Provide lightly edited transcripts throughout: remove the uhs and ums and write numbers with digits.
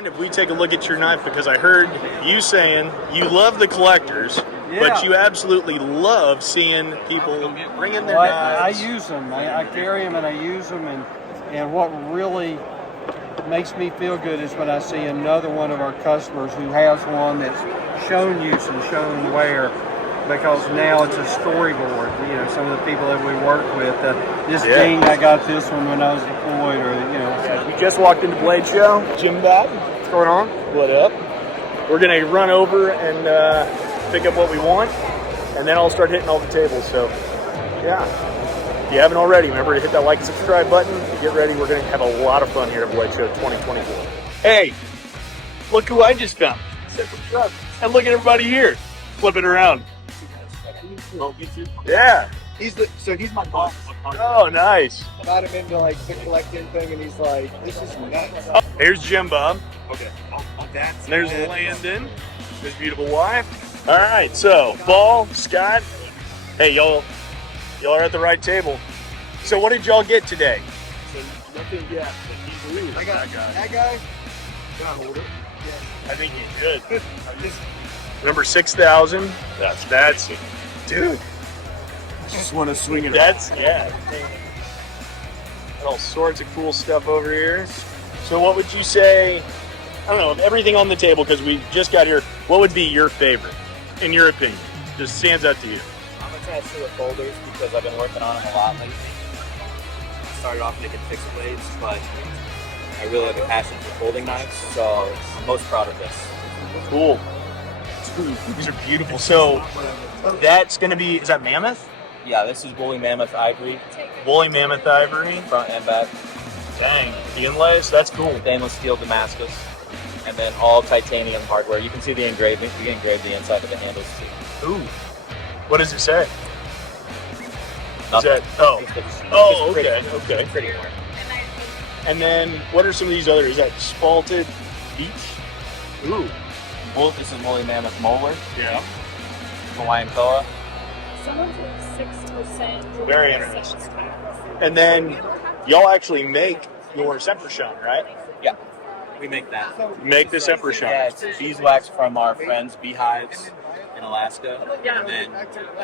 mind if we take a look at your knife? Because I heard you saying you love the collectors, but you absolutely love seeing people bring in their knives. I use them. I carry them and I use them. And what really makes me feel good is when I see another one of our customers who has one that's shown use and shown wear, because now it's a storyboard. You know, some of the people that we work with, this ding, I got this one when I was deployed, or We just walked into Bladeshow. Jim Bob, what's going on? What up? We're gonna run over and pick up what we want, and then I'll start hitting all the tables. So, yeah. If you haven't already, remember to hit that like and subscribe button. Get ready, we're going to have a lot of fun here at Bladeshow 2024. Hey, look who I just found. And look at everybody here. Flip it around. Yeah. He's my boss. Oh, nice. Got him into like the collecting thing, and he's like, "This is nuts." Oh, here's Jim Bob. Okay. That's and there's Landon, his beautiful wife. All right, so Paul, Scott, hey, y'all are at the right table. So what did y'all get today? So nothing yet. I got that guy. Got hold it. I think he did. Number 6,000. That's dude. Just want to swing it. Got all sorts of cool stuff over here. So what would you say? I don't know, of everything on the table, because we just got here. What would be your favorite, in your opinion? Just stands out to you. I'm attached to the folders because I've been working on them a lot lately. I started off making fixed blades, but I really have a passion for folding knives, so I'm most proud of this. Cool. Dude, these are beautiful. So that's going to be, is that mammoth? Yeah, this is woolly mammoth ivory. Woolly mammoth ivory. Front and back. Dang, the inlays, that's cool. Stainless steel Damascus. And then all titanium hardware. You can see the engraving. We engrave the inside of the handles too. Ooh. What does it say? Nothing. Is that, okay. Pretty more. And then, what are some of these other, is that spalted beach? Ooh. This is woolly mammoth molar. Yeah. Hawaiian koa. Someone's like 6%. Very interesting. And then, y'all actually make your Sempershine, right? Yeah. We make that. Make the Sempershine. Yeah, it's beeswax from our friends' beehives in Alaska, and then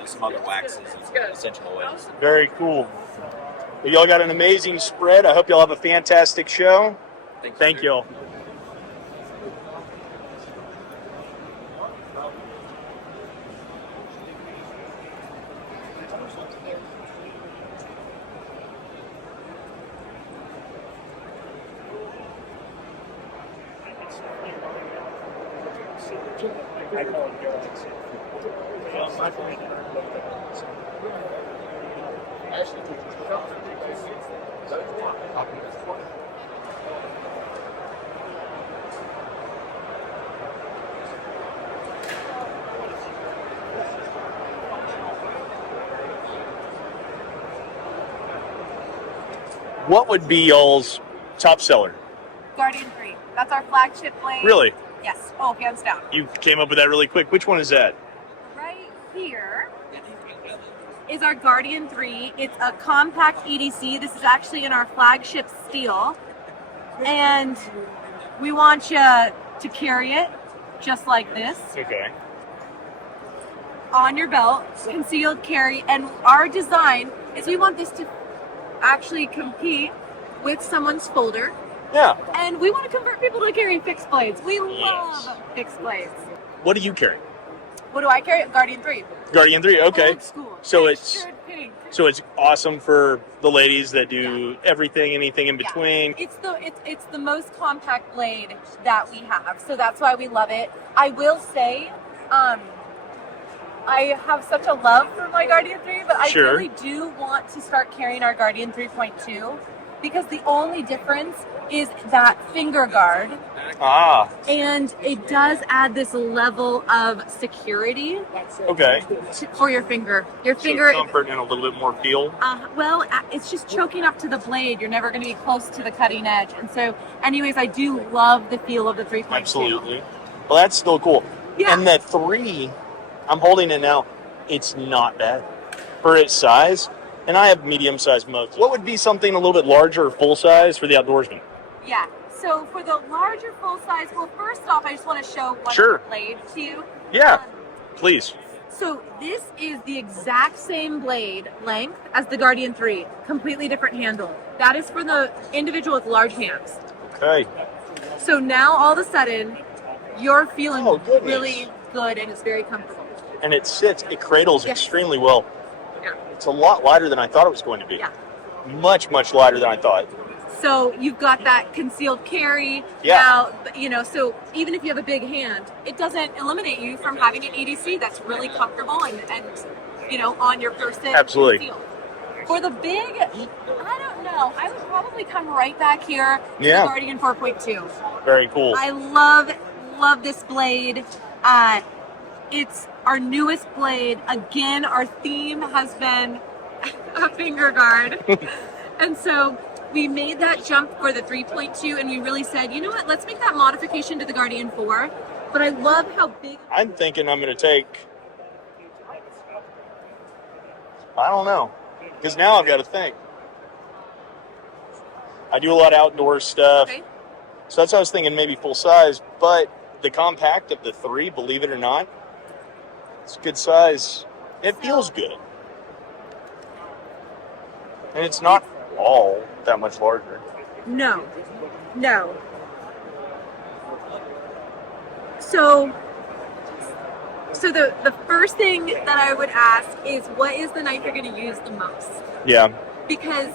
some other waxes and essential oils. Very cool. Well, y'all got an amazing spread. I hope y'all have a fantastic show. Thank y'all. What would be y'all's top seller? Guardian 3. That's our flagship blade. Really? Yes. Oh, hands down. You came up with that really quick. Which one is that? Right here is our Guardian 3. It's a compact EDC. This is actually in our flagship steel. And we want you to carry it just like this. Okay. On your belt, concealed carry. And our design is we want this to actually compete with someone's folder. Yeah. And we want to convert people to carrying fixed blades. We love fixed blades. What do you carry? What do I carry? Guardian 3. Guardian 3, okay. Old school. So Textured pink. it's awesome for the ladies that do everything, anything in between. It's the most compact blade that we have, so that's why we love it. I will say, I have such a love for my Guardian 3, but I really do want to start carrying our Guardian 3.2 because the only difference is that finger guard. Ah. And it does add this level of security. Okay. For your finger. Your So finger. comfort and a little bit more feel. Well, it's just choking up to the blade. You're never going to be close to the cutting edge. And so, anyways, I do love the feel of the 3.2. Absolutely. Well, that's still cool. Yeah. And that 3, I'm holding it now, it's not bad for its size. And I have medium-sized mugs. What would be something a little bit larger or full size for the outdoorsman? Yeah. So for the larger full size, well, first off, I just want to show one Sure. of the blades to you. Yeah, please. So this is the exact same blade length as the Guardian 3, completely different handle. That is for the individual with large hands. Okay. So now all of a sudden, you're feeling Oh, goodness. really good and it's very comfortable. And it cradles Yes. extremely well. Yeah. It's a lot lighter than I thought it was going to be. Yeah. Much, much lighter than I thought. So you've got that concealed carry. Yeah. Now, so even if you have a big hand, it doesn't eliminate you from having an EDC that's really comfortable and on your person. Absolutely. Concealed. For the big, I don't know. I would probably come right back here to Yeah. the Guardian 4.2. Very cool. I love this blade. It's our newest blade. Again, our theme has been a finger guard. And so we made that jump for the 3.2 and we really said, you know what, let's make that modification to the Guardian 4. But I love how big. I'm thinking I'm going to take, I don't know, because now I've got to think. I do a lot of outdoor stuff, Okay. so that's what I was thinking, maybe full size, but the compact of the 3, believe it or not, it's a good size. It feels good. And it's not all that much larger. No. So the first thing that I would ask is, what is the knife you're going to use the most? Yeah. Because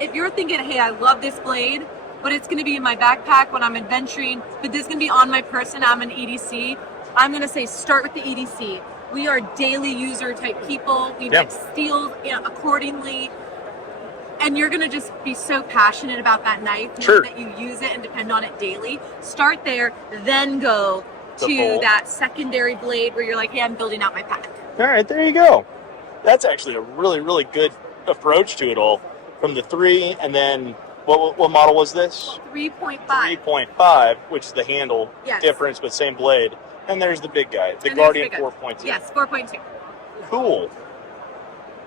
if you're thinking, hey, I love this blade, but it's going to be in my backpack when I'm adventuring, but this is going to be on my person, I'm an EDC, I'm going to say start with the EDC. We are daily user type people. We make steels accordingly. And you're going to just be so passionate about that knife, Sure. that you use it and depend on it daily. Start there, then go The to full. that secondary blade where you're like, hey, I'm building out my pack. All right, there you go. That's actually a really, really good approach to it all. From the 3, and then what model was this? 3.5. 3.5, which is the handle Yes. difference, but same blade. And there's the big guy, the And there's Guardian the big guy. 4.2. Yes, 4.2. Cool.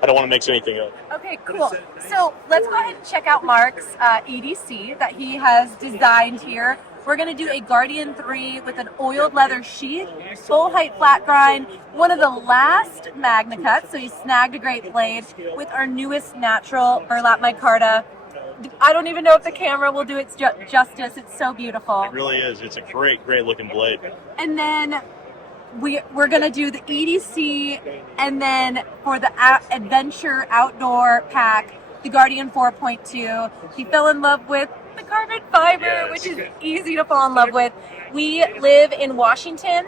I don't want to mix anything up. Okay, cool. So let's go ahead and check out Mark's EDC that he has designed here. We're going to do a Guardian 3 with an oiled leather sheath, full height flat grind, one of the last Magna cuts, so he snagged a great blade with our newest natural burlap micarta. I don't even know if the camera will do its justice. It's so beautiful. It really is. It's a great, great looking blade. And then we're going to do the EDC, and then for the adventure outdoor pack, the Guardian 4.2. He fell in love with the carbon fiber, which is easy to fall in love with. We live in Washington.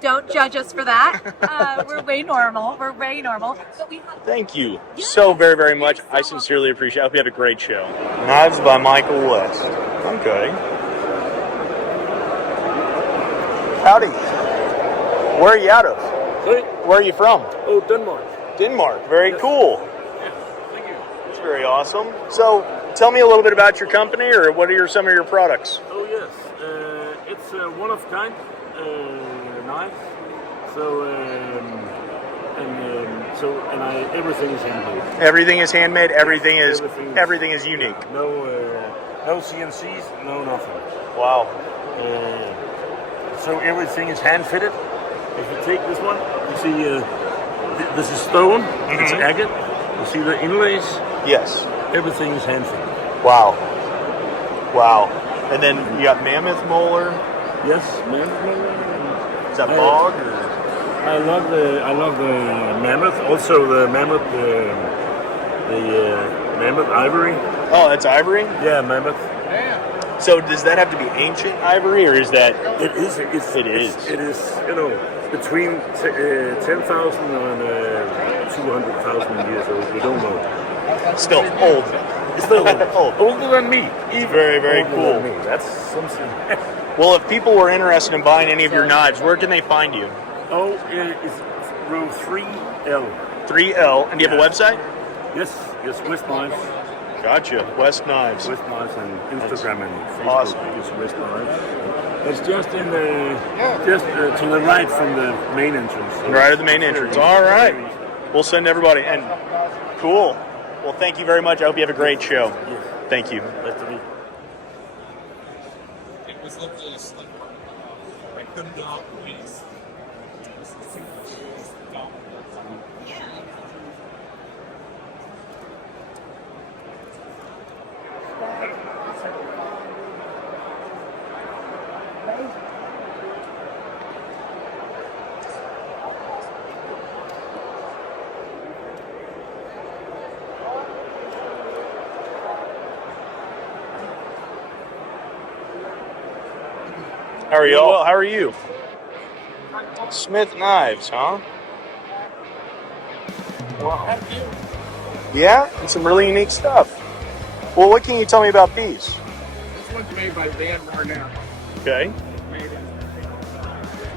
Don't judge us for that. We're way normal. But we have Thank you so very, very much. I sincerely appreciate it. I hope you have a great show. Knives by Michael West. Okay. Howdy. Where are you out of? Sorry? Where are you from? Oh, Denmark. Denmark. Very cool. Yeah, thank you. That's very awesome. So, tell me a little bit about your company, or what are some of your products? Oh, yes. It's a one-of-kind knife. So, everything is handmade. Everything is handmade. Everything is unique. No CNCs, no nothing. Wow. So everything is hand-fitted. If you take this one, you see this is stone. It's agate. You see the inlays. Yes. Everything is hand-fitted. Wow. And then you got mammoth molar. Yes, man. Is that bog? Or? I love the mammoth. Also the mammoth, mammoth ivory. Oh, that's ivory. Yeah, mammoth. So does that have to be ancient ivory, or is that? It is. It is. You know, between 10,000 and 200,000 years old. We don't know. Still old. It's still old. Older than me. Very, very Older cool. than me. That's something. Well, if people were interested in buying any of your knives, where can they find you? Oh, it's row 3L. 3L. And do you have a website? Yes, West Knives. Gotcha. West Knives. West Knives and Instagram and Facebook. Awesome. Is West Knives. It's just in to the right from the main entrance. So Right at the main entrance. All right. We'll send everybody. And cool. Well, thank you very much. I hope you have a great show. Yes. Thank you. Nice to meet you. was literally asleep. I couldn't not please. How are y'all? Well, how are you? Smith Knives, huh? Wow. Yeah, and some really unique stuff. Well, what can you tell me about these? This one's made by Dan Marnell. Okay. Made in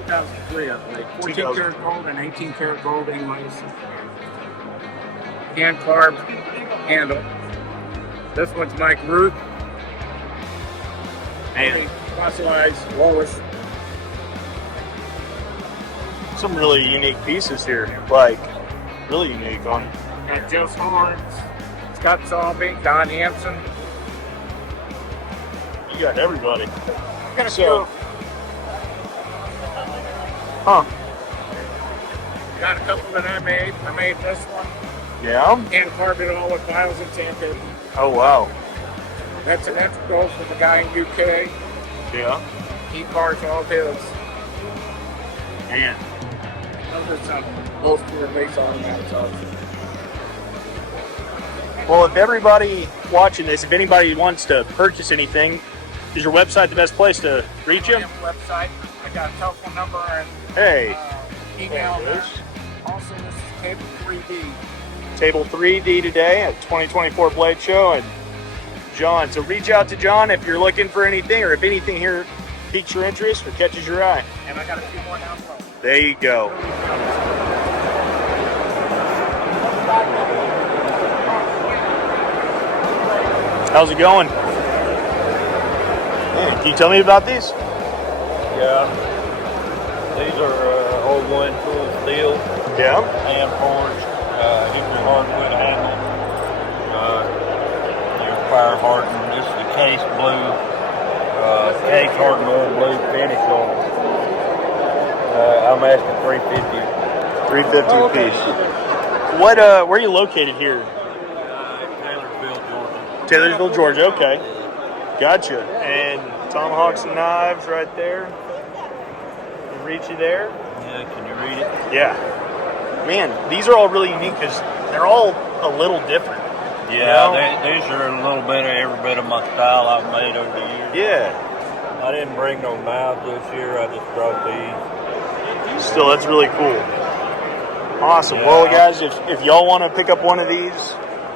2003, I believe. 14 karat gold and 18 karat gold inlays. Hand carved handle. This one's Mike Ruth. Man, Fossilized Lois. some really unique pieces here. Like, really unique on. Got Joe's Horns. Scott Salby, Don Hansen. You got everybody. Got a So- few. Huh. Got a couple that I made. I made this one. Yeah? Hand carved it all with files and sandpaper. Oh, wow. That's an extra gold from the guy in UK. Yeah. He carves all his. Man. Those are some most of the base on that. So. Well, if everybody watching this, if anybody wants to purchase anything, is your website the best place to reach you? I have a website. I got a telephone number and Hey, email. there it is. Also, this is Table 3D. Table 3D today at 2024 Bladeshow and John. So reach out to John if you're looking for anything or if anything here piques your interest or catches your eye. And I got a few more down below. There you go. How's it going? Man, can you tell me about these? Yeah, these are old one tool steel, Yeah. hand forged, hickory hardwood handle. Your fire hardened. This is the case blue, case hardened oil blue finish on. I'm asking $350. $350 a piece. What? Where are you located here? Taylorsville, Georgia. Taylorsville, Georgia. Okay, gotcha. And tomahawks and knives right there. Can reach you there. Yeah, can you read it? Yeah. Man, these are all really unique because they're all a little different. Yeah, You know? these are a little bit of every bit of my style I've made over the years. Yeah. I didn't bring no knives this year. I just brought these. Still, that's really cool. Awesome. Yeah. Well, guys, if y'all want to pick up one of these,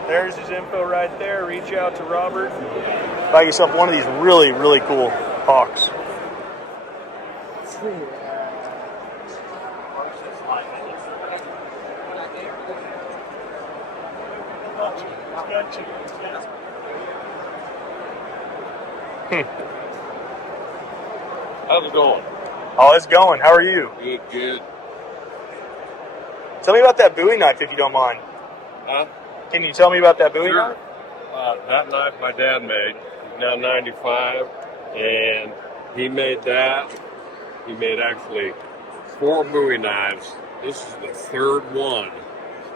there's his info right there. Reach out to Robert. Buy yourself one of these really, really cool hawks. How's it going? Oh, it's going. How are you? Good, good. Tell me about that Bowie knife, if you don't mind. Huh? Can you tell me about that Bowie Sure. knife? That knife my dad made. He's now 95, and he made that. He made actually 4 Bowie knives. This is the third one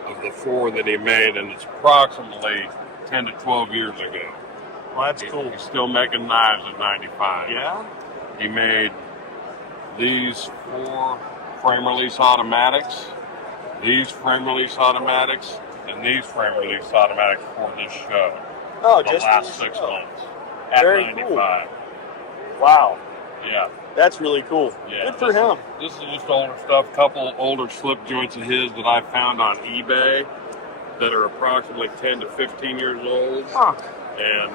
of the 4 that he made, and it's approximately 10 to 12 years ago. Well, that's cool. He's still making knives at 95. Yeah? He made these 4 frame release automatics, these frame release automatics, and these frame release automatics for this show. Oh, The just last for this 6 show. months at Very 95. Wow. Yeah, That's really cool. yeah. Good for him. This is just older stuff. Couple older slip joints of his that I found on eBay that are approximately 10 to 15 years old. Huh. And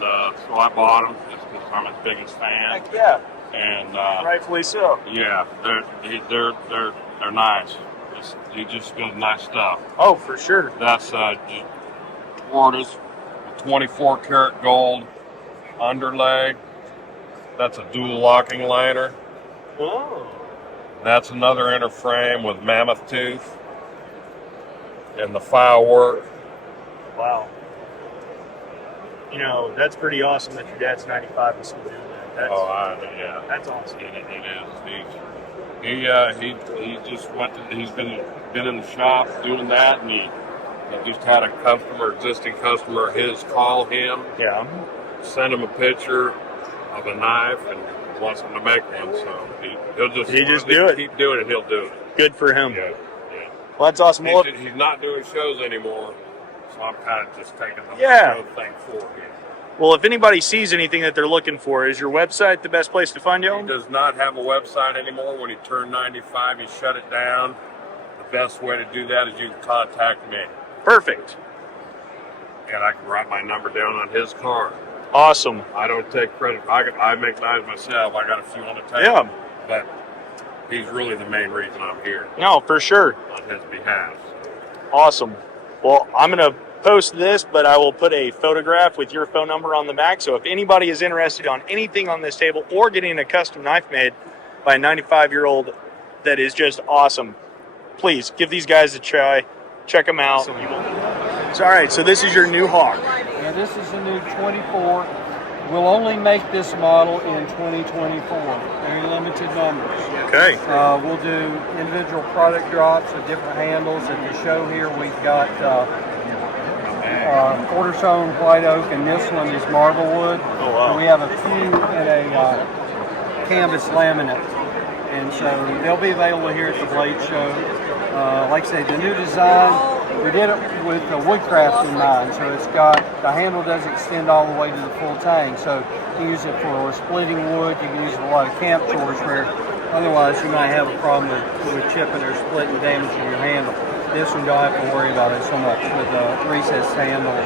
so I bought them just because I'm his biggest fan. Heck yeah. And Rightfully so. yeah, they're nice. He just does nice stuff. Oh, for sure. That's tortoise, 24 karat gold underlay. That's a dual locking liner. Oh. That's another inner frame with mammoth tooth and the file work. Wow. You know, that's pretty awesome that your dad's 95 and still doing that. Yeah. That's awesome. It is. He just went. He's been in the shop doing that, and he just had a existing customer of his, call him. Yeah. Send him a picture of a knife and wants him to make one. So he'll just do it. Keep doing it. He'll do it. Good for him. Yeah. Well, that's awesome. He's not doing shows anymore, so I'm kind of just taking the show thing for him. Well, if anybody sees anything that they're looking for, is your website the best place to find you? He does not have a website anymore. When he turned 95, he shut it down. The best way to do that is you can contact me. Perfect. And I can write my number down on his card. Awesome. I don't take credit. I make knives myself. I got a few on the table. Yeah. But he's really the main reason I'm here. No, for sure. On his behalf. Awesome. Well, I'm going to post this, but I will put a photograph with your phone number on the back. So if anybody is interested on anything on this table or getting a custom knife made by a 95-year-old that is just awesome, please give these guys a try. Check them out. So, all right, so this is your new Hawk. Yeah, this is a new 24. We'll only make this model in 2024. Very limited numbers. Okay. We'll do individual product drops with different handles. At the show here, we've got quarter stone white oak, and this one is marble wood. Oh, wow. And we have a few in a canvas laminate. And so they'll be available here at the Bladeshow. Like I say, the new design, we did it with the Woodcraft in mind. So it's got, the handle doesn't extend all the way to the full tang. So you can use it for splitting wood. You can use it for a lot of camp chores where otherwise you might have a problem with chipping or splitting, damaging your handle. This one, don't have to worry about it so much with a recessed handle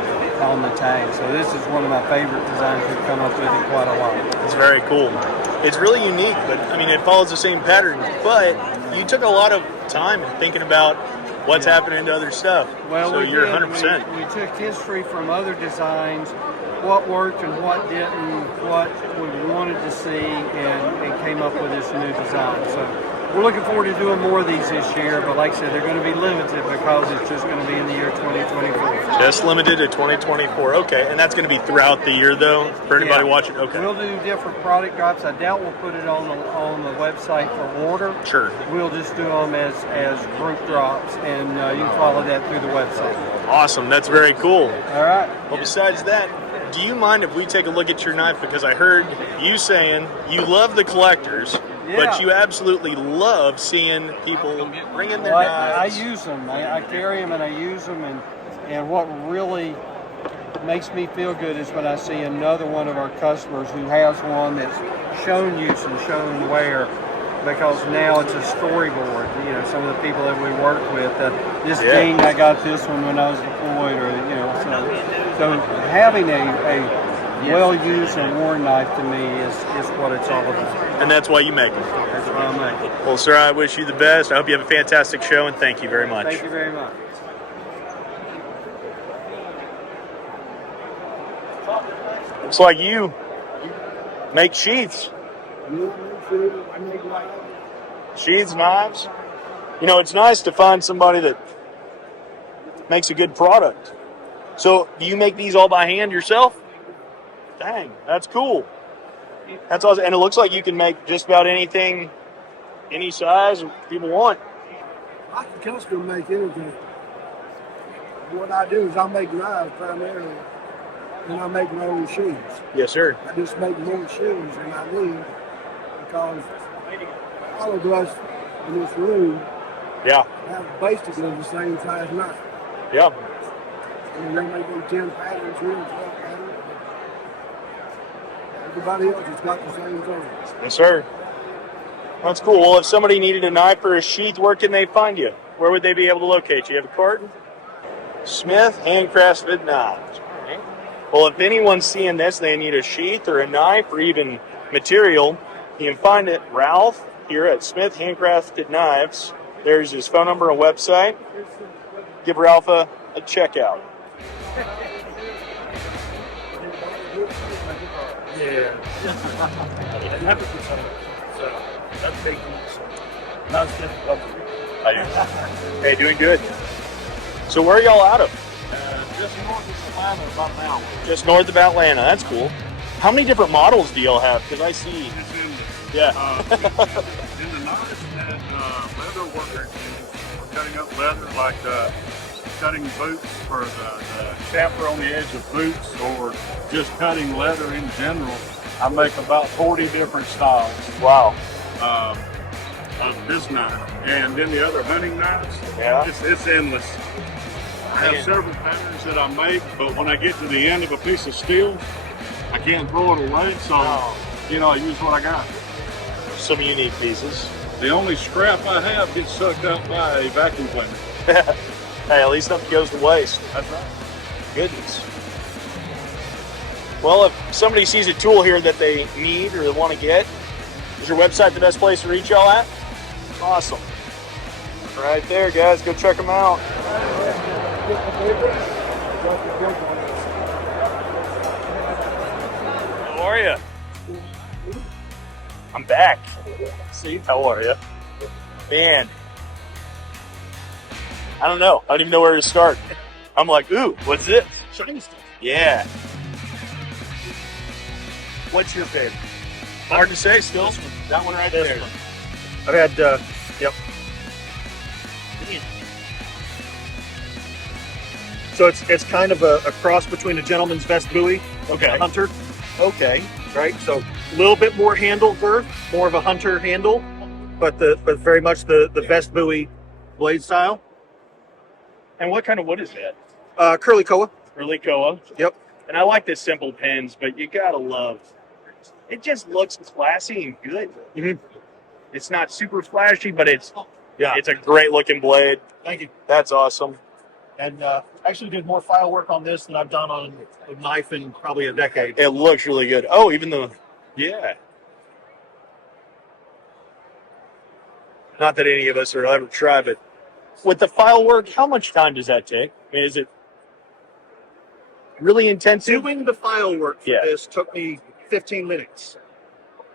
on the tang. So this is one of my favorite designs we've come up with in quite a while. It's very cool. It's really unique, but I mean, it follows the same patterns, but you took a lot of time thinking about what's happening to other stuff. Well, so you're 100%. We took history from other designs, what worked and what didn't, what we wanted to see, and came up with this new design. So we're looking forward to doing more of these this year, but like I said, they're going to be limited because it's just going to be in the year 2024. Just limited to 2024. Okay, and that's going to be throughout the year, though, for anybody watching? Okay. We'll do different product drops. I doubt we'll put it on the website for order. Sure. We'll just do them as group drops, and you can follow that through the website. Awesome. That's very cool. All right. Well, besides that, do you mind if we take a look at your knife? Because I heard you saying you love the collectors, but you absolutely love seeing people bring in their knives. I use them. I carry them and I use them. And what really makes me feel good is when I see another one of our customers who has one that's shown use and shown wear. Because now it's a storyboard. You know, some of the people that we work with. This thing, I got this one when I was deployed, or so having a well-used and worn knife to me is what it's all about. And that's why you make them. That's why I make it. Well, sir, I wish you the best. I hope you have a fantastic show, and thank you very much. Thank you very much. Looks like you make sheaths. Sheaths, knives. You know, it's nice to find somebody that makes a good product. So, do you make these all by hand yourself? Dang, that's cool. That's awesome. And it looks like you can make just about anything, any size people want. I can custom make anything. What I do is I make knives primarily, and I make my own sheaths. Yes, sir. I just make more sheaths than I need because all of us in this room have basically the same size knife. Yeah. And they may be 10 patterns here and 12 patterns. Everybody else has got the same thing. Yes, sir. That's cool. Well, if somebody needed a knife or a sheath, where can they find you? Where would they be able to locate you? You have a card? Smith Handcrafted Knives. Well, if anyone's seeing this, they need a sheath or a knife or even material, you can find it, Ralph, here at Smith Handcrafted Knives. There's his phone number and website. Give Ralph a checkout. Yeah. So that's big. Not just Hey, doing good. So where are y'all out of? just north of Atlanta, about an hour. Just north of Atlanta. That's cool. How many different models do y'all have? Because I see. It's endless. Yeah. In the knives and leather worker, we're cutting up leather like cutting boots for the chamfer on the edge of boots, or just cutting leather in general. I make about 40 different styles. Wow. Of this knife, and then the other hunting knives. Yeah. It's endless. I have several patterns that I make, but when I get to the end of a piece of steel, I can't throw it away, so I use what I got. Some unique pieces. The only scrap I have gets sucked up by a vacuum cleaner. Hey, at least nothing goes to waste. That's right. Goodness. Well, if somebody sees a tool here that they need or they want to get, is your website the best place to reach y'all at? Awesome. Right there, guys. Go check them out. How are you? I'm back. See, how are you? Man, I don't know. I don't even know where to start. I'm like, ooh, what's this? Shiny stuff. Yeah. What's your favorite? Hard to say still. That one right there. I've had, yep. So it's kind of a cross between a gentleman's vest buoy and a hunter. Okay. Right? So a little bit more handle girth, more of a hunter handle, but very much the vest buoy blade style. And what kind of wood is that? Curly koa. Curly koa. Yep. And I like the simple pens, but you gotta love. It just looks classy and good. Mm-hmm. It's not super flashy, but it's a great looking blade. Thank you. That's awesome. And actually did more file work on this than I've done on a knife in probably a decade. It looks really good. Oh, even the Not that any of us will ever try, but with the file work, how much time does that take? I mean, is it really intensive? Doing the file work for this took me 15 minutes.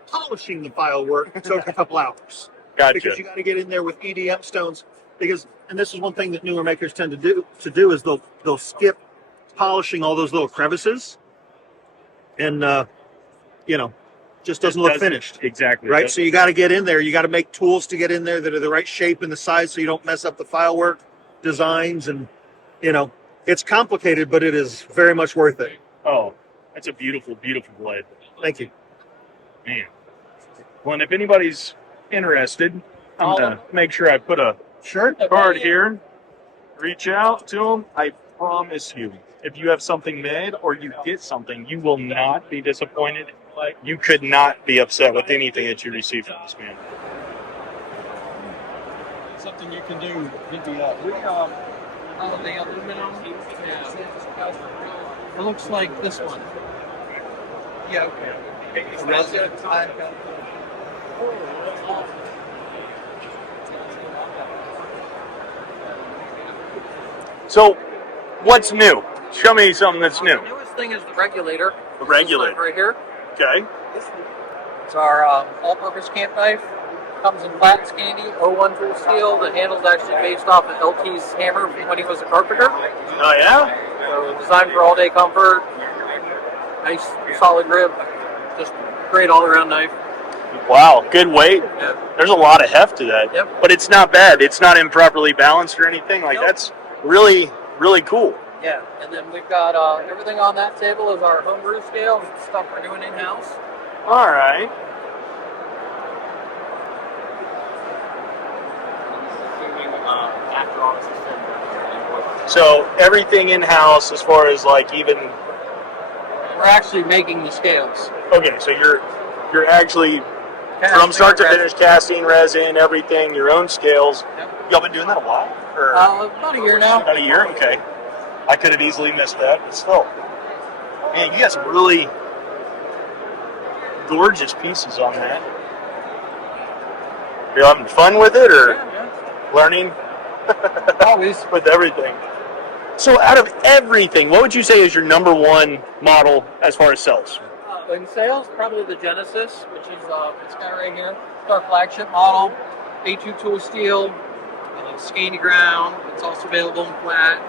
Polishing the file work took a couple hours. Gotcha. Because you got to get in there with EDM stones. And this is one thing that newer makers tend to do is they'll skip polishing all those little crevices, and just doesn't look finished. Exactly. Right. So you got to get in there. You got to make tools to get in there that are the right shape and the size, so you don't mess up the file work designs. And it's complicated, but it is very much worth it. Oh, that's a beautiful, beautiful blade. Thank you. Man. Well, and if anybody's interested, I'm going to make sure I put a card here. Reach out to them. I promise you, if you have something made or you get something, you will not be disappointed. You could not be upset with anything that you receive from this man. Something you can do. The aluminum. It looks like this one. Yeah, okay. So, what's new? Show me something that's new. The newest thing is the regulator. The regulator. Right here. Okay. It's our all-purpose camp knife. Comes in flat and scandy, 01 tool steel. The handle's actually based off of LT's hammer from when he was a carpenter. Oh, yeah? So designed for all-day comfort. Nice, solid grip. Just great all-around knife. Wow, good weight. Yeah. There's a lot of heft to that. Yep. But it's not bad. It's not improperly balanced or anything. Like, that's really, really cool. Yeah, and then we've got everything on that table is our homebrew scale, stuff we're doing in-house. All right. So everything in-house as far as like even... We're actually making the scales. Okay, so you're actually from start to finish, casting, resin, everything, your own scales. Yep. Y'all been doing that a while? Or About a year now. About a year? Okay. I could have easily missed that, but still. Man, you got some really gorgeous pieces on that. You're having fun with it, or learning? Always. With everything. So out of everything, what would you say is your number one model as far as sales? In sales, probably the Genesis, which is this guy right here. It's our flagship model. A2 tool steel, scandy ground. It's also available in flat.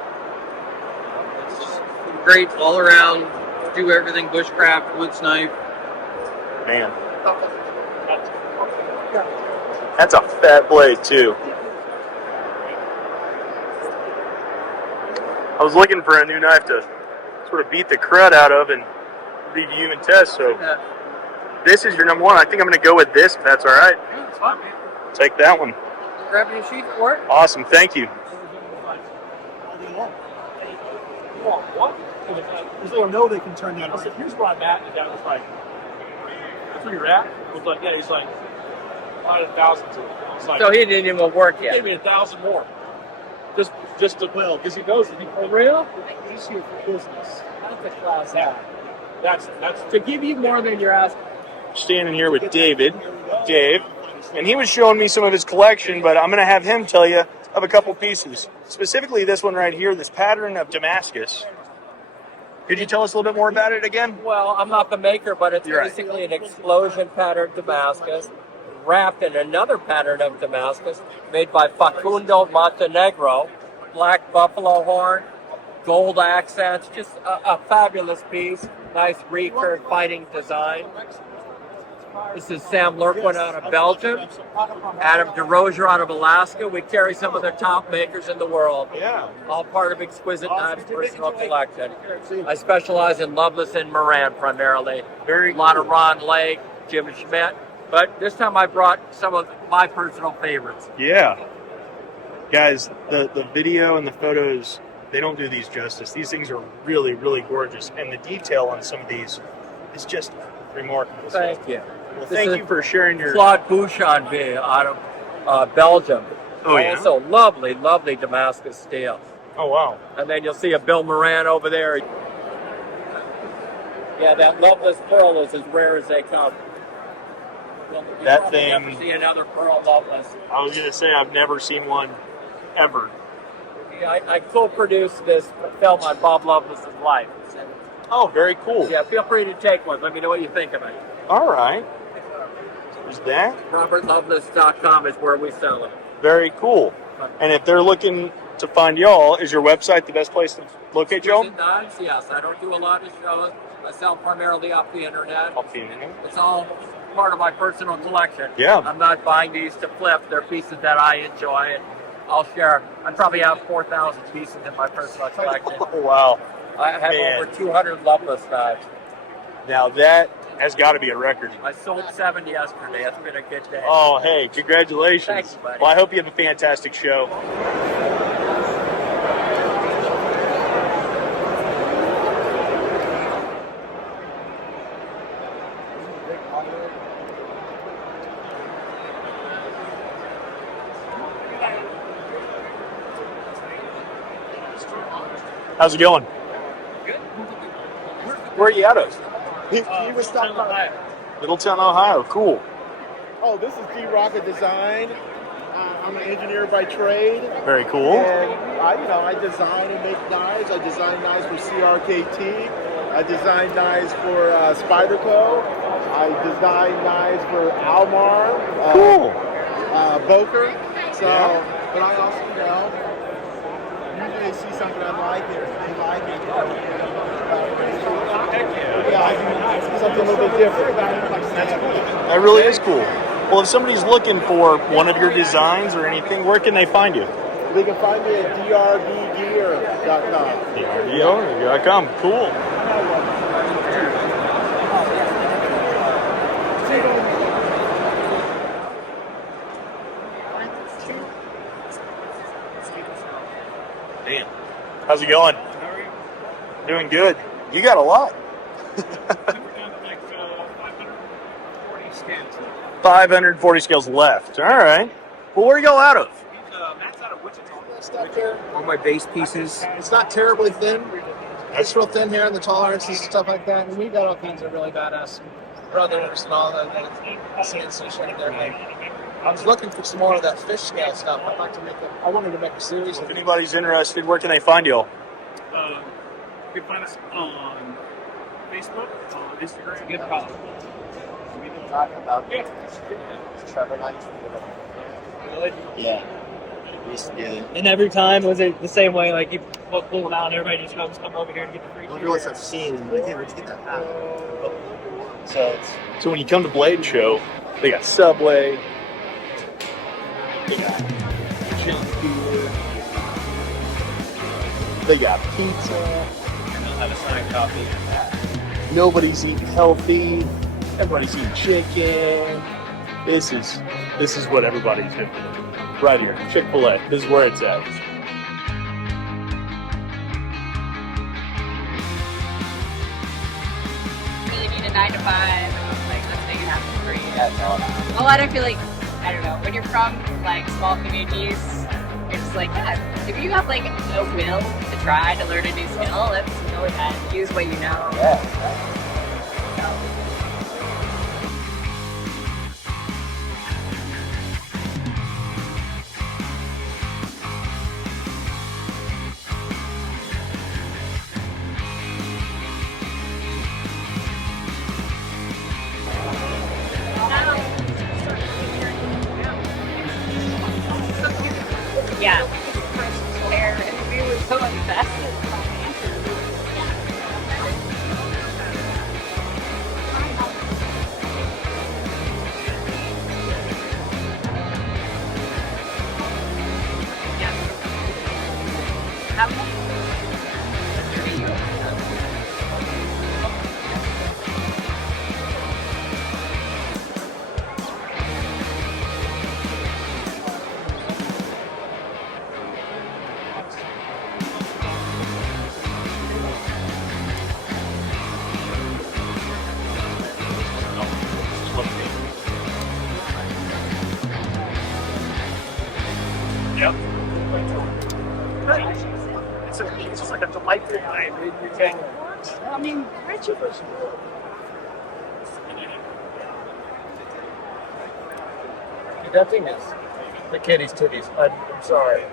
It's just great all around do everything bushcraft, wood snipe. Man. That's a fat blade too. I was looking for a new knife to sort of beat the crud out of and leave you and test, so this is your number one. I think I'm going to go with this, if that's all right. Yeah, it's fine, man. Take that one. Grab your sheath for it. Awesome, thank you. What? Because they'll know they can turn that I on. said, here's where I'm at. And Dad was like, that's where you're at? I was like, yeah. He's like, I had 1,000 to it. I was like, So he didn't even work he yet. gave me 1,000 more. Just to, well, because he knows that for real, he's here for business. That's a class act. That's to give you more than you're asking. Standing here with Dave, and he was showing me some of his collection, but I'm going to have him tell you of a couple pieces. Specifically this one right here, this pattern of Damascus. Could you tell us a little bit more about it again? Well, I'm not the maker, but it's You're right. basically an explosion pattern Damascus wrapped in another pattern of Damascus made by Facundo Montenegro. Black buffalo horn, gold accents, just a fabulous piece. Nice recurve fighting design. This is Sam Lurquin out of Belgium. Adam DeRozier out of Alaska. We carry some of the top makers in the world. Yeah. All part of Exquisite Knives Personal Collection. I specialize in Loveless and Moran primarily. Very a lot cool. of Ron Lake, Jim Schmidt. But this time I brought some of my personal favorites. Yeah. Guys, the video and the photos, they don't do these justice. These things are really, really gorgeous. And the detail on some of these is just remarkable. Thank you. Well, This thank is you for sharing your... Claude Bouchanville out of Belgium. Oh, yeah? Also lovely, lovely Damascus steel. Oh, wow. And then you'll see a Bill Moran over there. Yeah, that Loveless pearl is as rare as they come. You'll That probably never thing- see another pearl Loveless. I was going to say, I've never seen one ever. Yeah, I co-produced this film on Bob Lovelace's life. Oh, very cool. Yeah, feel free to take one. Let me know what you think of it. All right. There's that. RobertLovelace.com is where we sell it. Very cool. And if they're looking to find y'all, is your website the best place to locate y'all? Exquisite Knives, yes. I don't do a lot of shows. I sell primarily off the internet. Off the internet. It's all part of my personal collection. Yeah. I'm not buying these to flip. They're pieces that I enjoy, and I'll share. I probably have 4,000 pieces in my personal collection. Oh, wow. I have Man. over 200 Loveless knives. Now that has got to be a record. I sold 7 yesterday. It's been a good day. Oh, hey, congratulations. Thanks, buddy. Well, I hope you have a fantastic show. How's it going? Good. Where are you out of? He was talking about. Middletown, Ohio. Cool. Oh, this is D Rocket Design. I'm an engineer by trade. Very cool. And I design and make knives. I design knives for CRKT. I design knives for Spyderco. I design knives for Almar. Cool. Boker. So, but I also, usually they see something I like it, they like it. Yeah, I do something a little bit different. That's cool. That really is cool. Well, if somebody's looking for one of your designs or anything, where can they find you? They can find me at drbgear.com. drbgear.com. Cool. Damn. How's it going? Doing good. You got a lot. 540 scales left. All right. Well, where are y'all out of? Matt's out of Wichita. Stuff there. All my base pieces. It's not terribly thin. It's real thin here in the tolerances and stuff like that. And we got all kinds of really badass brothers and all that CNC shit in there. I was looking for some more of that fish scale stuff. I wanted to make a series. If anybody's interested, where can they find y'all? You can find us on Facebook, on Instagram. Get call. We've been talking about Trevor Knight. Really? Yeah. And every time was it the same way? Like Look, pull it out. Everybody just comes come over here and get the free. I wonder what's that scene. Like, hey, where'd you get that hat? So when you come to Bladeshow, they got Subway, they got Chili, they got pizza. I'll have a signed copy. Nobody's eating healthy. Everybody's eating chicken. This is what everybody's doing. Right here, Chick-fil-A. This is where it's at. Really need a 9 to 5. Like, let's make it happen for you. A lot of feel like, I don't know, when you're from like small communities, you're just like, yeah, if you have like no will to try to learn a new skill, let's go ahead, use what you know. Yeah. Yeah. And we were so invested. Yep. It's just like a delightful night. I mean, aren't you first? That thing is the kitty's titties. I'm sorry.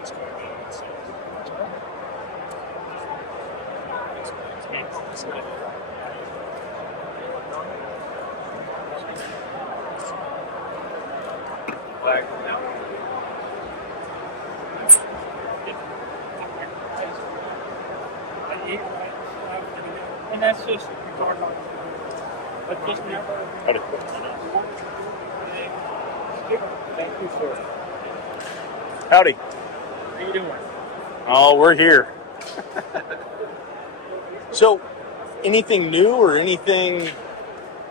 And that's just but just never. Thank you, sir. Howdy. How you doing? Oh, we're here. So, anything new or anything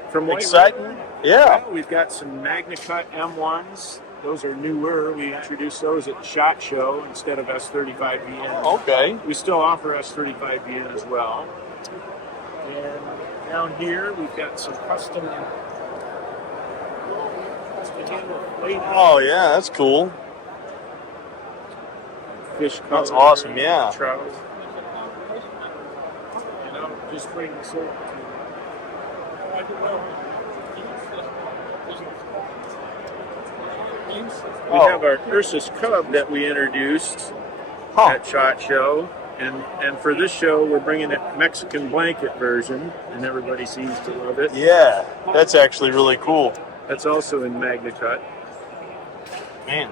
From White exciting? River? Yeah. We've got some MagnaCut M1s. Those are newer. We introduced those at the SHOT Show instead of S35VN. Okay. We still offer S35VN as well. And down here, we've got some custom. Oh yeah, that's cool. Fish color. That's awesome. Yeah. Trout. You know, just bring this over to We have our Ursus Cub that we introduced at SHOT Show. And for this show, we're bringing a Mexican blanket version, and everybody seems to love it. Yeah, that's actually really cool. That's also in MagnaCut. Man.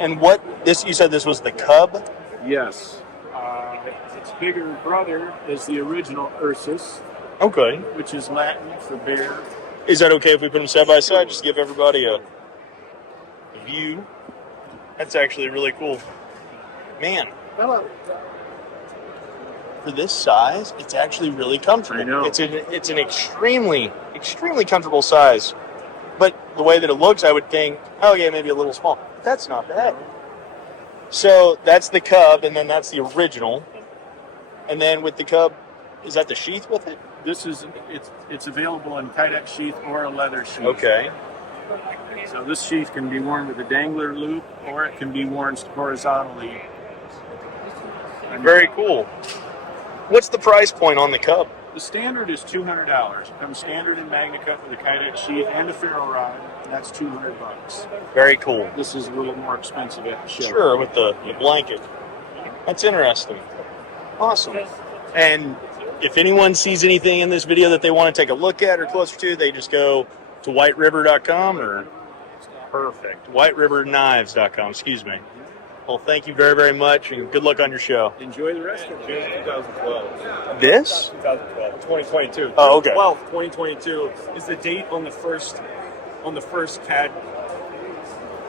And what, this, you said this was the Cub? Yes. Its bigger brother is the original Ursus. Okay. Which is Latin for bear. Is that okay if we put them side by side? Just to give everybody a view. That's actually really cool. Man. For this size, it's actually really comfortable. I know. It's an extremely comfortable size. But the way that it looks, I would think, oh yeah, maybe a little small. That's not bad. So that's the Cub, and then that's the original. And then with the Cub, is that the sheath with it? This is it's available in Kydex sheath or a leather sheath. Okay. So this sheath can be worn with a dangler loop, or it can be worn horizontally. Very cool. What's the price point on the Cub? The standard is $200. It comes standard in MagnaCut with a Kydex sheath and a ferro rod, and that's $200. Very cool. This is a little more expensive at the show. Sure, with the blanket. That's interesting. Awesome. And if anyone sees anything in this video that they want to take a look at or closer to, they just go to whiteriver.com or perfect. whiteriverknives.com, excuse me. Well, thank you very, very much, and good luck on your show. Enjoy the rest of June 2012. This? 2012. 2022. Oh, okay. 2022 is the date on the first CAD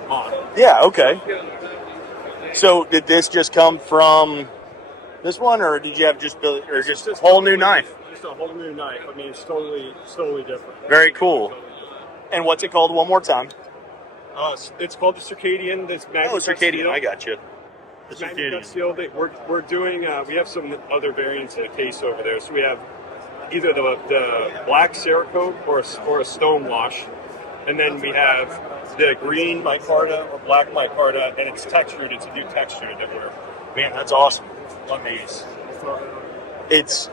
model. Yeah, okay. So did this just come from this one, or did you have just a whole new knife? Just a whole new knife. I mean, it's totally different. Very cool. And what's it called one more time? It's called the Circadian. This Circadian. Steel. I got you. The Magnet Circadian. Steel. We're doing. We have some other variants in the case over there. So we have either the black Cerakote or a stone wash, and then we have the green micarta or black micarta, and it's textured. It's a new texture that we're. Man, that's awesome. On these. It's,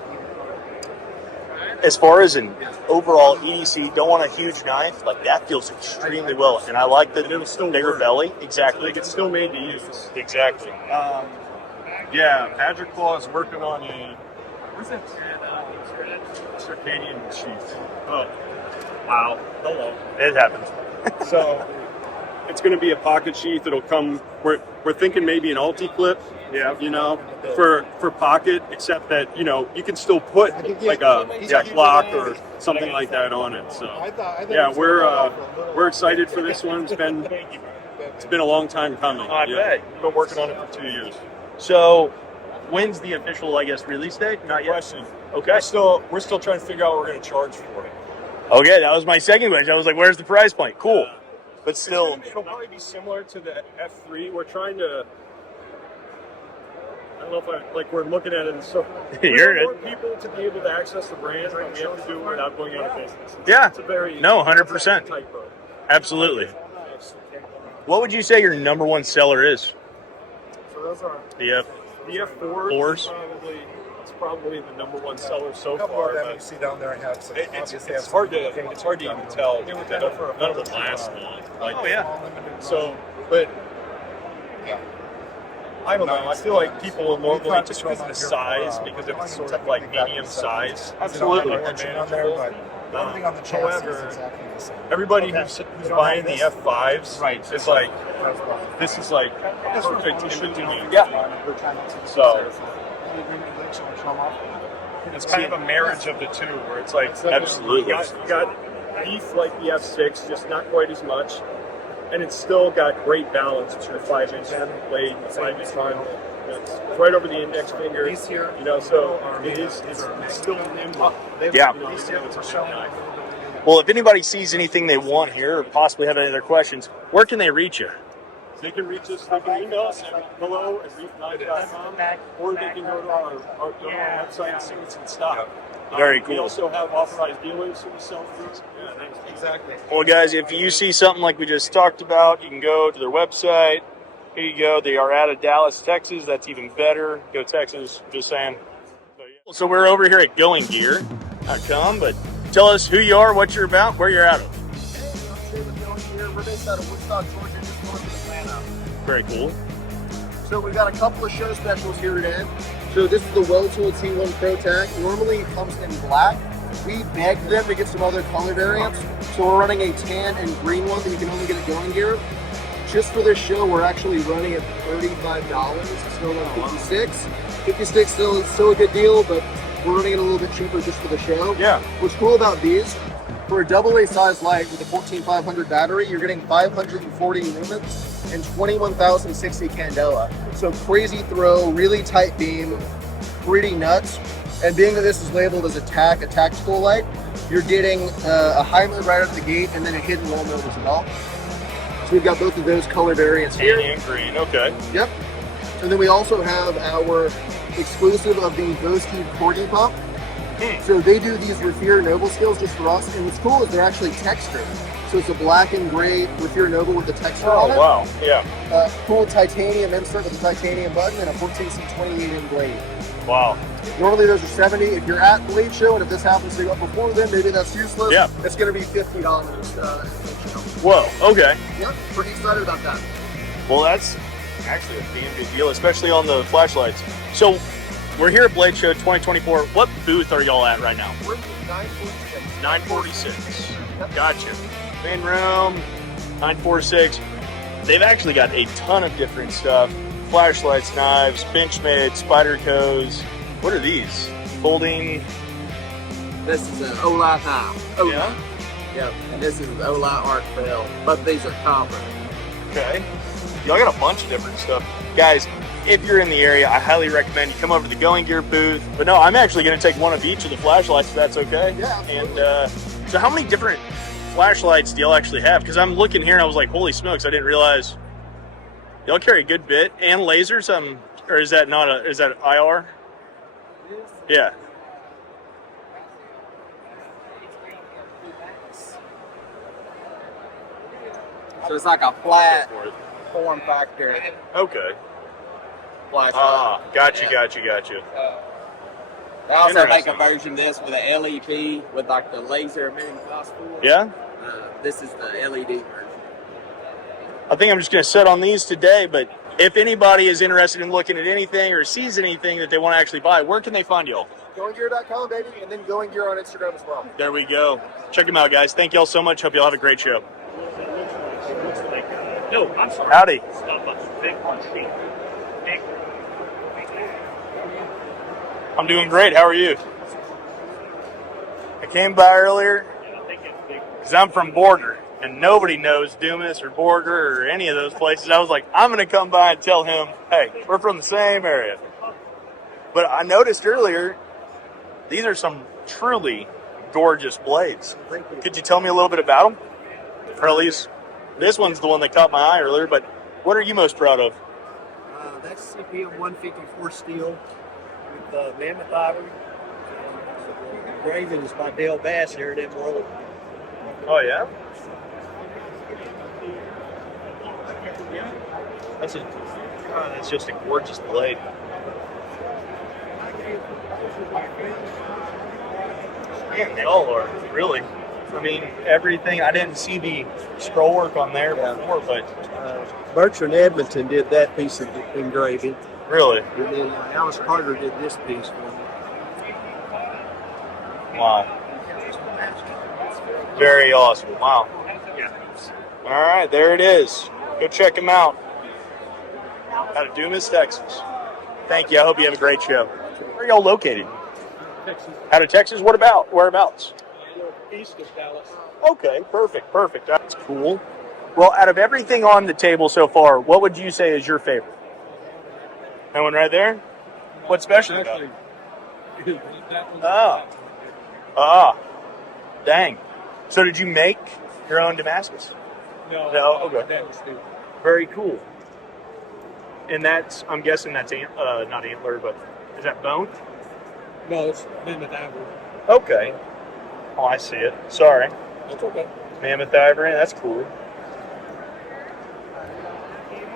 as far as an overall EDC, don't want a huge knife, like that feels extremely well. And I like the bigger belly. Exactly. Like it's still made to use. Exactly. Yeah, Patrick Claw is working on a Circadian sheath. Oh, wow. Hello. It happens. So it's going to be a pocket sheath. It'll come. We're thinking maybe an ulti-clip. Yeah. You know, for pocket, except that you can still put like a clock or something like that on it. So yeah, we're excited for this one. It's been a long time coming. I bet. We've been working on it for 2 years. So, when's the official, release date? Not yet. Question. Okay. We're still trying to figure out what we're going to charge for it. Okay, that was my second question. I was like, where's the price point? Cool. But still. It'll probably be similar to the F3. We're trying to. I don't know if we're looking at it. So we want people to be able to access the brand, but we have to do it without going out of business. Yeah. It's a very 100%. tightrope. Absolutely. What would you say your number one seller is? So those are The F4s. It's probably the number one seller so far. You see down there, I have some, it's hard to even tell. None of them last long. Oh yeah. So, but I don't know. I feel like people will normally, just because of the size, because if it's sort of like medium size, absolutely. However, everybody who's buying the F5s is like, this is like perfect in between. Yeah. So it's kind of a marriage of the two, where it's like absolutely. You got beef like the F6, just not quite as much. And it's still got great balance between the 5-inch blade and the 5-inch final. It's right over the index finger. So it's still nimble. Yeah. It's a good knife. Well, if anybody sees anything they want here or possibly have any other questions, where can they reach you? They can reach us, they can email us at hello@reefknife.com, or they can go to our website and see what's in stock. Very cool. We also have authorized dealers who sell through. Yeah, thanks. Exactly. Well, guys, if you see something like we just talked about, you can go to their website. Here you go. They are out of Dallas, Texas. That's even better. Go Texas. Just saying. So we're over here at goinggear.com, but tell us who you are, what you're about, where you're out of. We're based out of Woodstock, Georgia, just north of Atlanta. Very cool. So we've got a couple of show specials here today. So this is the Well-Tooled T1 Pro Tack. Normally it comes in black. We begged them to get some other color variants. So we're running a tan and green one that you can only get at Going Gear. Just for this show, we're actually running at $35. It's still on $56. $56 still a good deal, but we're running it a little bit cheaper just for the show. Yeah. What's cool about these, for a AA size light with a 14500 battery, you're getting 540 lumens and 21,060 candela. So crazy throw, really tight beam, pretty nuts. And being that this is labeled as a tactical light, you're getting a high mode right out of the gate and then a hidden low mode as well. So we've got both of those color variants here. Tan and green, okay. Yep. And then we also have our exclusive of the Boski Corgi Pump. So they do these Raffier Noble skills just for us, and what's cool is they're actually textured. So it's a black and gray Raffier Noble with the texture on it. Oh, wow, yeah. Cool titanium insert with a titanium button and a 14C 28-in blade. Wow. Normally those are 70. If you're at Bladeshow and if this happens to go up before then, maybe that's useless. Yeah. It's going to be $50. Whoa, okay. Yep, pretty excited about that. Well, that's actually a damn good deal, especially on the flashlights. So we're here at Bladeshow 2024. What booth are y'all at right now? We're at 946. 946. Gotcha. Main room, 946. They've actually got a ton of different stuff. flashlights, knives, Benchmade, Spyderco's. What are these? Folding. This is an Olight knife. Yeah? Yep. And this is an Olight art fell. But these are copper. Okay. Y'all got a bunch of different stuff. Guys, if you're in the area, I highly recommend you come over to the Going Gear booth. But no, I'm actually going to take one of each of the flashlights if that's okay. Yeah. And so how many different flashlights do y'all actually have? Because I'm looking here and I was like, holy smokes, I didn't realize y'all carry a good bit. And lasers, or is that not is that IR? Yeah. So it's like a flat form factor. Okay. Flashlight. Ah, gotcha. They also make a version of this with an LED with like the laser emitting phosphor. Yeah? This is the LED version. I think I'm just going to set on these today, but if anybody is interested in looking at anything or sees anything that they want to actually buy, where can they find y'all? GoingGear.com, baby, and then Going Gear on Instagram as well. There we go. Check them out, guys. Thank y'all so much. Hope y'all have a great show. No, I'm sorry. Howdy. I'm doing great. How are you? I came by earlier because I'm from Borger, and nobody knows Dumas or Borger or any of those places. I was like, I'm going to come by and tell him, hey, we're from the same area. But I noticed earlier, these are some truly gorgeous blades. Could you tell me a little bit about them? Or at least, this one's the one that caught my eye earlier, but what are you most proud of? That's CPM 154 steel with mammoth ivory. Engraving is by Dale Bass here at Emerald. Oh, yeah? That's just a gorgeous blade. Man, they all are, really. I mean, everything. I didn't see the scroll work on there before, but... Bertrand Edmonton did that piece of engraving. Really? And then Alice Carter did this piece for me. Wow. Very awesome. Wow. All right, there it is. Go check them out. Out of Dumas, Texas. Thank you. I hope you have a great show. Where are y'all located? Texas. Out of Texas? What about? Whereabouts? East of Dallas. Okay, perfect. That's cool. Well, out of everything on the table so far, what would you say is your favorite? That one right there? What's special about it? Dang. So did you make your own Damascus? No? Okay. Very cool. And that's, I'm guessing that's, not antler, but is that bone? No, it's mammoth ivory. Okay. Oh, I see it. Sorry. That's okay. Mammoth ivory, that's cool.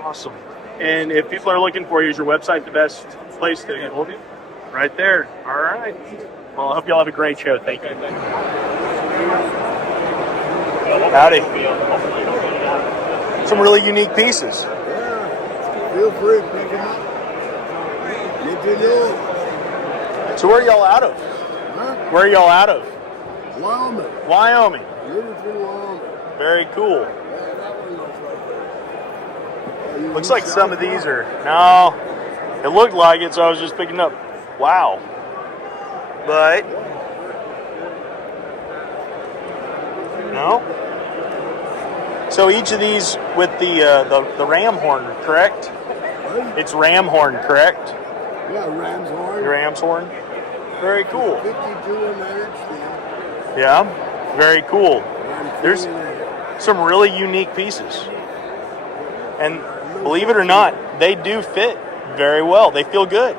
Awesome. And if people are looking for you, is your website the best place to get hold of you? Right there. All right. Well, I hope y'all have a great show. Thank you. Howdy. Some really unique pieces. Feel free to pick them up. Get to yours. So where are y'all out of? Huh? Where are y'all out of? Wyoming. Wyoming. Livingston, Wyoming. Very cool. Yeah, that one looks like that. Looks like some of these are, no, it looked like it, so I was just picking up. Wow. But, no. So each of these with the ram horn, correct? What? It's ram horn, correct? Yeah, ram's horn. Ram's horn. Very cool. 52 in there still. Yeah, very cool. There's some really unique pieces. And believe it or not, they do fit very well. They feel good.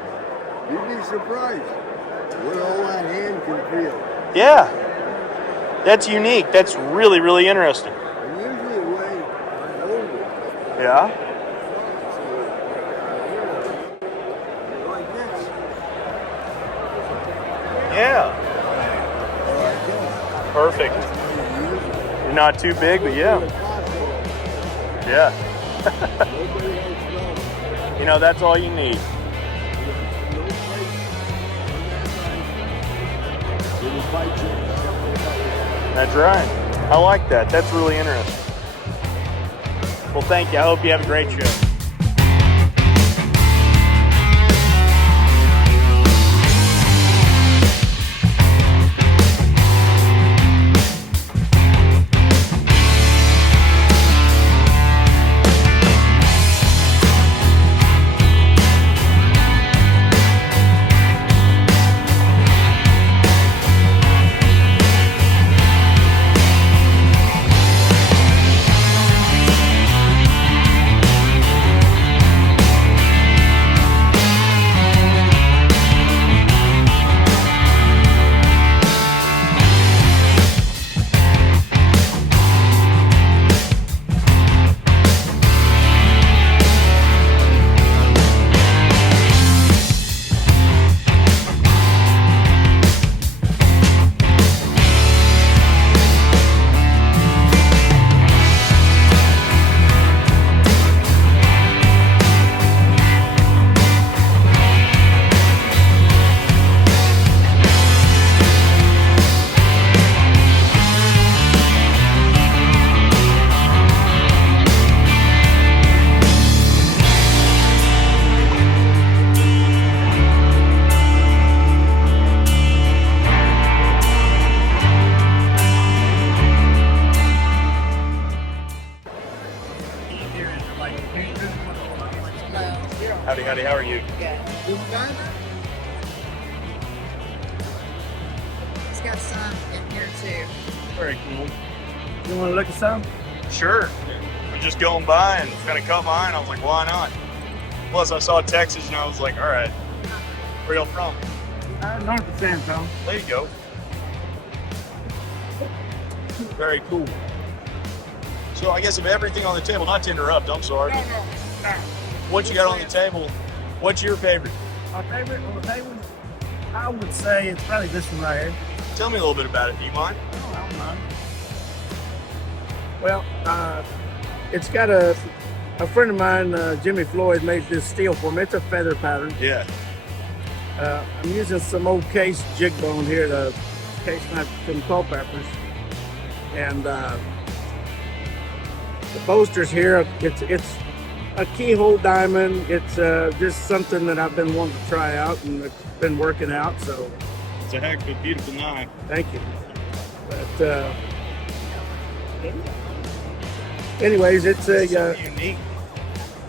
You'd be surprised what all that hand can feel. Yeah. That's unique. That's really, really interesting. And usually the way I hold it. Yeah. Like this. Yeah. Perfect. You're not too big, but yeah. Yeah. You know, that's all you need. That's right. I like that. That's really interesting. Well, thank you. I hope you have a great show. got some in here too. Very cool. You want to look at some? Sure. I'm just going by and kind of caught my eye, and I was like, why not? Plus, I saw Texas, and I was like, all right, where y'all from? North of San Antonio. There you go. Very cool. So I guess of everything on the table, not to interrupt, I'm sorry. No. What you got on the table, what's your favorite? My favorite on the table, I would say it's probably this one right here. Tell me a little bit about it, do you mind? Oh, I don't mind. Well, it's got a friend of mine, Jimmy Floyd, made this steel for me. It's a feather pattern. Yeah. I'm using some old case jig bone here to case some culpepers. And the bolsters here, it's a keyhole diamond. It's just something that I've been wanting to try out, and it's been working out. So it's a heck of a beautiful knife. Thank you. But anyways, it's a unique.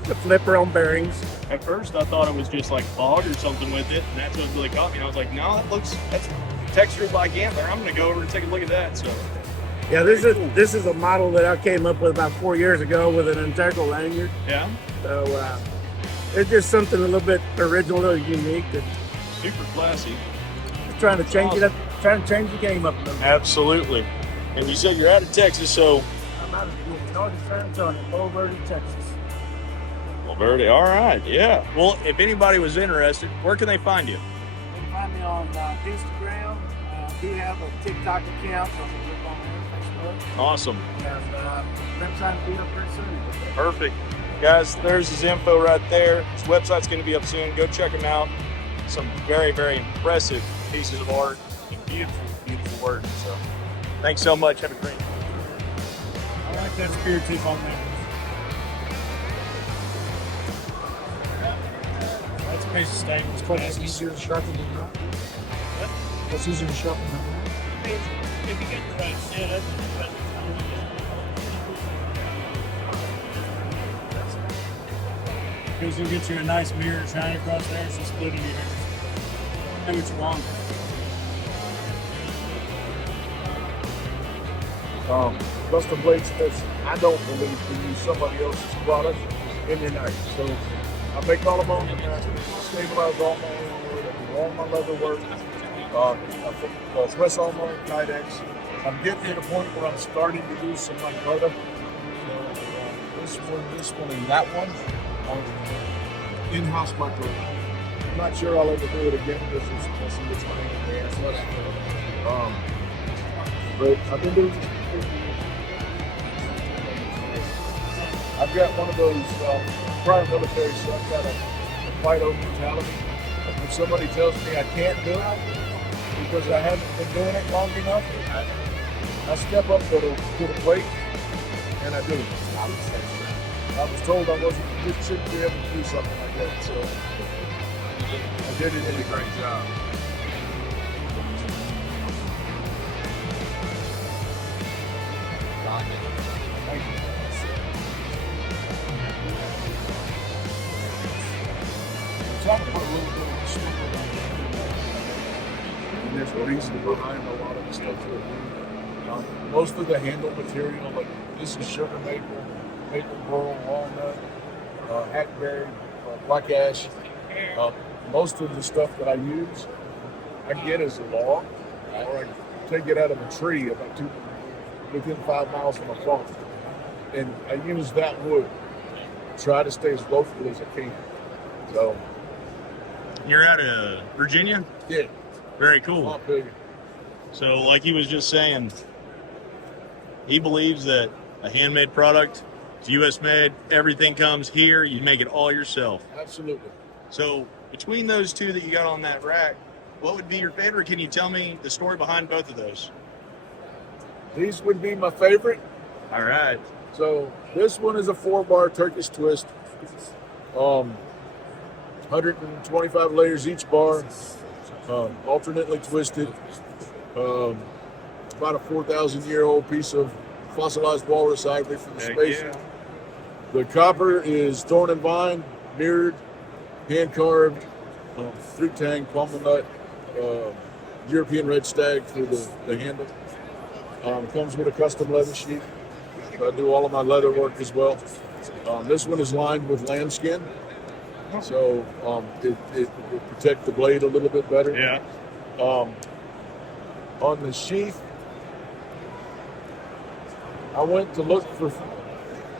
It's a flipper on bearings. At first, I thought it was just like bog or something with it, and that's what really caught me. And I was like, no, that's textured like antler. I'm gonna go over and take a look at that. So. Yeah, this is a model that I came up with about 4 years ago with an integral lanyard. Yeah. So it's just something a little bit original, a little unique. Super classy. Just trying to change it up, trying to change the game up a little bit. Absolutely. And you said you're out of Texas, so. I'm out of North San Antonio, Overbuilt, Texas. Verde, all right, yeah. Well, if anybody was interested, where can they find you? You can find me on Instagram. I do have a TikTok account, so I'm on Facebook. Awesome. And website will be up pretty soon. Perfect. Guys, there's his info right there. His website's going to be up soon. Go check him out. Some very, very impressive pieces of art and beautiful, beautiful work. So thanks so much. Have a great day. I like that spear tooth on there. That's a piece of stag. It's quite easier to sharpen than that. What's easier to sharpen than that? If you get the right setup, because you'll get you a nice mirror shine across there, so split it here. Know what you want. Custom blade smiths, I don't believe to use somebody else's product in your knife. So I make all of my own knives, stabilize all my own wood, I do all my leather work, I press all my own Kydex. I'm getting to the point where I'm starting to do some like leather. So this one, and that one are in-house micro. I'm not sure I'll ever do it again because it's my ass. But I've been doing. I've got one of those prior military, so I've got a fight over mentality. If somebody tells me I can't do it because I haven't been doing it long enough, I step up to the plate and I do it. I was told I shouldn't be able to do something like that, so I did it. You did a great job. Thank you. I'm trying to put a little bit of sticker on it. And there's a reason behind a lot of the stuff too. Most of the handle material, like this is sugar maple, maple pearl, walnut, hackberry, black ash. Most of the stuff that I use, I get as a log, or I take it out of a tree about within 5 miles from a farm. And I use that wood, try to stay as local as I can. So. You're out of Virginia? Yeah. Very cool. So like he was just saying, he believes that a handmade product, it's US made, everything comes here, you make it all yourself. Absolutely. So between those two that you got on that rack, what would be your favorite? Can you tell me the story behind both of those? These would be my favorite. All right. So this one is a 4-bar Turkish twist. 125 layers each bar, alternately twisted. About a 4,000-year-old piece of fossilized walrus ivory from the space. Yeah. The copper is thorn and vine, mirrored, hand carved, fruit tang, pummel nut, European red stag for the handle. Comes with a custom leather sheath. I do all of my leather work as well. This one is lined with lambskin, so it will protect the blade a little bit better. Yeah. On the sheath, I went to look for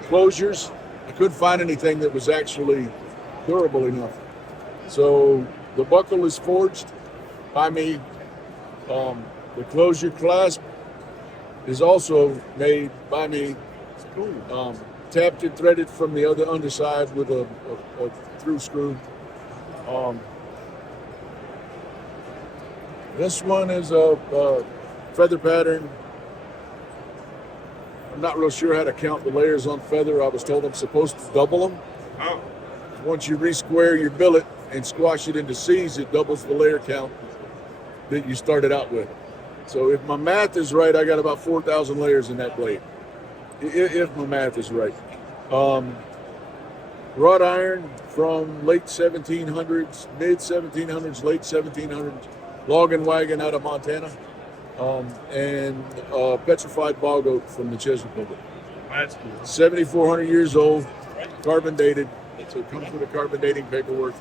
closures. I couldn't find anything that was actually durable enough. So the buckle is forged by me. The closure clasp is also made by me. Tapped and threaded from the other underside with a through screw. This one is a feather pattern. I'm not real sure how to count the layers on feather. I was told I'm supposed to double them. Oh. Once you re-square your billet and squash it into C's, it doubles the layer count that you started out with. So if my math is right, I got about 4,000 layers in that blade. If my math is right. Wrought iron from late 1700s, mid 1700s, late 1700s, log and wagon out of Montana, and petrified bog oak from the Czech Republic. That's cool. 7,400 years old, carbon dated, so it comes with a carbon dating paperwork.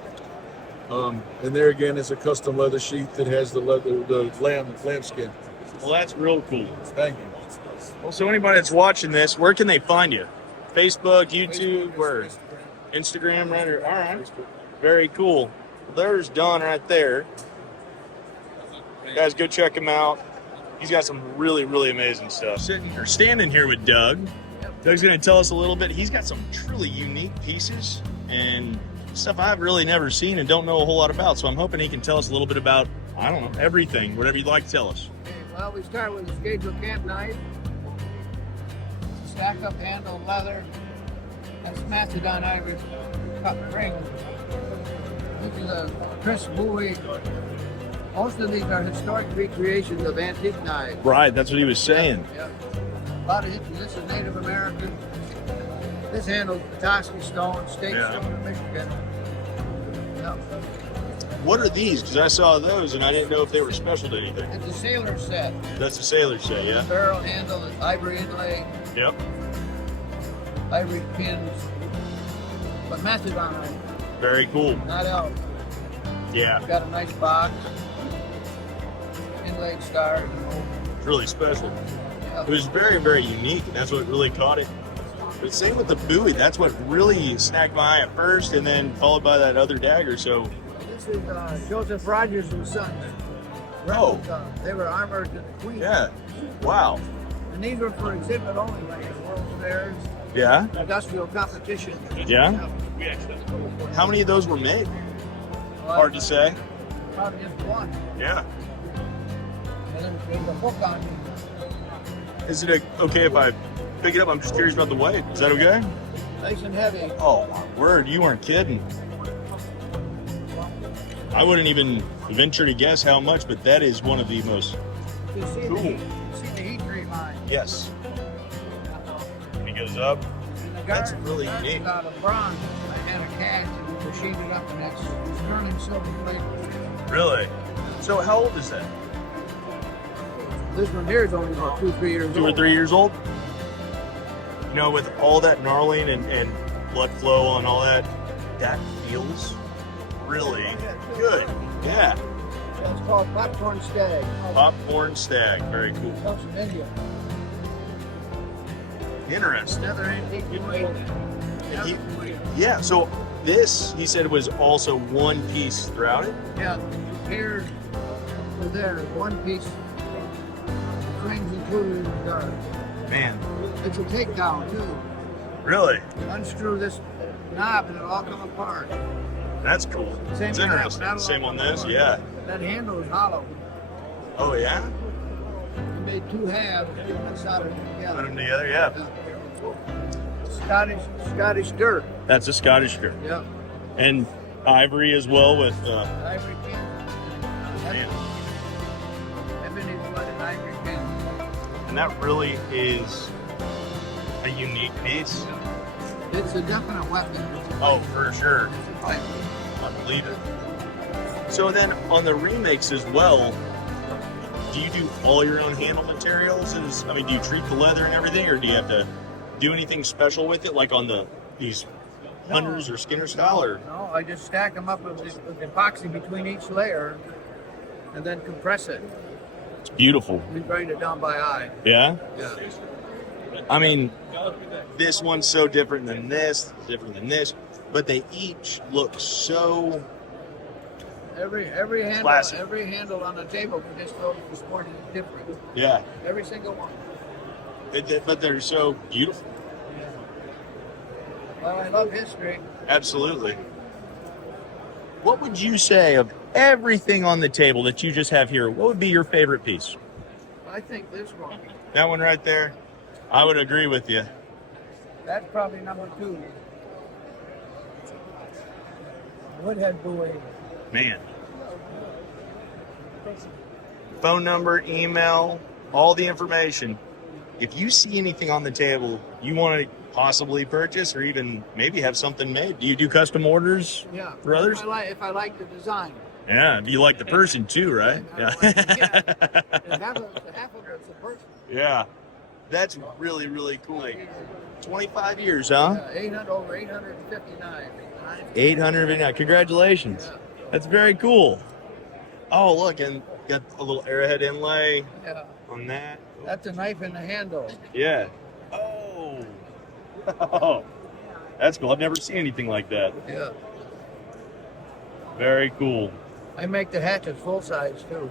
And there again is a custom leather sheath that has the lamb skin. Well, that's real cool. Thank you. Well, so anybody that's watching this, where can they find you? Facebook, YouTube, where? Instagram, right? All right. Very cool. There's Don right there. Guys, go check him out. He's got some really, really amazing stuff. Standing here with Doug. Doug's going to tell us a little bit. He's got some truly unique pieces and stuff I've really never seen and don't know a whole lot about. So I'm hoping he can tell us a little bit about, I don't know, everything, whatever you'd like to tell us. Well, we start with a schedule camp knife, stack up handle leather, that's Macedon ivory cut ring. This is a crisp buoy. Most of these are historic recreations of antique knives. Right, that's what he was saying. Yeah. A lot of this is Native American. This handles Damascus stone, state stone in Michigan. Yeah. What are these? Because I saw those and I didn't know if they were special to anything. It's a sailor set. That's a sailor set, yeah? Barrel handle, ivory inlay. Yep. Ivory pins. But Macedon ivory. Very cool. Not elk. Yeah. Got a nice box. Inlaid stars. It's really special. Yeah. It was very, very unique, and that's what really caught it. But same with the buoy. That's what really snagged my eye at first, and then followed by that other dagger. So this is Joseph Rogers and Sons. Oh. They were armored to the Queen. Yeah. Wow. And these were for exhibit only, like World Fairs. Yeah. Industrial competition. Yeah. How many of those were made? Well, hard to say. Probably just one. Yeah. And there's a book on it. Is it okay if I pick it up? I'm just curious about the weight. Is that okay? Nice and heavy. Oh, my word. You weren't kidding. I wouldn't even venture to guess how much, but that is one of the most cool. See the heat treat line. Yes. He goes up. That's really neat. Out of bronze. I had a cast and we machined it up, and that's sterling silver plate. Really? So how old is that? This one here is only about 2 or 3 years old. 2 or 3 years old? You know, with all that gnarling and blood flow and all that, that feels really good. Yeah. It's called Popcorn Stag. Popcorn Stag. Very cool. Comes from India. Interesting. Another antique weight. Yeah, so this, he said, was also one piece throughout it? Yeah, here to there, one piece. Frames included in the guard. Man. It's a takedown, too. Really? Unscrew this knob and it'll all come apart. That's cool. Same It's interesting. Same on this, yeah. That handle is hollow. Oh, yeah? We made 2 halves and soldered them together. Put them together, yeah. Scottish dirt. That's a Scottish dirt. Yeah. And ivory as well with... Ivory pin. Ebony wood and ivory pin. And that really is a unique piece. It's a definite weapon. Oh, for sure. It's a fight. I believe it. So then on the remakes as well, do you do all your own handle materials? I mean, do you treat the leather and everything, or do you have to do anything special with it, like on these hunters or Skinner style? Or No, I just stack them up with epoxy between each layer, and then compress it. It's beautiful. We grind it down by eye. Yeah. Yeah. I mean, this one's so different than this, but they each look so Every handle, classic. every handle on the table we just throw this morning is different. Yeah. Every single one. But they're so beautiful. Well, I love history. Absolutely. What would you say of everything on the table that you just have here? What would be your favorite piece? I think this one. That one right there? I would agree with you. That's probably number 2. Woodhead buoy. Man. Phone number, email, all the information. If you see anything on the table you want to possibly purchase or even maybe have something made, do you do custom orders for others? If I like the design. Yeah, you like the person too, right? Yeah. Half of it's a person. Yeah. That's really, really cool. 25 years, huh? Yeah, over 859. 859. Congratulations. That's very cool. Oh, look, and got a little arrowhead inlay on that. That's a knife in the handle. Yeah. Oh. Oh. That's cool. I've never seen anything like that. Yeah. Very cool. I make the hatchets full size too.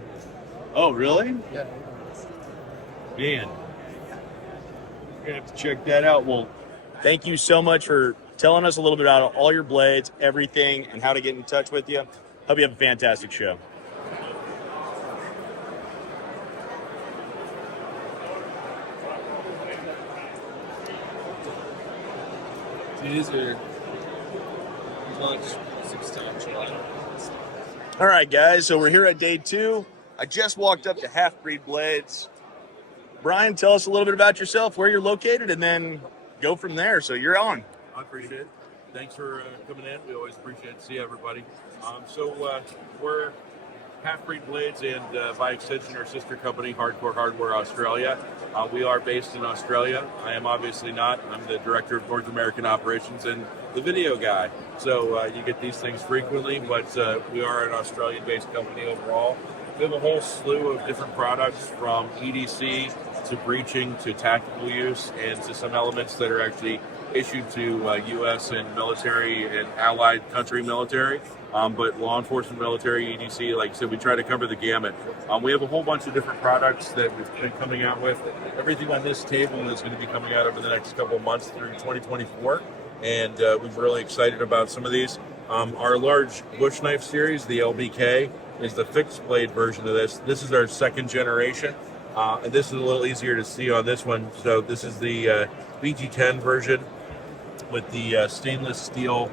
Oh, really? Yeah. Man. We're going to have to check that out. Well, thank you so much for telling us a little bit about all your blades, everything, and how to get in touch with you. Hope you have a fantastic show. These are much substantial. All right, guys, so we're here at day 2. I just walked up to Half Breed Blades. Brian, tell us a little bit about yourself, where you're located, and then go from there. So you're on. I appreciate it. Thanks for coming in. We always appreciate to see everybody. We're Half Breed Blades and by extension our sister company, Hardcore Hardware Australia. We are based in Australia. I am obviously not. I'm the director of North American operations and the video guy. So you get these things frequently, but we are an Australian-based company overall. We have a whole slew of different products from EDC to breaching to tactical use and to some elements that are actually issued to U.S. and military and allied country military, but law enforcement, military, EDC, like I said, we try to cover the gamut. We have a whole bunch of different products that we've been coming out with. Everything on this table is going to be coming out over the next couple of months through 2024, and we're really excited about some of these. Our large bush knife series, the LBK, is the fixed blade version of this. This is our second generation, and this is a little easier to see on this one. So this is the BG10 version with the stainless steel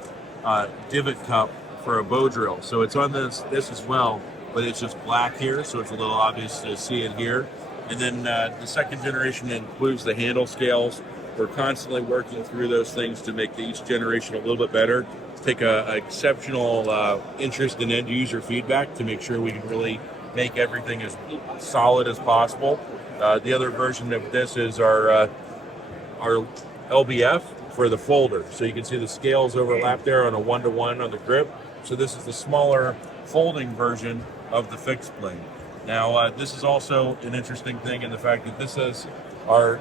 divot cup for a bow drill. So it's on this as well, but it's just black here, so it's a little obvious to see it here. And then the second generation includes the handle scales. We're constantly working through those things to make each generation a little bit better. Take a exceptional interest in end user feedback to make sure we can really make everything as solid as possible. The other version of this is our LBF for the folder. So you can see the scales overlap there on a 1-to-1 on the grip. So this is the smaller folding version of the fixed blade. Now this is also an interesting thing in the fact that this is our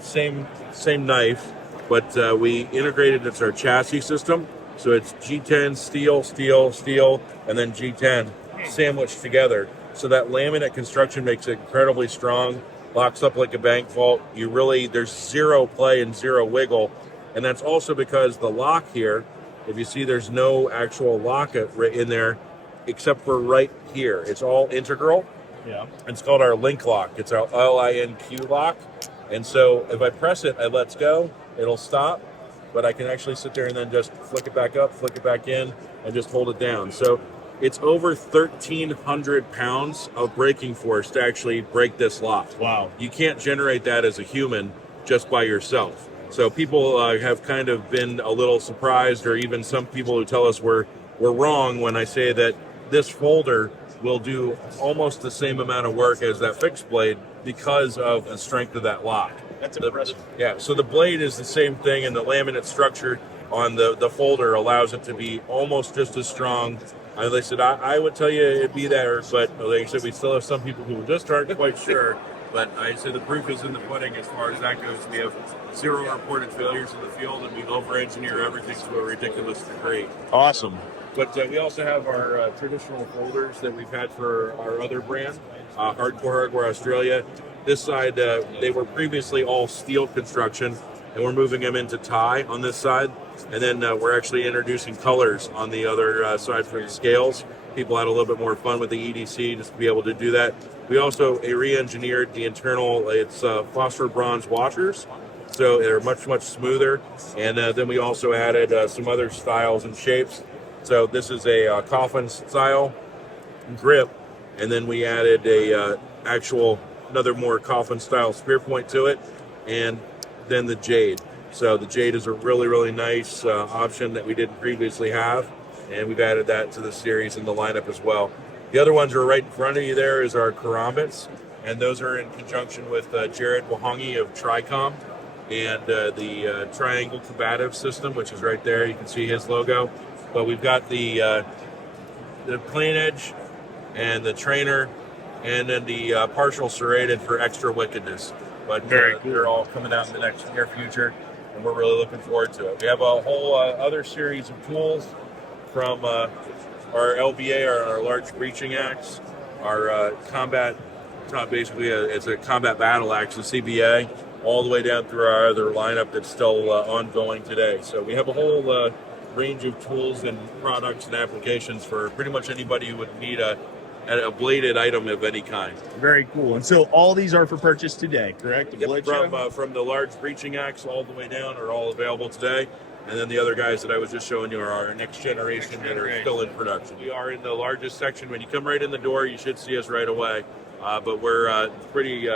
same knife, but we integrated it's our chassis system. So it's G10 steel, steel, steel, and then G10 sandwiched together. So that laminate construction makes it incredibly strong, locks up like a bank vault. There's zero play and zero wiggle. And that's also because the lock here, if you see there's no actual lock in there except for right here. It's all integral. Yeah. It's called our link lock. It's our LINQ lock. And so if I press it, I lets go, it'll stop. But I can actually sit there and then just flick it back up, flick it back in, and just hold it down. So it's over 1,300 pounds of braking force to actually break this lock. Wow. You can't generate that as a human just by yourself. So people have kind of been a little surprised, or even some people who tell us we're wrong when I say that this folder will do almost the same amount of work as that fixed blade because of the strength of that lock. That's impressive. Yeah, so the blade is the same thing, and the laminate structure on the folder allows it to be almost just as strong. Like I said, I would tell you it'd be there, but like I said, we still have some people who just aren't quite sure. But I say the proof is in the pudding as far as that goes. We have 0 reported failures in the field, and we over-engineer everything to a ridiculous degree. Awesome. But we also have our traditional folders that we've had for our other brand, Hardcore Hardware Australia. This side, they were previously all steel construction, and we're moving them into tie on this side. And then we're actually introducing colors on the other side for the scales. People had a little bit more fun with the EDC just to be able to do that. We also re-engineered the internal, it's phosphor bronze washers, so they're much, much smoother. And then we also added some other styles and shapes. So this is a coffin style grip, and then we added a another more coffin style spear point to it, and then the jade. So the jade is a really, really nice option that we didn't previously have, and we've added that to the series and the lineup as well. The other ones are right in front of you there is our karambits, and those are in conjunction with Jared Wahangi of Tricom and the Triangle Combative System, which is right there. You can see his logo. But we've got the plain edge and the trainer, and then the partial serrated for extra wickedness. But they're all coming out in the near future, and we're really looking forward to it. We have a whole other series of tools from our LBA, our large breaching axe, our combat, it's a combat battle axe, a CBA, all the way down through our other lineup that's still ongoing today. So we have a whole range of tools and products and applications for pretty much anybody who would need a bladed item of any kind. Very cool. And so all these are for purchase today, correct? From the large breaching axe all the way down are all available today. And then the other guys that I was just showing you are our next generation that are still in production. We are in the largest section. When you come right in the door, you should see us right away. But we're pretty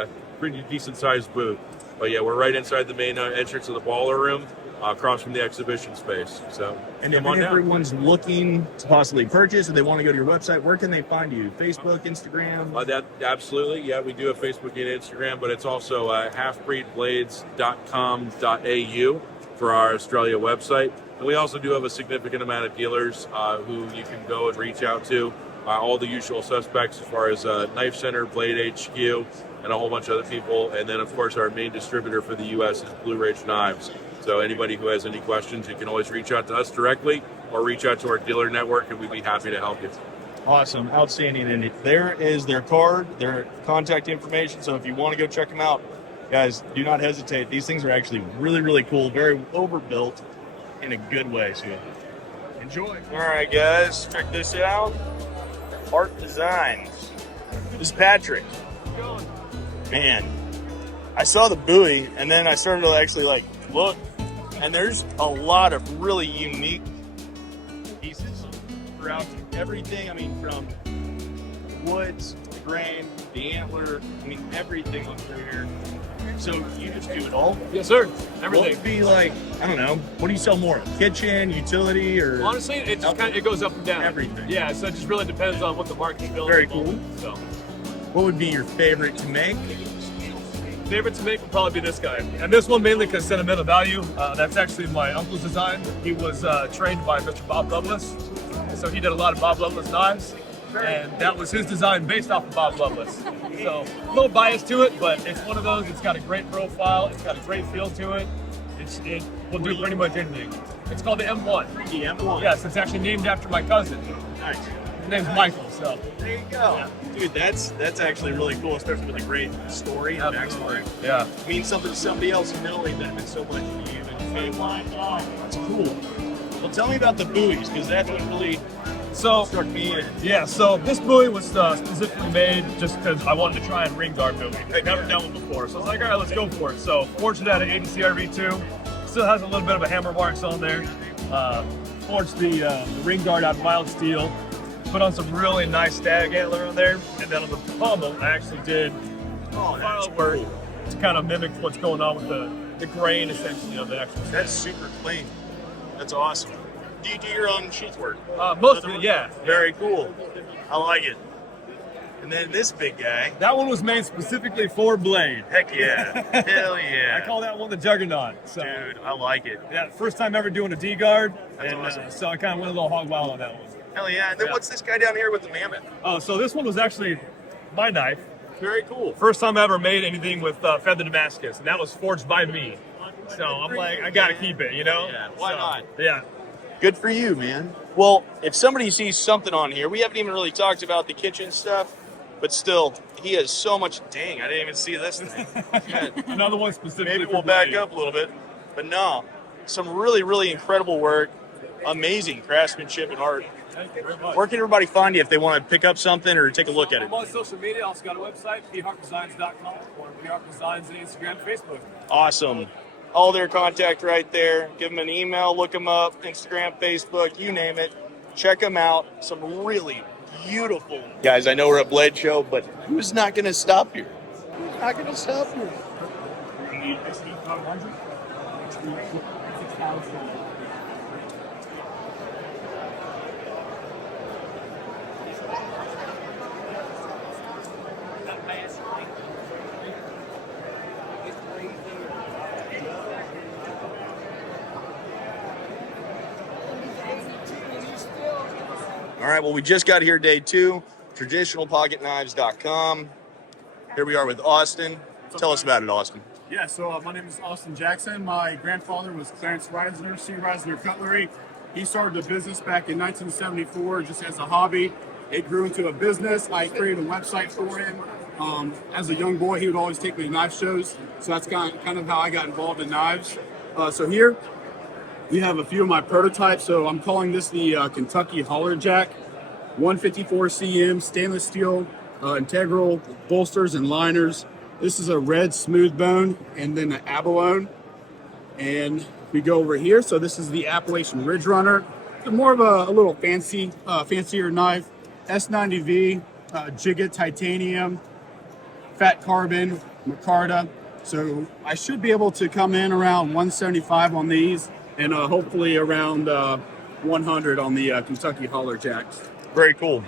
decent sized booth. But yeah, we're right inside the main entrance of the baller room, across from the exhibition space. So, and if everyone's looking to possibly purchase and they want to go to your website, where can they find you? Facebook, Instagram? Absolutely. Yeah, we do have Facebook and Instagram, but it's also halfbreedblades.com.au for our Australia website. And we also do have a significant amount of dealers who you can go and reach out to. All the usual suspects as far as Knife Center, Blade HQ, and a whole bunch of other people. And then, of course, our main distributor for the U.S. is Blue Ridge Knives. So anybody who has any questions, you can always reach out to us directly or reach out to our dealer network, and we'd be happy to help you. Awesome. Outstanding. And there is their card, their contact information. So if you want to go check them out, guys, do not hesitate. These things are actually really, really cool, very overbuilt in a good way. So enjoy. All right, guys, check this out. Art Designs. This is Patrick. Man, I saw the buoy, and then I started to actually look, and there's a lot of really unique pieces throughout everything. I mean, from the woods, the grain, the antler, I mean, everything up here. So you just do it all? Yes, sir. Everything. What would be I don't know, what do you sell more? Kitchen, utility, or? Honestly, it just it goes up and down. Everything. Yeah, so it just really depends on what the market's feeling. Very cool. So, what would be your favorite to make? Favorite to make would probably be this guy. And this one mainly because sentimental value. That's actually my uncle's design. He was trained by Mr. Bob Loveless. So he did a lot of Bob Loveless knives. And that was his design based off of Bob Loveless. So a little biased to it, but it's one of those. It's got a great profile. It's got a great feel to it. It will do pretty much anything. It's called the M1. The M1? Yes, it's actually named after my cousin. Nice. His name's Michael, so. There you go. Yeah. Dude, that's actually really cool, especially with a great story and backstory. Yeah. It means something to somebody else knowing that meant so much to you and your family. That's cool. Well, tell me about the buoys, because that's what really struck me in. Yeah, so this buoy was specifically made just because I wanted to try and ring guard buoy. I've never done one before, so I was like, all right, let's go for it. So forged it out of ADC RV2. Still has a little bit of a hammer marks on there. Forged the ring guard out of mild steel. Put on some really nice stag antler on there, and then on the pommel, I actually did file work to kind of mimic what's going on with the grain, essentially, of the actual stag. That's super clean. That's awesome. Do you do your own sheath work? Most of it, yeah. Very cool. I like it. And then this big guy. That one was made specifically for Blade. Heck yeah. Hell yeah. I call that one the Juggernaut. So, dude, I like it. Yeah, first time ever doing a D-guard. That's awesome. So I kind of went a little hog wild on that one. Hell yeah. And then what's this guy down here with the mammoth? Oh, so this one was actually my knife. Very cool. First time I ever made anything with feather Damascus, and that was forged by me. So I'm like, I gotta keep it, you know? Yeah, why not? Yeah. Good for you, man. Well, if somebody sees something on here, we haven't even really talked about the kitchen stuff, but still, he has so much. Dang, I didn't even see this thing. Another one specifically. Maybe we'll back up a little bit, but no, some really, really incredible work, amazing craftsmanship and art. Thank you very much. Where can everybody find you if they want to pick up something or take a look at it? I'm on social media. Also got a website, phartdesigns.com, or phartdesigns on Instagram, Facebook. Awesome. All their contact right there. Give them an email, look them up, Instagram, Facebook, you name it. Check them out. Some really beautiful. Guys, I know we're at Bladeshow, but who's not going to stop here? Who's not going to stop here? All right, well, we just got here day 2, traditionalpocketknives.com. Here we are with Austin. Tell us about it, Austin. Yeah, so my name is Austin Jackson. My grandfather was Clarence Reisner, C. Reisner Cutlery. He started the business back in 1974 just as a hobby. It grew into a business. I created a website for him. As a young boy, he would always take me to knife shows. So that's kind of how I got involved in knives. So here, we have a few of my prototypes. So I'm calling this the Kentucky Holler Jack, 154 cm stainless steel, integral bolsters and liners. This is a red smooth bone and then an abalone. And we go over here. So this is the Appalachian Ridge Runner. It's more of a little fancier knife. S90V, Giga titanium, fat carbon, micarta. So I should be able to come in around 175 on these, and hopefully around 100 on the Kentucky Holler Jacks. Very cool.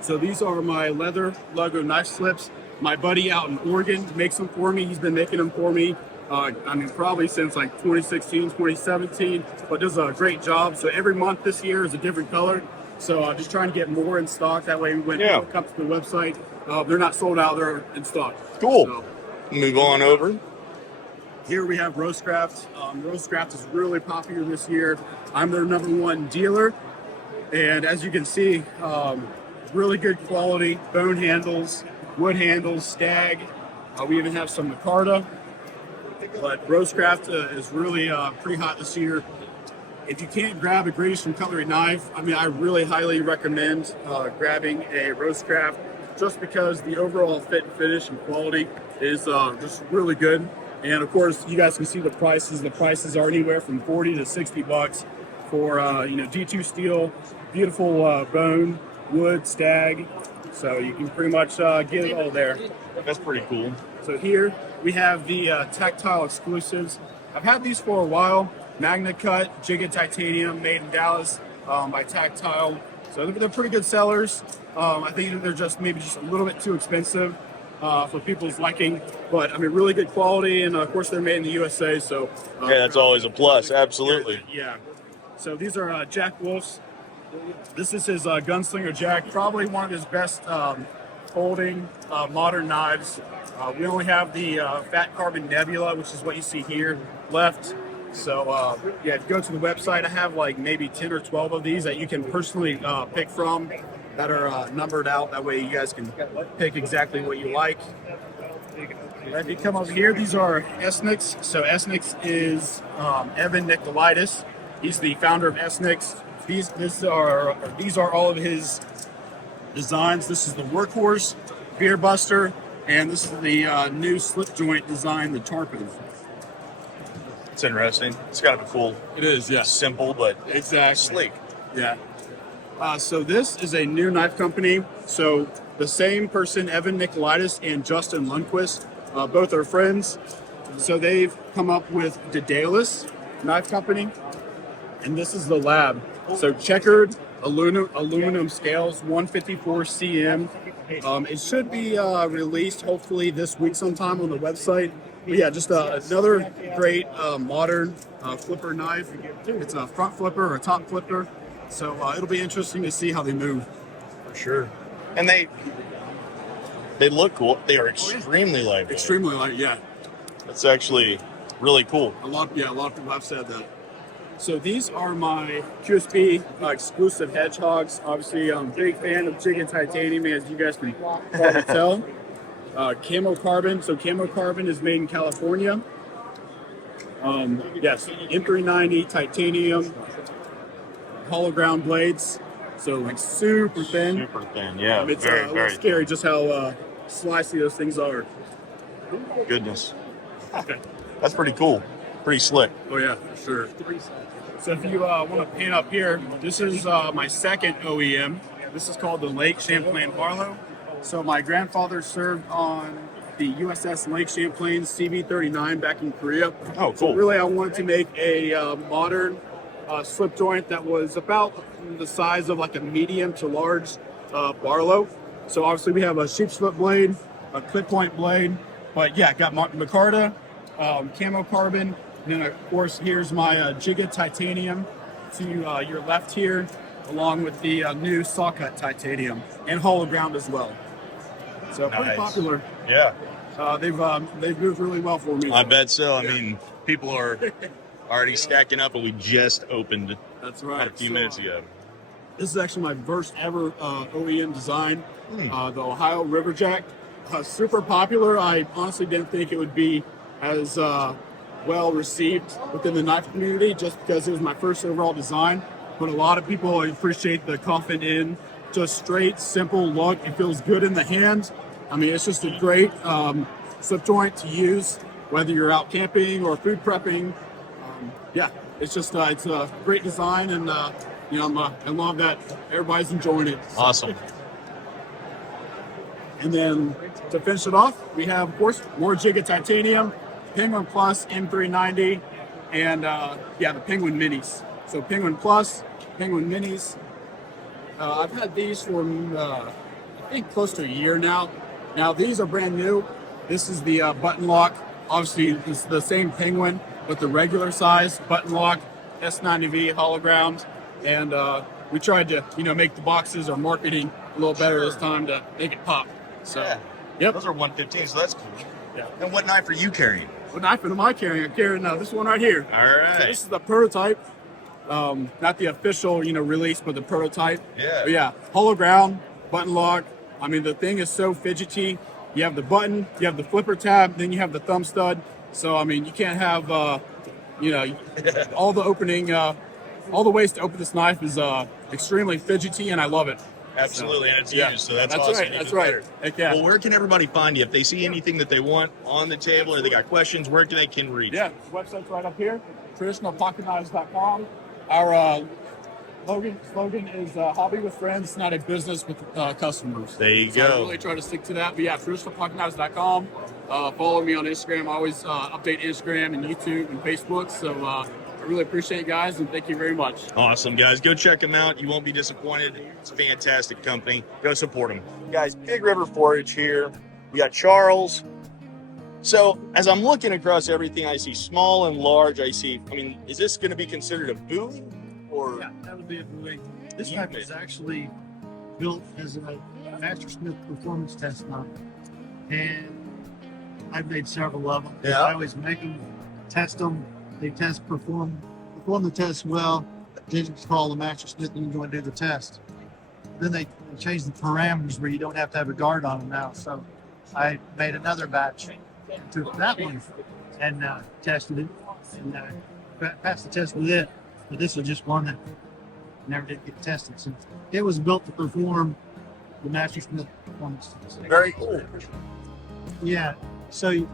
So these are my leather logo knife slips. My buddy out in Oregon makes them for me. He's been making them for me, probably since like 2016, 2017, but does a great job. So every month this year is a different color. So I'm just trying to get more in stock. That way when people come to the website, they're not sold out, they're in stock. Cool. So, move on over. Here we have Roastcraft. Roastcraft is really popular this year. I'm their #1 dealer. And as you can see, really good quality bone handles, wood handles, stag. We even have some micarta. But Roastcraft is really pretty hot this year. If you can't grab a Gratian Cutlery knife, I really highly recommend grabbing a Roastcraft just because the overall fit and finish and quality is just really good. And of course, you guys can see the prices. The prices are anywhere from $40 to $60 for D2 steel, beautiful bone, wood, stag. So you can pretty much get it all there. That's pretty cool. So here we have the tactile exclusives. I've had these for a while. Magna Cut, Giga Titanium, made in Dallas by Tactile. So they're pretty good sellers. I think they're maybe just a little bit too expensive for people's liking, but really good quality, and of course they're made in the USA. So yeah, that's always a plus. Absolutely. Yeah. So these are Jack Wolf's. This is his Gunslinger Jack, probably one of his best folding modern knives. We only have the Fat Carbon Nebula, which is what you see here, left. So if you go to the website, I have like maybe 10 or 12 of these that you can personally pick from that are numbered out. That way you guys can pick exactly what you like. If you come over here, these are Esnix. So Esnix is Evan Nicolaitis. He's the founder of Esnix. These are all of his designs. This is the Workhorse, Beer Buster, and this is the new slip joint design, the Tarpon. It's interesting. It's kind of cool. It is, yeah. Simple, but exactly sleek. Yeah. So this is a new knife company. So the same person, Evan Nicolaitis and Justin Lundquist, both are friends. So they've come up with Daedalus Knife Company, and this is the lab. So checkered aluminum scales, 154 cm. It should be released hopefully this week sometime on the website. But yeah, just another great modern flipper knife. It's a front flipper or a top flipper, so it'll be interesting to see how they move. For sure. And they look cool. They are extremely light. Extremely light, yeah. That's actually really cool. A lot of people have said that. So these are my QSP exclusive hedgehogs. Obviously, I'm a big fan of Jig and Titanium, as you guys can probably tell. Camo carbon. So camo carbon is made in California. Yes, M390 titanium hollow ground blades. So like super thin. Super thin, yeah. It's very, a little very scary just how slicey those things are. Goodness. That's pretty cool. Pretty slick. Oh yeah, for sure. So if you want to pan up here, this is my second OEM. This is called the Lake Champlain Barlow. So my grandfather served on the USS Lake Champlain CV-39 back in Korea. Oh, cool. So really, I wanted to make a modern slip joint that was about the size of like a medium to large Barlow. So obviously we have a sheep's foot blade, a clip point blade, but yeah, got micarta, camo carbon. And then of course here's my Giga titanium to your left here, along with the new saw cut titanium and hollow ground as well. So pretty popular. Yeah. They've moved really well for me. I bet so. I mean, people are already stacking up, and we just opened. That's right. A few minutes ago. This is actually my first ever OEM design, the Ohio Riverjack. Super popular. I honestly didn't think it would be as well received within the knife community, just because it was my first overall design. But a lot of people appreciate the coffin in, just straight, simple look. It feels good in the hand. I mean, it's just a great slip joint to use, whether you're out camping or food prepping. Yeah, it's just it's a great design, and you know, I love that everybody's enjoying it. Awesome. And then to finish it off, we have, of course, more Giga Titanium, Penguin Plus M390, and yeah, the Penguin Minis. So Penguin Plus, Penguin Minis. I've had these for I think close to a year now. Now these are brand new. This is the button lock. Obviously, it's the same Penguin, but the regular size button lock, S90V hollow ground, and we tried to make the boxes or marketing a little better this time to make it pop. So, yeah. Yep. Those are 115, so that's cool. Yeah. And what knife are you carrying? What knife am I carrying? I'm carrying this one right here. All right. So this is the prototype. Not the official, release, but the prototype. Yeah. But yeah, hollow ground, button lock. I mean, the thing is so fidgety. You have the button, you have the flipper tab, then you have the thumb stud. So, I mean, you can't have, all the opening, all the ways to open this knife is extremely fidgety, and I love it. Absolutely, and it's Yeah. huge, so that's That's awesome. right, that's right. Heck yeah. Well, where can everybody find you? If they see anything that they want on the table or they got questions, where can they reach? Yeah, the website's right up here, traditionalpocketknives.com. Our slogan is hobby with friends, not a business with customers. There you So go. I really try to stick to that. But yeah, traditionalpocketknives.com. Follow me on Instagram. I always update Instagram and YouTube and Facebook. So I really appreciate you guys, and thank you very much. Awesome, guys. Go check them out. You won't be disappointed. It's a fantastic company. Go support them. Guys, Big River Forage here. We got Charles. So as I'm looking across everything, I see small and large. Is this going to be considered a buoy? Or Yeah, that would be a buoy. This knife was actually built as a Mastersmith performance test knife. And I've made several of them. Yeah. I always make them, test them. They perform the test well. Then you call the Mastersmith and you go and do the test. Then they changed the parameters where you don't have to have a guard on them now. So I made another batch and took that one and tested it and passed the test with it. But this was just one that never did get tested. So it was built to perform the Mastersmith performance test. Very cool. Yeah. So you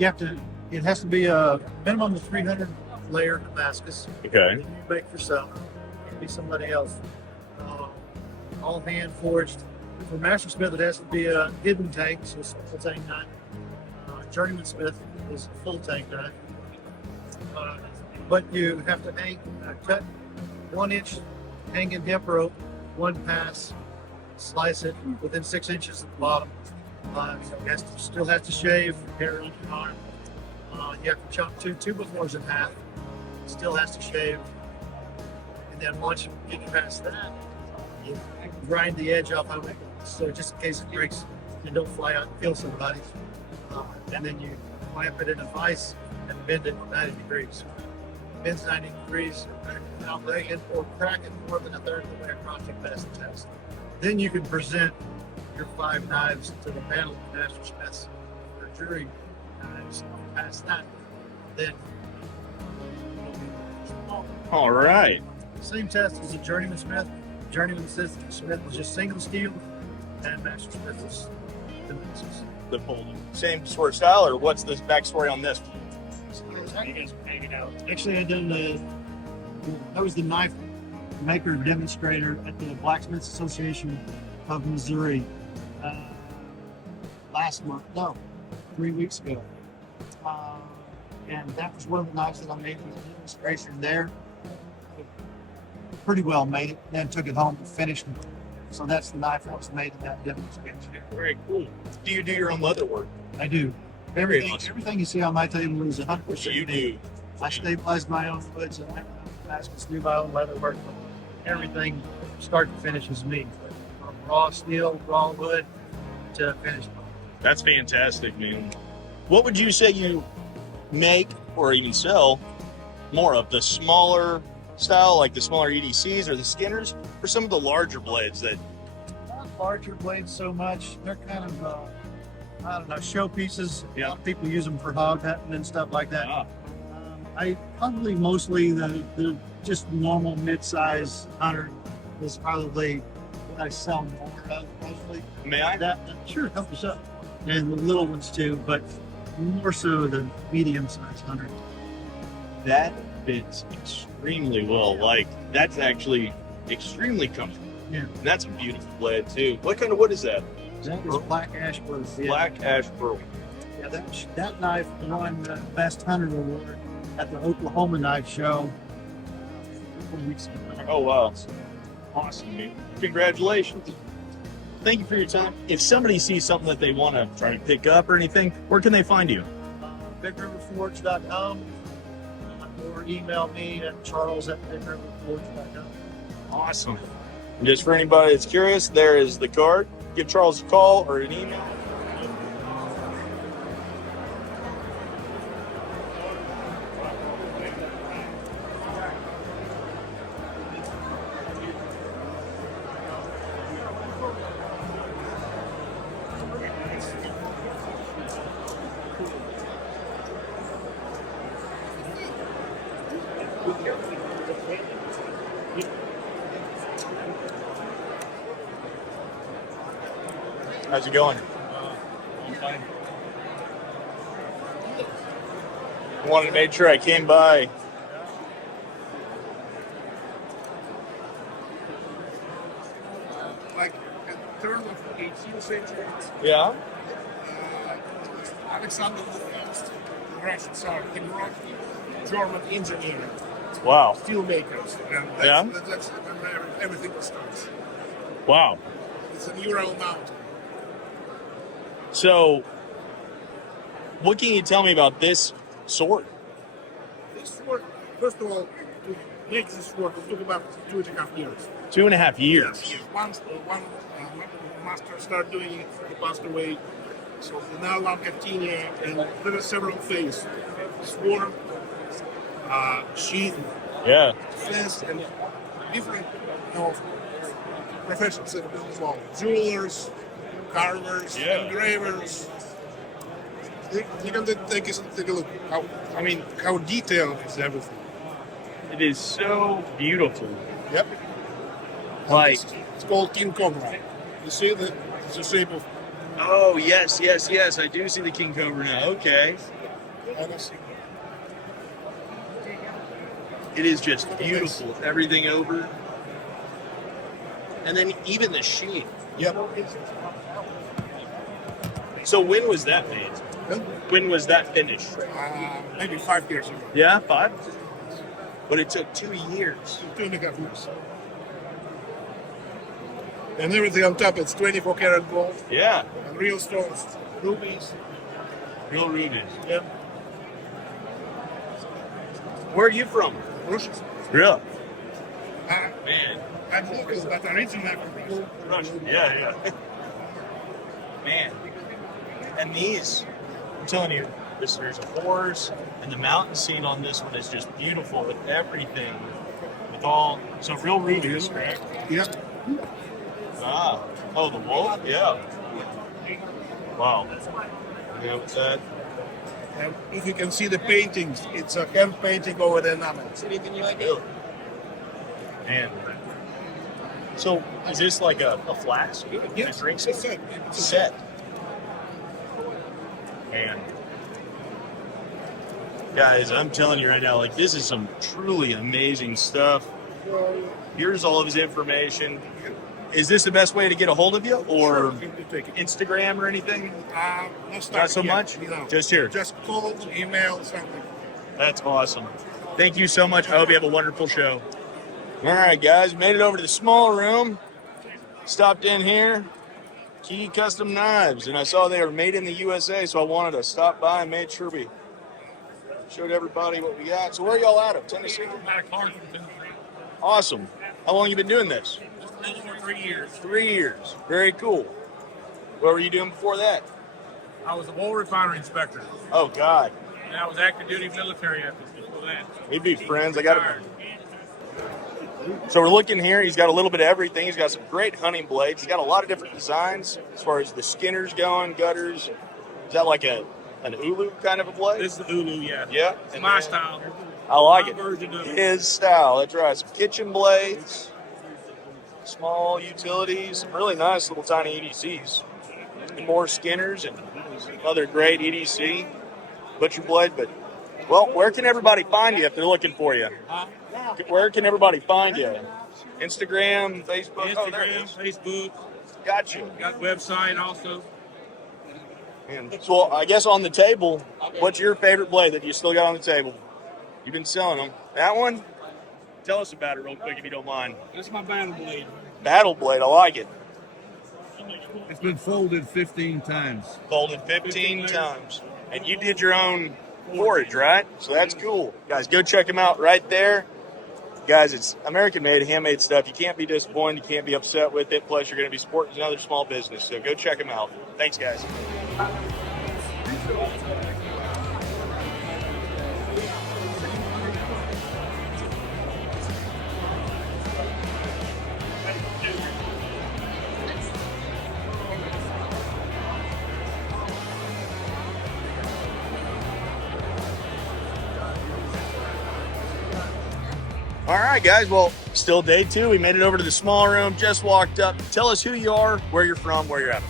have to. It has to be a minimum of 300 layer Damascus. Okay. You make yourself. It can be somebody else. All hand forged. For Mastersmith, it has to be a hidden tank, so it's a full tank knife. Journeyman Smith is a full tank knife. But you have to cut 1 inch hanging hemp rope, one pass, slice it within 6 inches of the bottom. Still has to shave hair on your arm. You have to chop two befores in half. Still has to shave. And then once you get past that, you grind the edge off of it, so just in case it breaks and don't fly out and kill somebody. And then you clamp it in a vise and bend it 90 degrees. Bends 90 degrees without breaking or cracking more than a third of the way across, you pass the test. Then you can present your 5 knives to the panel of master smiths or jury knives. Past that, then All right. same test as a journeyman smith. Journeyman smith is just single steel, and master smith is Damascus. The folding. Same sort of style, or what's the backstory on this? Actually, I was the knife maker demonstrator at the Blacksmiths Association of Missouri last month. No, 3 weeks ago. And that was one of the knives that I made for the demonstration there. Pretty well made it, then took it home and finished it. So that's the knife that was made in that demonstration. Very cool. Do you do your own leather work? I do. Very awesome. Everything you see on my table is 100% You me. do. I stabilize my own woods and I Damascus, do my own leather work. Everything, start to finish, is me. From raw steel, raw wood to finished. That's fantastic, man. What would you say you make or even sell more of? The smaller style, like the smaller EDCs or the skinners, or some of the larger blades that... Not larger blades so much. They're kind of, I don't know, showpieces. Yeah. A lot of people use them for hog hunting and stuff like that. I probably mostly the just normal mid-size hunter is probably what I sell more of mostly. May I? Sure, help us up. And the little ones too, but more so the medium-sized hunter. That fits extremely well. Like, that's actually extremely comfortable. Yeah. And that's a beautiful blade too. What kind of wood is that? That is black ash pearl. Black ash pearl. Yeah, that knife won the Best Hunter Award at the Oklahoma Knife Show 4 weeks ago. Oh, wow. Awesome, man. Congratulations. Thank you for your time. If somebody sees something that they want to try to pick up or anything, where can they find you? BigRiverForge.com or email me at charles@BigRiverForge.com. Awesome. And just for anybody that's curious, there is the card. Give Charles a call or an email. How's it going? I'm fine. I wanted to make sure I came by. Like at the turn of the 18th century, Yeah? Alexander I, the Russian Tsar, he brought German engineering. Wow. Steel makers. And that's where everything starts. Wow. It's an Ural mountain. So, what can you tell me about this sword? This sword, first of all, to make this sword, it took about 2.5 years. 2.5 years? Yes. One master started doing it, he passed away. So now I'm continuing, and there are several things. Sword, sheath, fence, and different professions that do as well. Jewelers, carvers, engravers. You can take a look how detailed is everything. It is so beautiful. Yep. Like, it's called King Cobra. You see that it's the shape of. Oh yes. I do see the King Cobra now. Okay. It is just beautiful. Everything over. And then even the sheath. Yep. So when was that made? When was that finished? Maybe 5 years ago. Yeah, 5? But it took 2 years. 2.5 years. And everything on top, it's 24 karat gold. Yeah. And real stones, rubies. Real rubies. Yeah. Where are you from? Russia. Really? Man. I'm local, but originally from Russia. Yeah. Man. And these, I'm telling you, there's a horse, and the mountain scene on this one is just beautiful with everything. With all, so real rubies, right? Yep. Ah. Oh, the wolf? Yeah. Wow. Yeah, what's that? And if you can see the paintings, it's a hand painting over the enamel. Anything you like it? Man. So, is this like a flask? Yes, a drink it's a set. set. Man. Guys, I'm telling you right now, like, this is some truly amazing stuff. Here's all of his information. Is this the best way to get a hold of you, or Instagram or anything? Not so much? No. Just here? Just call, email, something. That's awesome. Thank you so much. I hope you have a wonderful show. All right, guys, made it over to the small room. Stopped in here. Key Custom Knives, and I saw they were made in the USA, so I wanted to stop by and made sure we showed everybody what we got. So where are y'all out of? Tennessee? Awesome. How long you been doing this? Over 3 years. 3 years. Very cool. What were you doing before that? I was a wool refinery inspector. Oh, God. And I was active duty military after before that. We'd be friends. I got him. So we're looking here. He's got a little bit of everything. He's got some great hunting blades. He's got a lot of different designs as far as the skinners going, gutters. Is that like an Ulu kind of a blade? This is the Ulu, yeah. Yeah. It's my style. I like it. Version of it. His style. That's right. Some kitchen blades, small utilities, some really nice little tiny EDCs. And more skinners and another great EDC butcher blade. But, well, where can everybody find you if they're looking for you? Where can everybody find you? Instagram, Facebook? Instagram, Facebook. Got you. Got website also. And so I guess on the table, what's your favorite blade that you still got on the table? You've been selling them. That one? Tell us about it real quick if you don't mind. That's my battle blade. Battle blade, I like it. It's been folded 15 times. Folded 15 times. And you did your own forage, right? So that's cool. Guys, go check them out right there. Guys, it's American-made, handmade stuff. You can't be disappointed. You can't be upset with it. Plus, you're going to be supporting another small business. So go check them out. Thanks, guys. All right, guys. Well, still day 2. We made it over to the small room. Just walked up. Tell us who you are, where you're from, where you're at.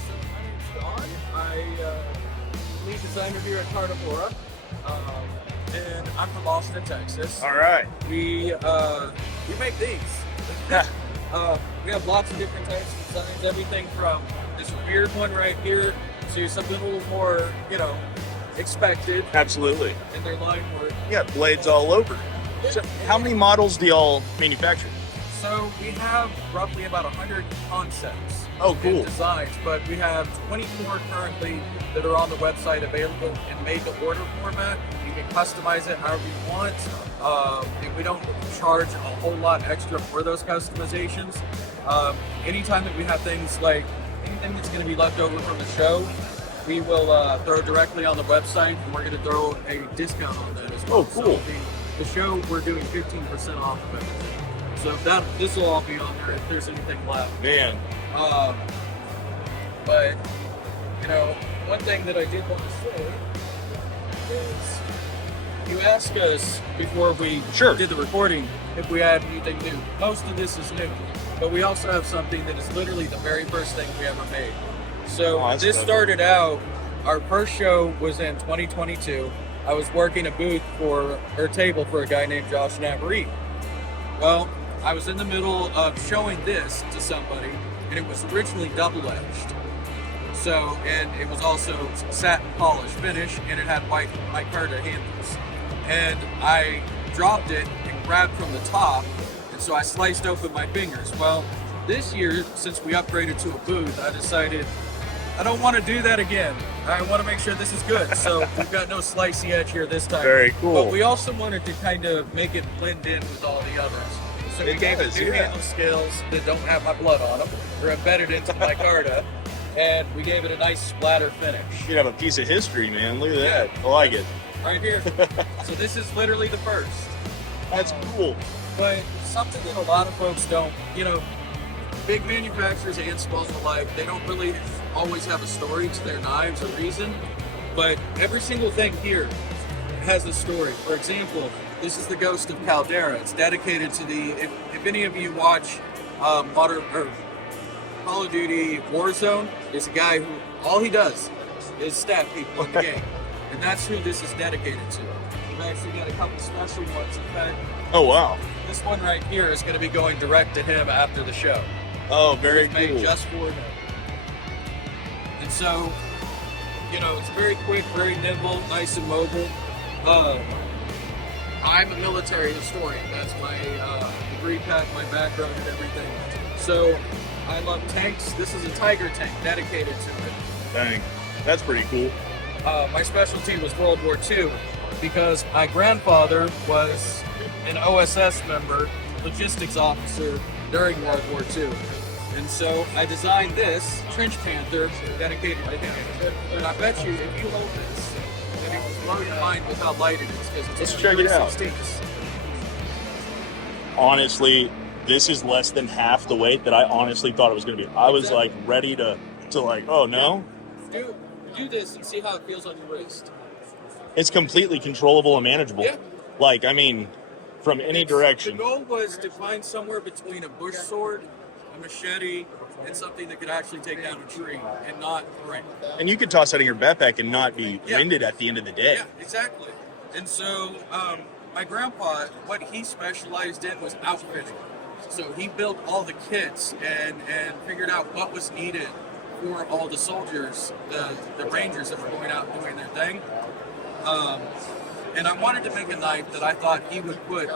I lead designer here at Carnivora, and I'm from Austin, Texas. All right. We make these. We have lots of different types of designs. Everything from this weird one right here to something a little more, expected. Absolutely. In their line work. Yeah, blades all over. So how many models do y'all manufacture? So we have roughly about 100 concepts. Oh, cool. And designs, but we have 24 currently that are on the website available in made-to-order format. You can customize it however you want. And we don't charge a whole lot extra for those customizations. Anytime that we have things like anything that's going to be left over from the show, we will throw directly on the website, and we're going to throw a discount on that as well. Oh, cool. So the show, we're doing 15% off of it. So this will all be on there if there's anything left. Man. But, one thing that I did want to say is you asked us before we did the recording if we had anything new. Most of this is new, but we also have something that is literally the very first thing we ever made. So this started out, our first show was in 2022. I was working a booth or table for a guy named Josh Navarrete. Well, I was in the middle of showing this to somebody, and it was originally double-edged. So, and it was also satin polish finish, and it had white micarta handles. And I dropped it and grabbed from the top, and so I sliced open my fingers. Well, This year, since we upgraded to a booth, I decided I don't want to do that again. I want to make sure this is good. So we've got no slicey edge here this time. Very cool. But we also wanted to kind of make it blend in with all the others. So we gave it new handle scales that don't have my blood on them. They're embedded into my micarta. And we gave it a nice splatter finish. You have a piece of history, man. Look at that. I like it. Right here. So this is literally the first. That's cool. But something that a lot of folks don't, you know, big manufacturers and small alike, they don't really always have a story to their knives or reason. But every single thing here has a story. For example, this is the Ghost of Caldera. It's dedicated to the, if any of you watch modern or Call of Duty Warzone, is a guy who all he does is stab people in the game, and that's who this is dedicated to. We've actually got a couple special ones. In fact, oh wow, this one right here is going to be going direct to him after the show. Oh, very it's cool. Made just for him. And so, you know, it's very quick, very nimble, nice and mobile. I'm a military historian. That's my degree path, my background, and everything. So I love tanks. This is a Tiger tank dedicated to it. Dang, that's pretty cool. My specialty was World War II because my grandfather was an OSS member, logistics officer during World War II. And so I designed this Trench Panther dedicated to him. And I bet you if you hold this, then it will blow your mind with how light it is because it's Let's check it out. 3/16. Honestly, this is less than half the weight that I honestly thought it was going to be. I was like ready to like, oh no. Do this and see how it feels on your wrist. It's completely controllable and manageable. Yeah. Like, I mean, from any direction. The goal was to find somewhere between a bush sword, a machete, and something that could actually take down a tree and not break. And you could toss that in your backpack and not be winded at the end of the day. Yeah, exactly. And so my grandpa, what he specialized in was outfitting. So he built all the kits and figured out what was needed for all the soldiers, the rangers that were going out and doing their thing. And I wanted to make a knife that I thought he would put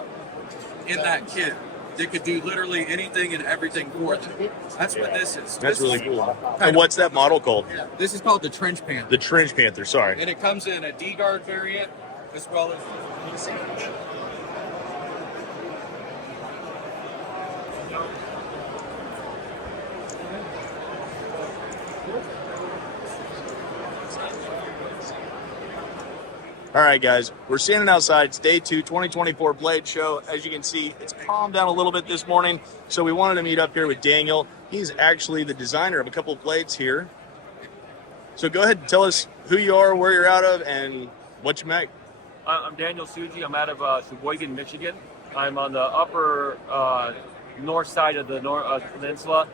in that kit that could do literally anything and everything for them. That's what this is. That's really cool. And what's that model called? This is called the Trench Panther. The Trench Panther, sorry. And it comes in a D-guard variant as well as All right, guys, we're standing outside. It's day 2, 2024 Blade Show. As you can see, it's calmed down a little bit this morning, so we wanted to meet up here with Daniel. He's actually the designer of a couple of blades here. So go ahead and tell us who you are, where you're out of, and what you make. I'm Daniel Suji. I'm out of Sheboygan, Michigan. I'm on the upper north side of the peninsula.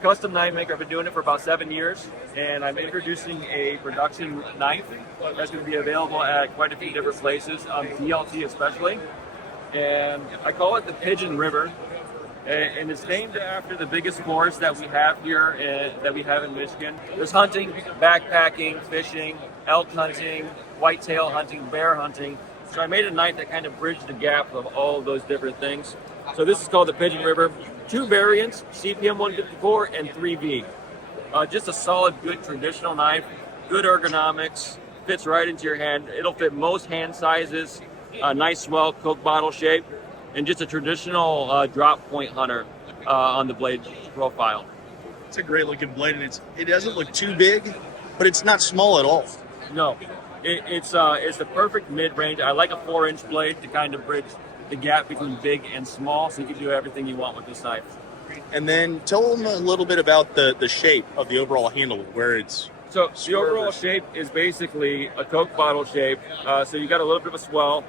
Custom knife maker. I've been doing it for about 7 years, and I'm introducing a production knife that's going to be available at quite a few different places, DLT especially. And I call it the Pigeon River, and it's named after the biggest forest that we have here, that we have in Michigan. There's hunting, backpacking, fishing, elk hunting, whitetail hunting, bear hunting. So I made a knife that kind of bridged the gap of all of those different things. So this is called the Pigeon River. 2 variants, CPM 154 and 3V. Just a solid, good traditional knife, good ergonomics, fits right into your hand. It'll fit most hand sizes, nice swell Coke bottle shape, and just a traditional drop point hunter on the blade profile. It's a great looking blade, and it doesn't look too big, but it's not small at all. No, it's the perfect mid-range. I like a 4-inch blade to kind of bridge the gap between big and small, so you can do everything you want with this knife. And then tell them a little bit about the shape of the overall handle, where it's... So the overall shape is basically a Coke bottle shape. So you got a little bit of a swell,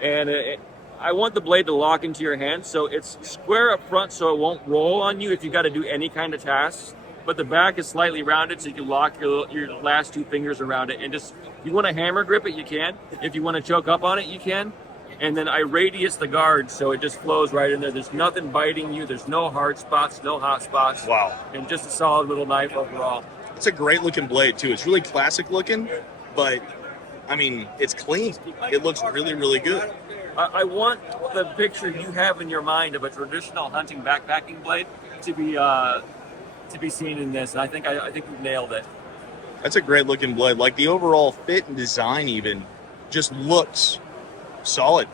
and I want the blade to lock into your hand, so it's square up front so it won't roll on you if you got to do any kind of tasks. But the back is slightly rounded, so you can lock your last 2 fingers around it. And just, if you want to hammer grip it, you can. If you want to choke up on it, you can. And then I radius the guard so it just flows right in there. There's nothing biting you. There's no hard spots, no hot spots. Wow. And just a solid little knife overall. It's a great looking blade too. It's really classic looking, but I mean, it's clean. It looks really, really good. I want the picture you have in your mind of a traditional hunting backpacking blade to be seen in this. And I think we've nailed it. That's a great looking blade. Like the overall fit and design even just looks solid.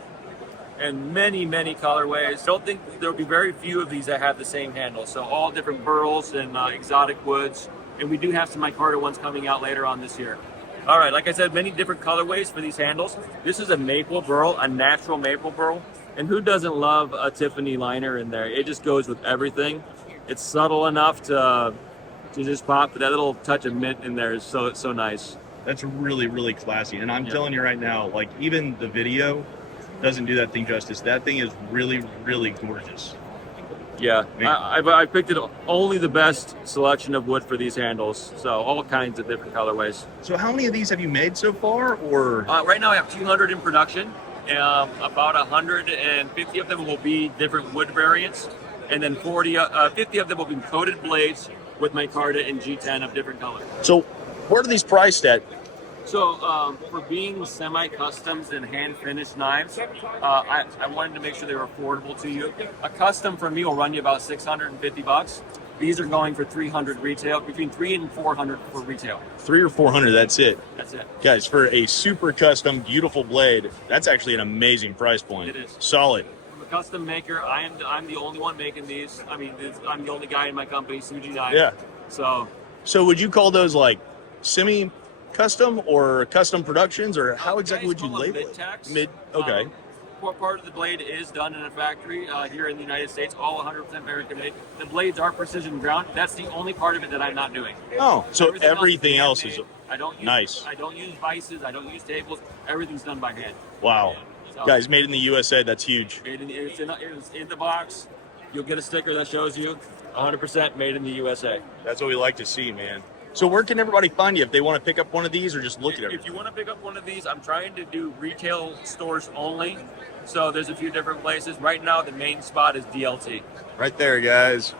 And many colorways. Don't think there'll be very few of these that have the same handle. So all different burls and exotic woods. And we do have some micarta ones coming out later on this year. All right, like I said, many different colorways for these handles. This is a maple burl, a natural maple burl. And who doesn't love a Tiffany liner in there? It just goes with everything. It's subtle enough to just pop, but that little touch of mint in there is so nice. That's really classy. And I'm telling you right now, like even the video doesn't do that thing justice. That thing is really gorgeous. Yeah, I picked it only the best selection of wood for these handles. So all kinds of different colorways. So how many of these have you made so far? Or right now I have 200 in production. About 150 of them will be different wood variants. And then 50 of them will be coated blades with micarta and G10 of different colors. So where are these priced at? So for being semi-customs and hand-finished knives, I wanted to make sure they were affordable to you. A custom from me will run you about $650. These are going for $300 retail, between $300 and $400 for retail. $300 or $400, that's it. That's it. Guys, for a super custom, beautiful blade, that's actually an amazing price point. It is. Solid. I'm a custom maker. I'm the only one making these. I mean, I'm the only guy in my company, Suji Knives. Yeah. So would you call those like semi-custom or custom productions, or how exactly would you label it? Okay. Part of the blade is done in a factory here in the United States, all 100% American made. The blades are precision ground. That's the only part of it that I'm not doing. Oh, so everything else is nice. I don't use vices. I don't use tables. Everything's done by hand. Wow. So, guys, made in the USA, that's huge. It's in the box. You'll get a sticker that shows you 100% made in the USA. That's what we like to see, man. So where can everybody find you if they want to pick up one of these or just look at it? If you want to pick up one of these, I'm trying to do retail stores only. So there's a few different places. Right now, the main spot is DLT. Right there, guys.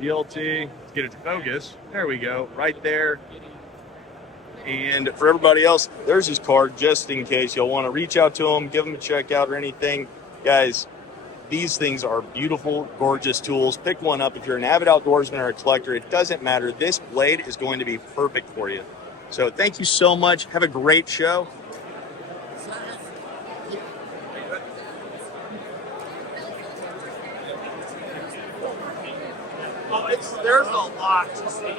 DLT. Let's get it to focus. There we go. Right there. And for everybody else, there's his card just in case you'll want to reach out to him, give him a check out or anything. Guys, these things are beautiful, gorgeous tools. Pick one up if you're an avid outdoorsman or a collector. It doesn't matter. This blade is going to be perfect for you. So thank you so much. Have a great show. There's a lot to see.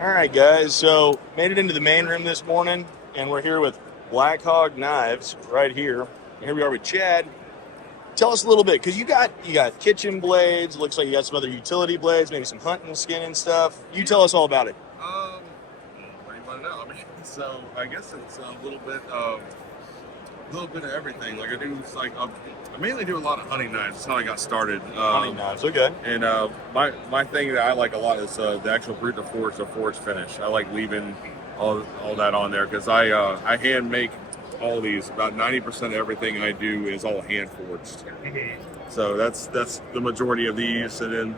All right, guys, so made it into the main room this morning, and we're here with Black Hog Knives right here. And here we are with Chad. Tell us a little bit, because you got kitchen blades, looks like you got some other utility blades, maybe some hunting skin and stuff. You tell us all about it. What do you want to know? I mean, so I guess it's a little bit of everything. Like I mainly do a lot of hunting knives. That's how I got started. Hunting knives, okay. And my thing that I like a lot is the actual brute de force, the forge finish. I like leaving all that on there because I hand make all these. About 90% of everything I do is all hand forged. So that's the majority of these. And then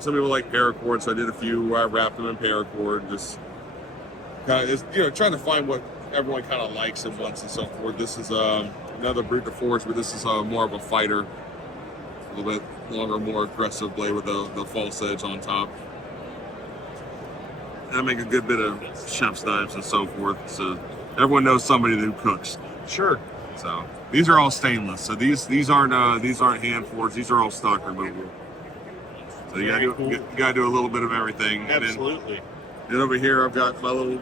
some people like paracord, so I did a few where I wrapped them in paracord. Just kind of trying to find what everyone kind of likes and wants and so forth. This is another brute de force, but this is more of a fighter, a little bit longer, more aggressive blade with the false edge on top. And I make a good bit of chef's knives and so forth. So everyone knows somebody who cooks. Sure. So these are all stainless. So these aren't hand forged. These are all stock removal. So you gotta do a little bit of everything. Absolutely. And over here I've got my little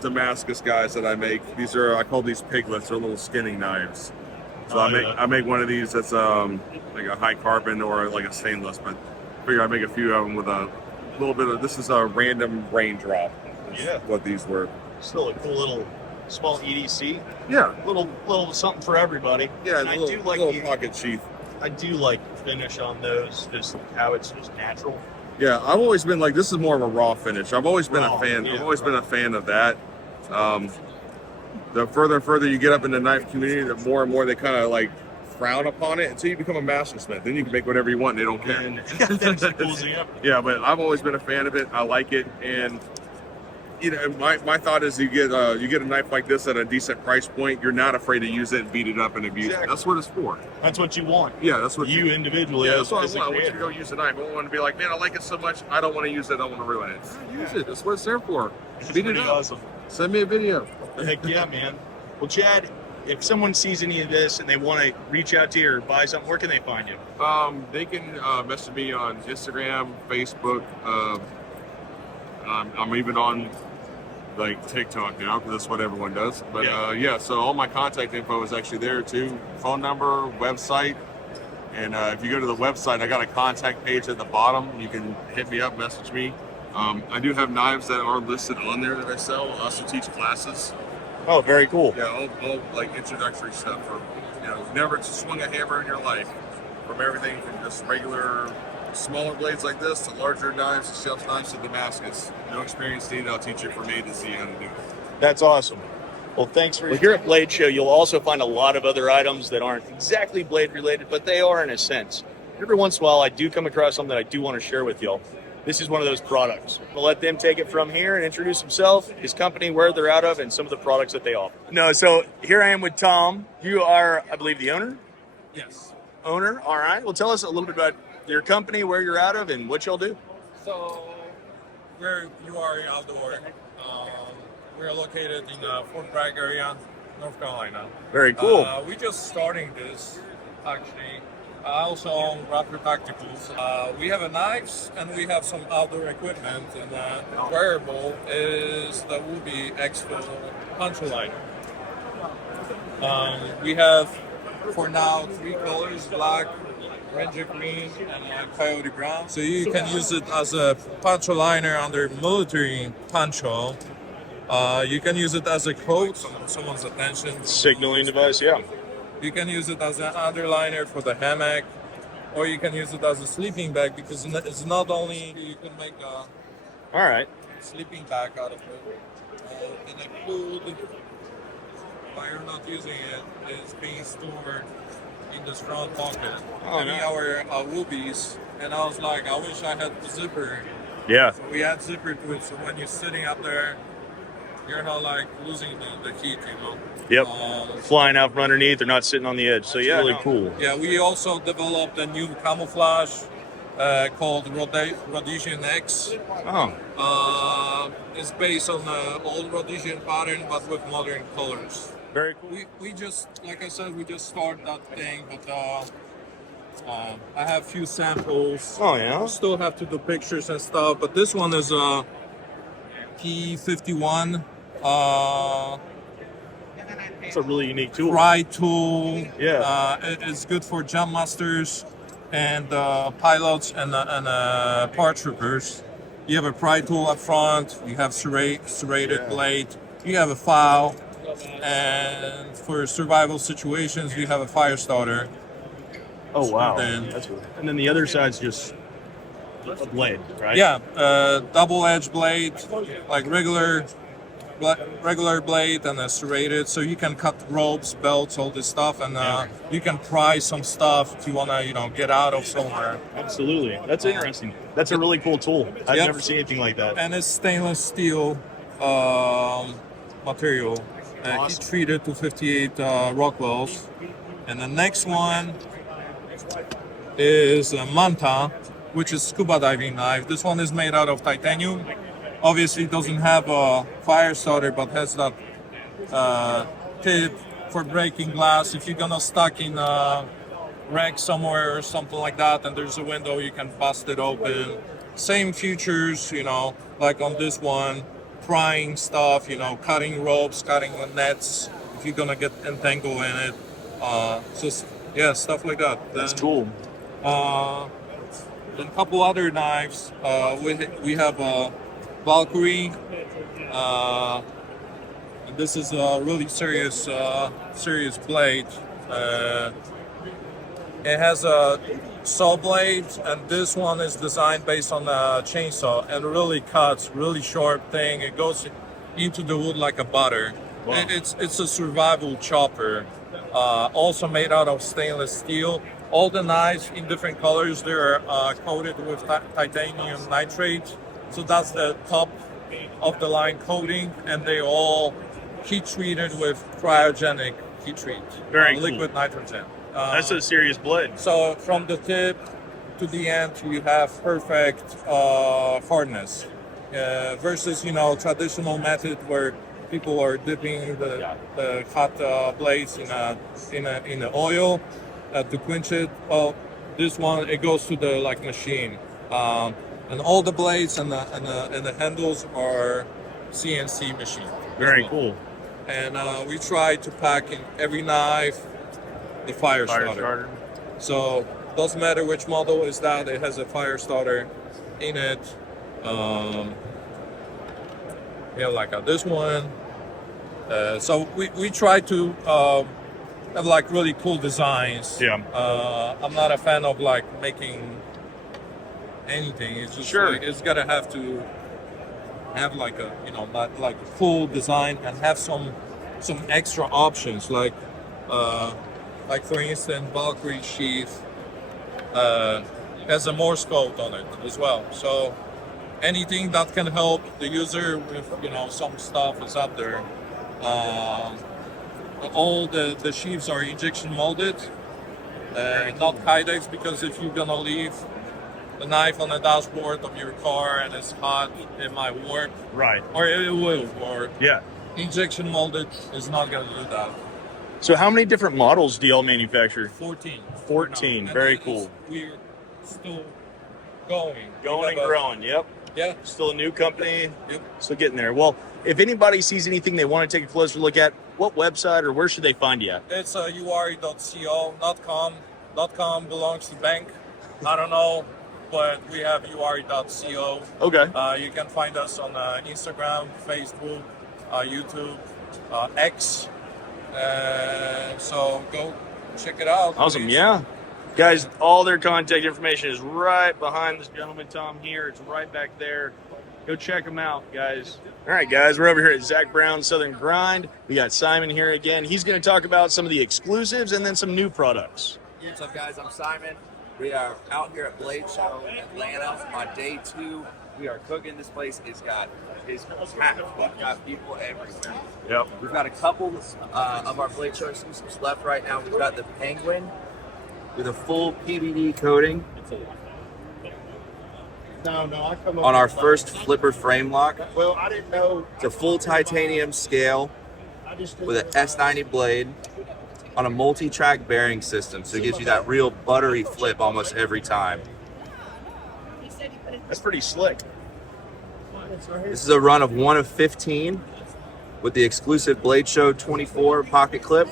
Damascus guys that I make. I call these piglets. They're little skinning knives. So I make one of these that's like a high carbon or like a stainless, but I figure I make a few of them with a little bit of, this is a random raindrop. Yeah. What these were. Still a cool little small EDC. Yeah. Little something for everybody. Yeah, and I do like little pocket sheath. I do like the finish on those, just how it's just natural. Yeah, I've always been like, this is more of a raw finish. I've always been a fan. Yeah. I've always been a fan of that. The further and further you get up in the knife community, the more and more they kind of like frown upon it until you become a mastersmith. Then you can make whatever you want. They don't care. That's the coolest thing ever. Yeah, but I've always been a fan of it. I like it, and you know, my thought is you get a knife like this at a decent price point, you're not afraid to use it and beat it up and abuse it. That's what it's for. That's what you want. Yeah, that's what you individually. Yeah, that's what as I want. I want you to go use a knife. I don't want to be like, man, I like it so much, I don't want to use it. I don't want to ruin it. Use it. That's what it's there for. Beat it up. Awesome. Send me a video. Heck yeah, man. Well, Chad, if someone sees any of this and they want to reach out to you or buy something, where can they find you? They can message me on Instagram, Facebook. I'm even on like TikTok now because that's what everyone does. But yeah, so all my contact info is actually there too. Phone number, website, and if you go to the website, I got a contact page at the bottom. You can hit me up, message me. I do have knives that are listed on there that I sell. I also teach classes. Oh, very cool. Yeah, all like introductory stuff for, you know, never swung a hammer in your life. From everything from just regular smaller blades like this to larger knives, to shelf knives, to Damascus. No experience needed. I'll teach you from A to Z how to do it. That's awesome. Well, thanks for here at Bladeshow. You'll also find a lot of other items that aren't exactly blade related, but they are in a sense. Every once in a while, I do come across something that I do want to share with y'all. This is one of those products. We'll let them take it from here and introduce himself, his company, where they're out of, and some of the products that they offer. No, so here I am with Tom. You are, I believe, the owner? Yes. Owner, all right. Well, tell us a little bit about your company, where you're out of, and what y'all do. So, we're URE Outdoor. We're located in the Fort Bragg area, North Carolina. Very cool. We're just starting this, actually. I also own Raptor Tacticals. We have a knives and we have some outdoor equipment, and wearable is the Woody Expo puncher liner. We have, for now, 3 colors: black, ranger green, and coyote brown. So you can use it as a poncho liner under military poncho. You can use it as a coat, someone's attention. Signaling device, yeah. You can use it as an underliner for the hammock, or you can use it as a sleeping bag, because it's not only you can make a sleeping bag out of it. And the food, while you're not using it, is being stored in this front pocket. Our whoopies, and I was like, I wish I had the zipper. Yeah. So we add zipper to it, so when you're sitting up there, you're not like losing the heat, you know. Yep. Flying out from underneath, they're not sitting on the edge. So yeah, really cool. Yeah, we also developed a new camouflage called Rhodesian X. Oh. It's based on the old Rhodesian pattern, but with modern colors. Very cool. We just, like I said, we just started that thing, but I have few samples. Oh yeah. I still have to do pictures and stuff, but this one is a P51. It's a really unique tool. Pry tool. Yeah. It's good for jump masters and pilots and paratroopers. You have a pry tool up front. You have serrated blade. You have a file, and for survival situations, you have a fire starter. Oh wow. And then the other side's just a blade, right? Yeah, double-edged blade, like regular blade, and a serrated, so you can cut ropes, belts, all this stuff, and you can pry some stuff if you want to, get out of somewhere. Absolutely. That's interesting. That's a really cool tool. I've never seen anything like that. And it's stainless steel material. Heat treated to 58 Rockwells. And the next one is a Manta, which is scuba diving knife. This one is made out of titanium. Obviously, it doesn't have a fire starter, but has that tip for breaking glass. If you're gonna stuck in a wreck somewhere or something like that, and there's a window, you can bust it open. Same features, like on this one, prying stuff, cutting ropes, cutting nets. If you're gonna get entangled in it, stuff like that. That's cool. Then a couple other knives. We have a Valkyrie. And this is a really serious blade. It has a saw blade, and this one is designed based on a chainsaw, and really cuts, really sharp thing. It goes into the wood like a butter. Wow. It's a survival chopper. Also made out of stainless steel. All the knives in different colors, they're coated with titanium nitrate. So that's the top of the line coating, and they all heat treated with cryogenic heat treat. Very cool. Liquid nitrogen. That's a serious blade. So from the tip to the end, you have perfect hardness. Versus, traditional method where people are dipping the hot blades in the oil to quench it. Well, this one, it goes to the machine, and all the blades and the handles are CNC machine. Very cool. And we try to pack in every knife the fire starter. So doesn't matter which model is that, it has a fire starter in it. Like this one. So we try to have really cool designs. Yeah. I'm not a fan of making anything. It's just it's gotta have to have a full design and have some extra options like for instance Valkyrie sheath has a Morse code on it as well. So anything that can help the user with some stuff is up there. All the sheaths are injection molded, not Kydex, because if you're gonna leave the knife on the dashboard of your car and it's hot, it might warp. Right. Or it will warp. Yeah. Injection molded is not gonna do that. So how many different models do y'all manufacture? 14. 14. Very cool. We're still going. Going and growing. Yep. Yeah. Still a new company. Yep. Still getting there. Well, if anybody sees anything they want to take a closer look at, what website or where should they find you at? It's uri.co. .com belongs to bank. I don't know, but we have uri.co. Okay. You can find us on Instagram, Facebook, YouTube, X. So go check it out. Awesome. Please. Yeah. Guys, all their contact information is right behind this gentleman, Tom, here. It's right back there. Go check them out, guys. All right, guys, we're over here at Zach Brown's Southern Grind. We got Simon here again. He's going to talk about some of the exclusives and then some new products. What's up, guys? I'm Simon. We are out here at Bladeshow, Atlanta, on day 2. We are cooking. This place is packed. We've got people everywhere. Yep. We've got a couple of our Bladeshow exclusives left right now. We've got the Penguin with a full PVD coating. On our first flipper frame lock. Well, I didn't know. It's a full titanium scale with an S90 blade on a multi-track bearing system, so it gives you that real buttery flip almost every time. That's pretty slick. This is a run of 1 of 15 with the exclusive Bladeshow 24 pocket clip.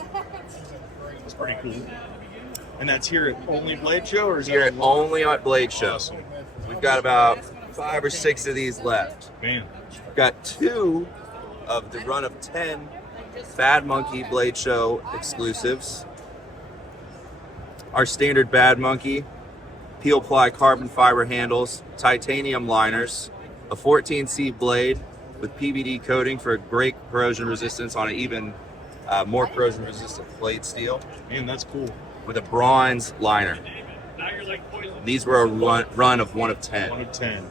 That's pretty cool. And that's here at only Bladeshow, or is here that at only at Bladeshow? We've got about 5 or 6 of these left. Man. We've got 2 of the run of 10 Bad Monkey Bladeshow exclusives. Our standard Bad Monkey, peel ply carbon fiber handles, titanium liners, a 14C blade with PVD coating for great corrosion resistance on an even more corrosion resistant blade steel. Man, that's cool. With a bronze liner. These were a run of 1 of 10. 1 of 10.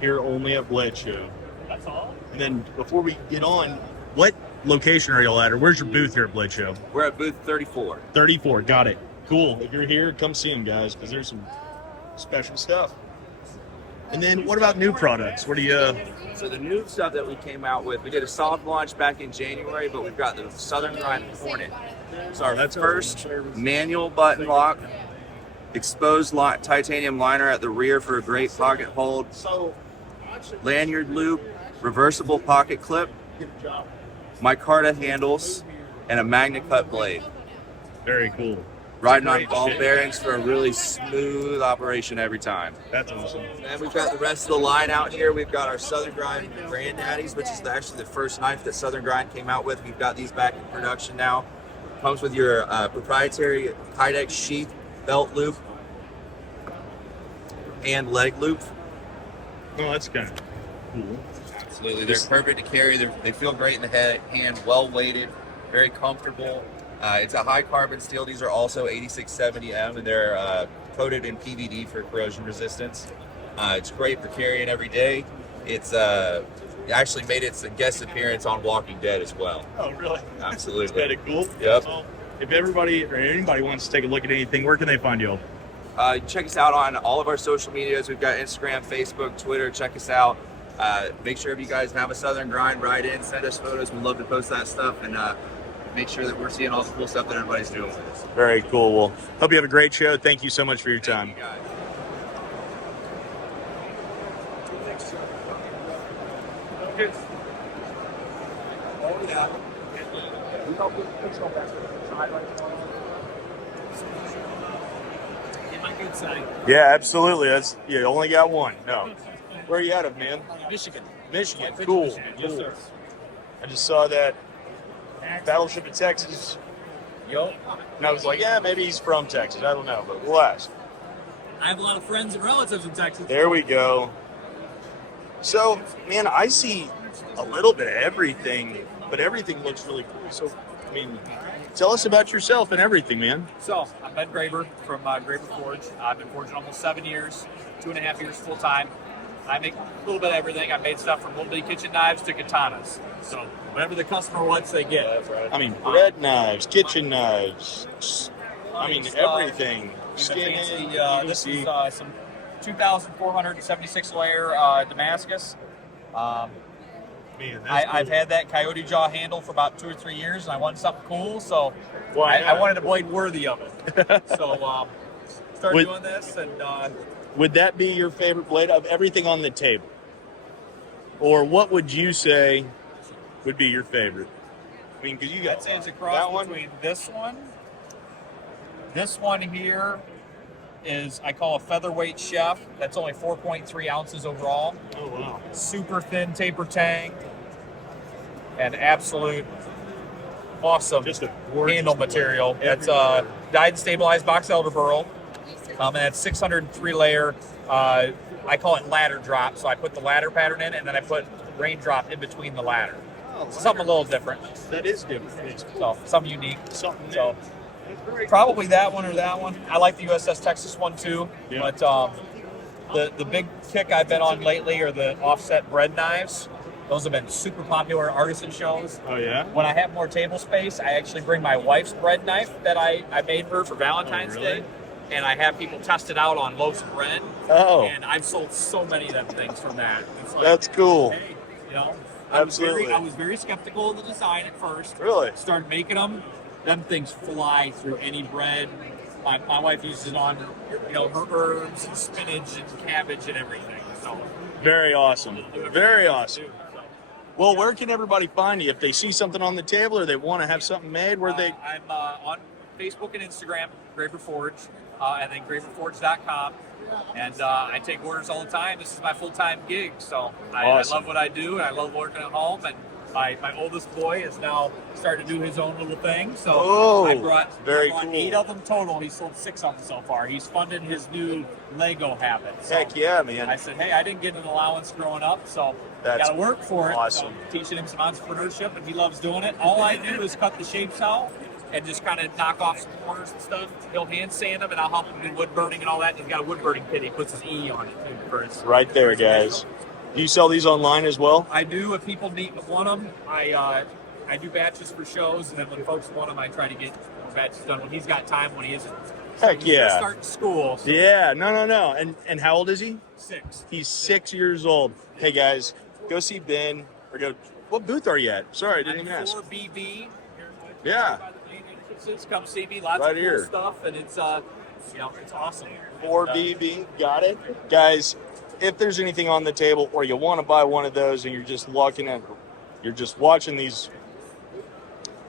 Here only at Bladeshow. That's all. And then before we get on, what location are y'all at, or where's your booth here at Bladeshow? We're at booth 34. 34, got it. Cool. If you're here, come see them, guys, because there's some special stuff. And then what about new products? What do you... So the new stuff that we came out with, we did a soft launch back in January, but we've got the Southern Grind Hornet. So our first manual button lock, exposed titanium liner at the rear for a great pocket hold, lanyard loop, reversible pocket clip, micarta handles, and a magna cut blade. Very cool. Riding on ball bearings for a really smooth operation every time. That's awesome. And we've got the rest of the line out here. We've got our Southern Grind Granddaddies, which is actually the first knife that Southern Grind came out with. We've got these back in production now. Comes with your proprietary Kydex sheath, belt loop, and leg loop. Oh, that's kind of cool. Absolutely. They're perfect to carry. They feel great in the hand, well weighted, very comfortable. It's a high carbon steel. These are also 8670M, and they're coated in PVD for corrosion resistance. It's great for carrying every day. It's It actually made its guest appearance on Walking Dead as well. Oh, really? Absolutely. Is that cool? Yep. So, if everybody or anybody wants to take a look at anything, where can they find you? Check us out on all of our social medias. We've got Instagram, Facebook, Twitter. Check us out. Make sure if you guys have a Southern grind, write in, send us photos. We'd love to post that stuff and make sure that we're seeing all the cool stuff that everybody's doing with us. Very cool. Well, hope you have a great show. Thank you so much for your time. Yeah, absolutely. That's you only got one. No. Where are you out of, man? Michigan. Michigan. Cool. Yes, sir. I just saw that Battleship in Texas. Yo. And I was like, yeah, maybe he's from Texas. I don't know, but we'll ask. I have a lot of friends and relatives in Texas. There we go. So, man, I see a little bit of everything, but everything looks really cool. So, I mean, tell us about yourself and everything, man. So, I'm Ben Graber from Graber Forge. I've been forging almost 7 years, 2.5 years full time. I make a little bit of everything. I made stuff from little bitty kitchen knives to katanas. So, whatever the customer wants, they get. I mean, bread knives, kitchen knives, I mean, everything. Skinning. This is some 2,476 layer Damascus. Man, I've had that coyote jaw handle for about 2 or 3 years, and I wanted something cool, so Why I not? wanted a blade worthy of it. So started doing this, and Would that be your favorite blade of everything on the table? Or what would you say would be your favorite? I mean, because you got I'd say it's a cross between this one here is I call a featherweight chef. That's only 4.3 ounces overall. Oh wow! Super thin taper tang, and absolute awesome handle material. That's dyed and stabilized box elder burl, and that's 603 layer. I call it ladder drop. So I put the ladder pattern in, and then I put raindrop in between the ladder. So something a little different. That is different. It's cool. So something unique. Something so. Probably that one or that one. I like the USS Texas one too, but the big kick I've been on lately are the offset bread knives. Those have been super popular at artisan shows. Oh yeah. When I have more table space, I actually bring my wife's bread knife that I made her for Valentine's Day, and I have people test it out on loaves of bread. Oh. And I've sold so many of them things from that. It's like, That's cool. Hey, you know, Absolutely. I was very skeptical of the design at first. Really? Started making them. Them things fly through any bread. My wife uses it on, her herbs and spinach and cabbage and everything. So Very awesome. Very awesome. Well, where can everybody find you if they see something on the table or they want to have something made? Where they? I'm on Facebook and Instagram, Graber Forge, and then graberforge.com. And I take orders all the time. This is my full-time gig, so I love what I do, and I love working at home. And my oldest boy is now starting to do his own little thing. So I brought 8 of them total. He sold 6 of them so far. He's funded his new Lego habit. So Heck yeah, man. I said, hey, I didn't get an allowance growing up, so That's got to work for it. awesome. So teaching him some entrepreneurship, and he loves doing it. All I do is cut the shapes out and just kind of knock off some corners and stuff. He'll hand sand them, and I'll help him do wood burning and all that. And he's got a wood burning kit. He puts his E on it too for his. Right there, guys. Do you sell these online as well? I do. If people want them, I do batches for shows, and then when folks want them, I try to get batches done when he's got time. When he isn't, Heck he's yeah. just starting school. So. Yeah, no. And how old is he? 6. He's 6 years old. Hey guys, go see Ben or go. What booth are you at? Sorry, I didn't even ask. 4BB. Yeah. Come see me. Lots Right of cool here. stuff, and it's it's awesome. 4BB, got it, guys. If there's anything on the table, or you want to buy one of those, and you're just watching these.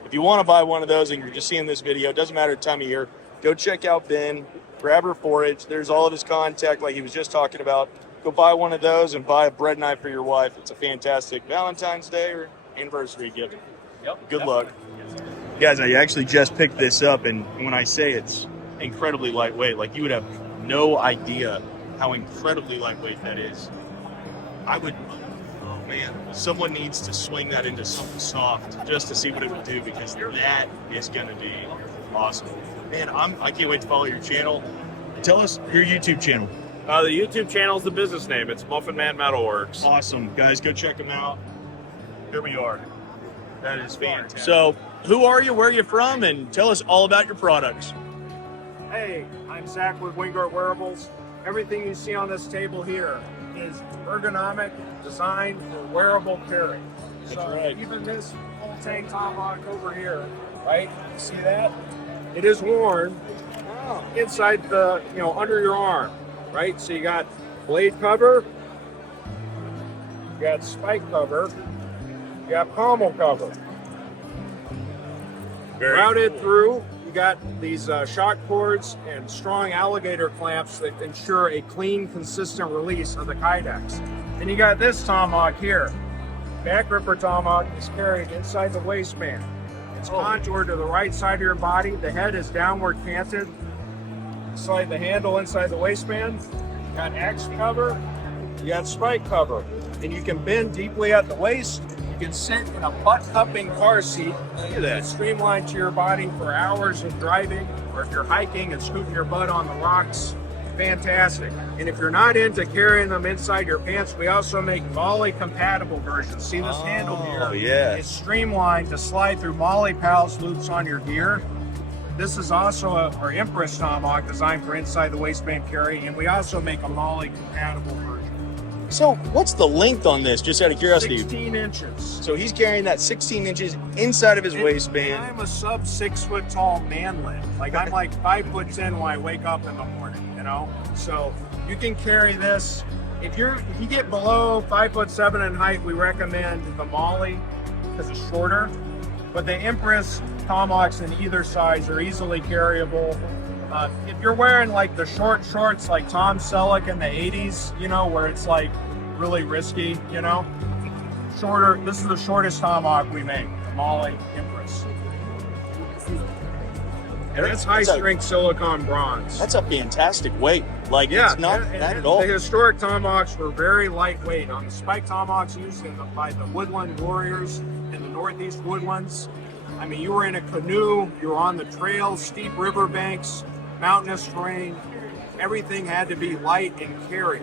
If you want to buy one of those, and you're just seeing this video, it doesn't matter the time of year. Go check out Ben, grab her forage. There's all of his contact, like he was just talking about. Go buy one of those and buy a bread knife for your wife. It's a fantastic Valentine's Day or anniversary gift. Yep. Good luck. Guys, I actually just picked this up, and when I say it's incredibly lightweight, like you would have no idea how incredibly lightweight that is. Oh man, someone needs to swing that into something soft just to see what it would do, because that is gonna be awesome. Man, I can't wait to follow your channel. Tell us your YouTube channel. The YouTube channel is the business name. It's Muffin Man Metalworks. Awesome. Guys, go check them out. Here we are. That is fantastic. So, who are you? Where are you from? And tell us all about your products. Hey, I'm Zach with Wingard Wearables. Everything you see on this table here is ergonomic, designed for wearable carry. That's so right. Even this full tank tomahawk over here, right? You see that? It is worn inside the, under your arm, right? So you got blade cover, you got spike cover, you got pommel cover. Routed through, you got these shock cords and strong alligator clamps that ensure a clean, consistent release of the kydex. And you got this tomahawk here. Back gripper tomahawk is carried inside the waistband. It's contoured to the right side of your body. The head is downward canted. Slide the handle inside the waistband. You got axe cover. You got spike cover. And you can bend deeply at the waist. You can sit in a butt-cupping car seat. Look at that. Streamlined to your body for hours of driving, or if you're hiking and scooting your butt on the rocks. Fantastic. And if you're not into carrying them inside your pants, we also make MOLLE compatible versions. See this handle here? Oh, yeah. It's streamlined to slide through MOLLE pals loops on your gear. This is also our Empress tomahawk designed for inside the waistband carry, and we also make a MOLLE compatible version. So, what's the length on this, just out of curiosity? 16 inches. So he's carrying that 16 inches inside of his waistband. I'm a sub 6 foot tall manlet. Like I'm like 5'10" when I wake up in the morning, So you can carry this. If you get below 5'7" in height, we recommend the MOLLE because it's shorter. But the Empress tomahawks in either size are easily carryable. If you're wearing like the short shorts like Tom Selleck in the 80s, where it's like really risky, shorter. This is the shortest tomahawk we make, the MOLLE Empress. And that's high strength silicone bronze. That's a fantastic weight. Like, it's not that at all. The historic tomahawks were very lightweight. On the spike tomahawks used by the woodland warriors in the northeast woodlands, I mean, you were in a canoe, you were on the trail, steep riverbanks, mountainous terrain. Everything had to be light and carried.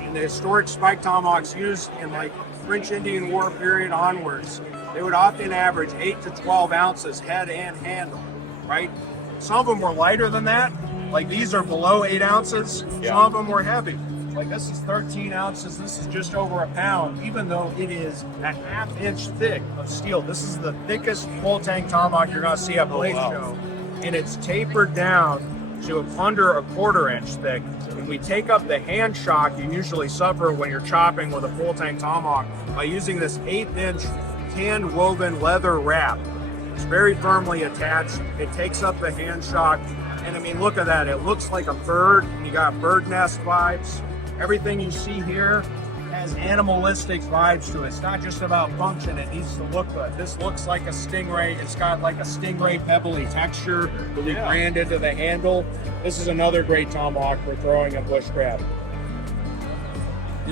And the historic spike tomahawks used in like French Indian War period onwards, they would often average 8 to 12 ounces head and handle, right? Some of them were lighter than that. Like these are below 8 ounces. Yeah. Some of them were heavy. Like this is 13 ounces. This is just over a pound, even though it is a half-inch thick of steel. This is the thickest full tank tomahawk you're gonna see at Bladeshow. And it's tapered down to under a 1/4 inch thick. When we take up the hand shock you usually suffer when you're chopping with a full tank tomahawk by using this 1/8 inch hand woven leather wrap. It's very firmly attached. It takes up the hand shock. And I mean, look at that. It looks like a bird. You got bird nest vibes. Everything you see here has animalistic vibes to it. It's not just about function. It needs to look good. This looks like a stingray. It's got like a stingray pebbly texture, really grand into the handle. This is another great tomahawk for throwing in bushcraft.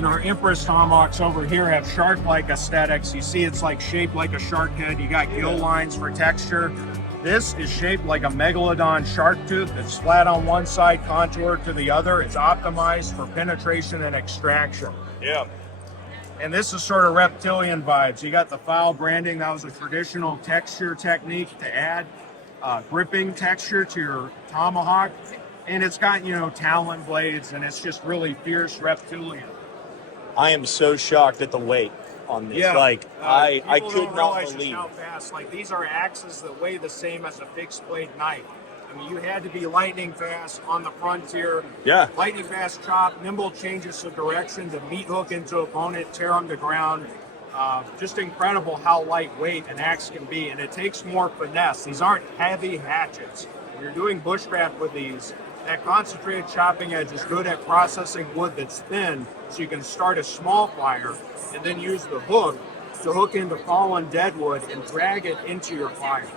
Our Empress tomahawks over here have shark-like aesthetics. You see it's like shaped like a shark head. You got gill lines for texture. This is shaped like a megalodon shark tooth. It's flat on one side, contoured to the other. It's optimized for penetration and extraction. Yeah. And this is sort of reptilian vibes. You got the foul branding. That was a traditional texture technique to add gripping texture to your tomahawk. And it's got, talon blades, and it's just really fierce reptilian. I am so shocked at the weight on this. Yeah. Like, I could not realize just believe. how fast. Like, these are axes that weigh the same as a fixed blade knife. I mean, you had to be lightning fast on the frontier. Yeah. Lightning fast chop, nimble changes of direction to meat hook into opponent, tear on the ground. Just incredible how lightweight an axe can be, and it takes more finesse. These aren't heavy hatchets. When you're doing bushcraft with these, that concentrated chopping edge is good at processing wood that's thin, so you can start a small fire and then use the hook to hook into fallen dead wood and drag it into your fire.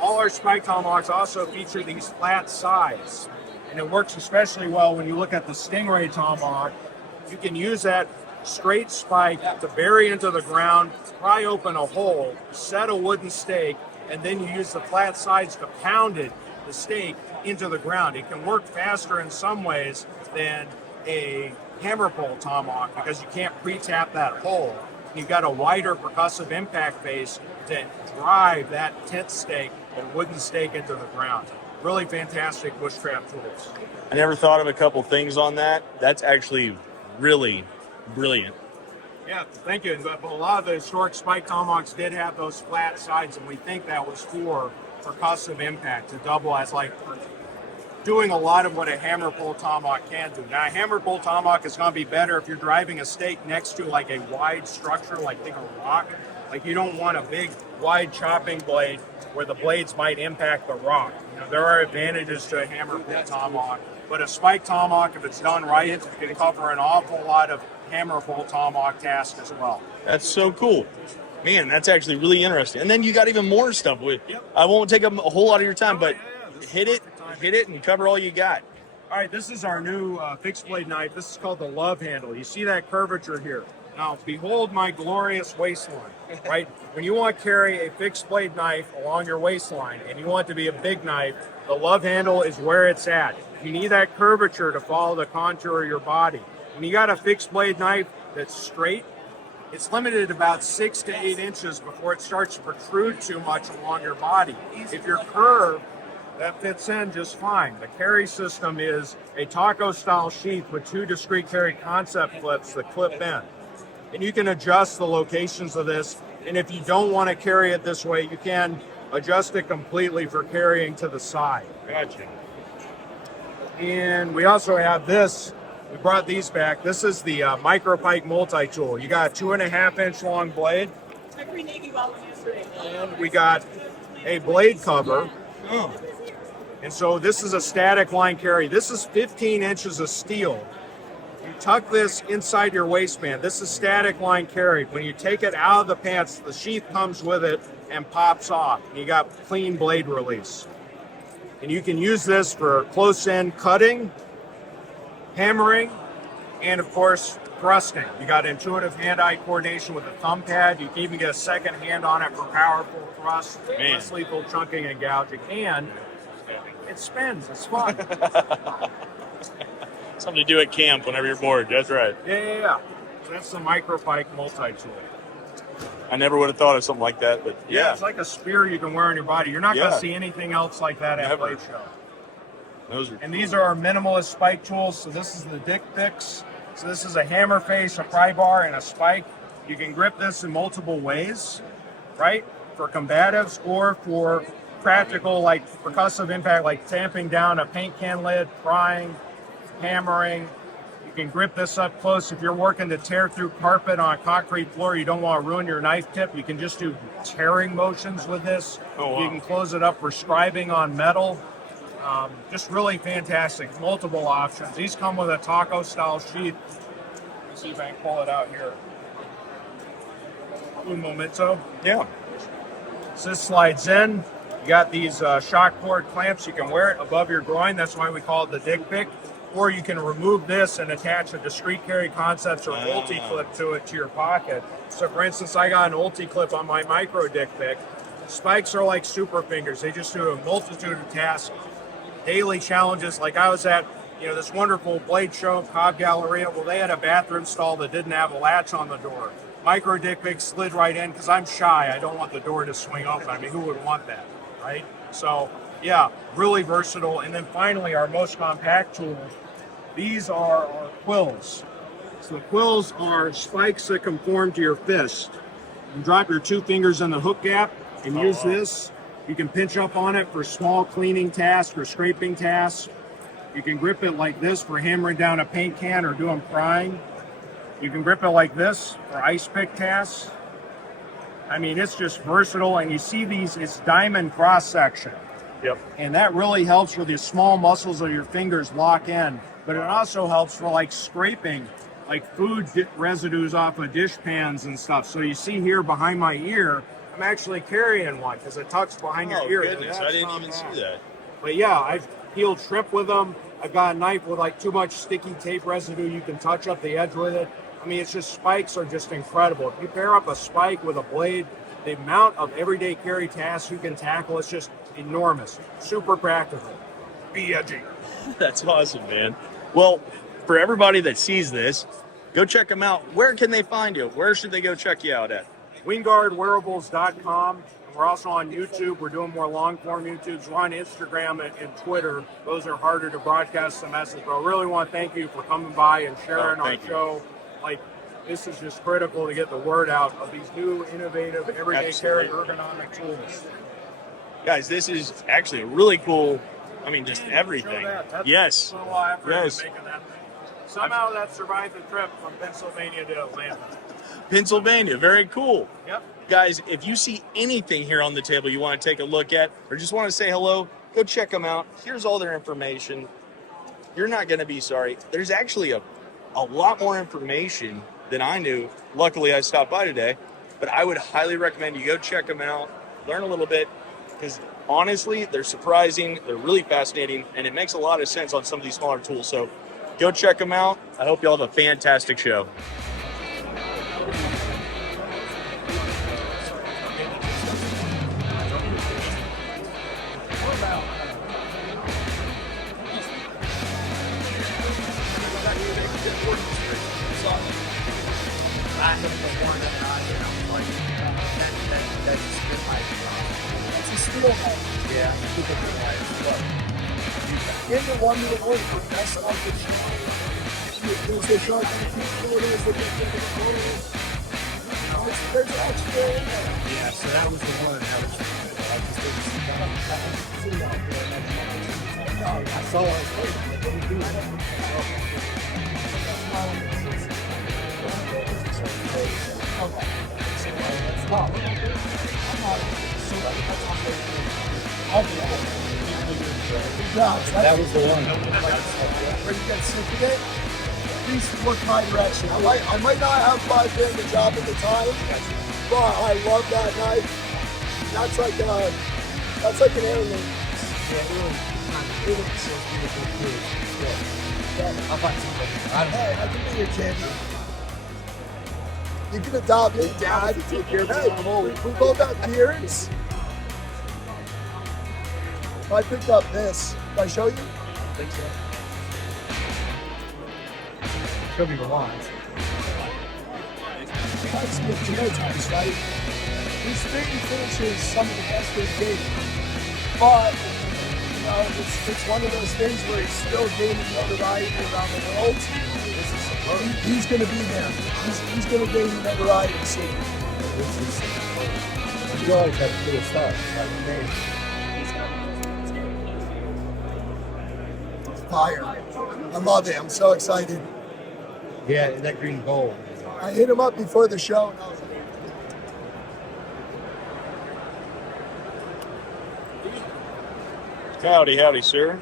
All our spike tomahawks also feature these flat sides, and it works especially well when you look at the stingray tomahawk. You can use that straight spike to bury into the ground, pry open a hole, set a wooden stake, and then you use the flat sides to pound it, the stake, into the ground. It can work faster in some ways than a hammer pole tomahawk because you can't pre-tap that hole. and you've got a wider percussive impact face to drive that tent stake or wooden stake into the ground. Really fantastic bushcraft tools. I never thought of a couple things on that. That's actually really brilliant. Yeah, thank you. But a lot of the historic spike tomahawks did have those flat sides, and we think that was for percussive impact, to double as like doing a lot of what a hammer pull tomahawk can do. Now, a hammer pull tomahawk is going to be better if you're driving a stake next to like a wide structure, like think a rock. Like you don't want a big, wide chopping blade where the blades might impact the rock. You know, there are advantages to a hammer pull tomahawk, but a spike tomahawk, if it's done right, it can cover an awful lot of hammer pull tomahawk tasks as well. That's so cool. Man, that's actually really interesting. And then you got even more stuff with. I won't take up a whole lot of your time, but hit it and cover all you got. All right, this is our new fixed blade knife. This is called the love handle. You see that curvature here. Now, behold my glorious waistline, right? When you want to carry a fixed blade knife along your waistline and you want it to be a big knife, the love handle is where it's at. You need that curvature to follow the contour of your body. When you got a fixed blade knife that's straight, it's limited about 6 to 8 inches before it starts to protrude too much along your body. If you're curved, that fits in just fine. The carry system is a taco-style sheath with 2 discrete carry concept clips that clip in. And you can adjust the locations of this. And if you don't want to carry it this way, you can adjust it completely for carrying to the side. Gotcha. And we also have this. We brought these back. This is the micro-pike multi-tool. You got a 2.5-inch long blade. And we got a blade cover. And so this is a static line carry. This is 15 inches of steel. You tuck this inside your waistband. This is static line carry. When you take it out of the pants, the sheath comes with it and pops off. You got clean blade release. And you can use this for close-in cutting, hammering, and of course, thrusting. You got intuitive hand-eye coordination with a thumb pad. You can even get a second hand on it for powerful thrust, less lethal chunking and gouging. And it spins. It's fun. Something to do at camp whenever you're bored. That's right. Yeah. So that's the micro-pike multi-tool. I never would have thought of something like that, but Yeah, it's like a spear you can wear on your body. You're not going Yeah. to see anything else like that at Never. Bladeshow. Those are And these are our minimalist spike tools. So this is the dick picks. So this is a hammer face, a pry bar, and a spike. You can grip this in multiple ways, right? For combatives or for practical, like percussive impact, like tamping down a paint can lid, prying, hammering. You can grip this up close. If you're working to tear through carpet on a concrete floor, you don't want to ruin your knife tip, you can just do tearing motions with this. Oh, wow. You can close it up for scribing on metal. Just really fantastic. Multiple options. These come with a taco style sheath. Let's see if I can pull it out here. Un momento. Yeah. So this slides in. You got these shock cord clamps. You can wear it above your groin. That's why we call it the dick pick. Or you can remove this and attach a discrete carry concepts or ulti clip to it to your pocket. So for instance, I got an ulti clip on my micro dick pick. Spikes are like super fingers. They just do a multitude of tasks. Daily challenges. Like I was at, this wonderful Bladeshow, Cobb Galleria. Well, they had a bathroom stall that didn't have a latch on the door. Micro dick pick slid right in because I'm shy. I don't want the door to swing open. I mean, who would want that, right? So, yeah, really versatile. And then finally, our most compact tool. These are our quills. So the quills are spikes that conform to your fist. You drop your 2 fingers in the hook gap and use this. You can pinch up on it for small cleaning tasks or scraping tasks. You can grip it like this for hammering down a paint can or doing prying. You can grip it like this for ice pick tasks. I mean, it's just versatile, and you see these, it's diamond cross section. Yep. And that really helps where the small muscles of your fingers lock in. But it also helps for like scraping, like food residues off of dish pans and stuff. So you see here behind my ear, I'm actually carrying one because it tucks behind your ear. Goodness, I didn't even see that. But yeah, I've peeled shrimp with them. I've got a knife with like too much sticky tape residue. You can touch up the edge with it. I mean, it's just, spikes are just incredible. If you pair up a spike with a blade, the amount of everyday carry tasks you can tackle is just enormous. Super practical. Be edgy. That's awesome, man. Well, for everybody that sees this, Go check them out. Where can they find you? Where should they go check you out at? WingGuardWearables.com. We're also on YouTube. We're doing more long-form YouTubes. We're on Instagram and Twitter. Those are harder to broadcast the message, but I really want to thank you for coming by and sharing our show. Like, this is just critical to get the word out of these new, innovative, everyday carry ergonomic tools. Guys, this is actually a really cool, I mean, just everything. Yes. Yes. Somehow that survived the trip from Pennsylvania to Atlanta. Pennsylvania, very cool. Yep. Guys, if you see anything here on the table you want to take a look at or just want to say hello, go check them out. Here's all their information. You're not going to be sorry. There's actually a lot more information than I knew. Luckily, I stopped by today, but I would highly recommend you go check them out, learn a little bit, because honestly, they're surprising, they're really fascinating, and it makes a lot of sense on some of these smaller tools. So go check them out. I hope you all have a fantastic show. Yeah. In the one minute order, that's off the show. There's a short photos with the photos. There's extra in there. Yeah, so that was the one that was I saw that was the one. Where you get sick of it? Please look my direction. I might not have 5 grand a job at the time, but I love that knife. That's like an heirloom. Hey, I can be your champion. You can adopt me, Dad. Hey, we both have beards. I picked up this. Did I show you? I think so. Show me the lines. That's the genotypes, right? These thing finishes some of the best we've gained. But, you know, it's one of those things where he's still gaining notoriety around the world. He's going to be there. He's going to gain notoriety soon. You always have cool stuff, like the name. Fire. I love it. I'm so excited. Yeah, that green gold. I hit him up before the show. And I was like, Howdy, howdy, sir.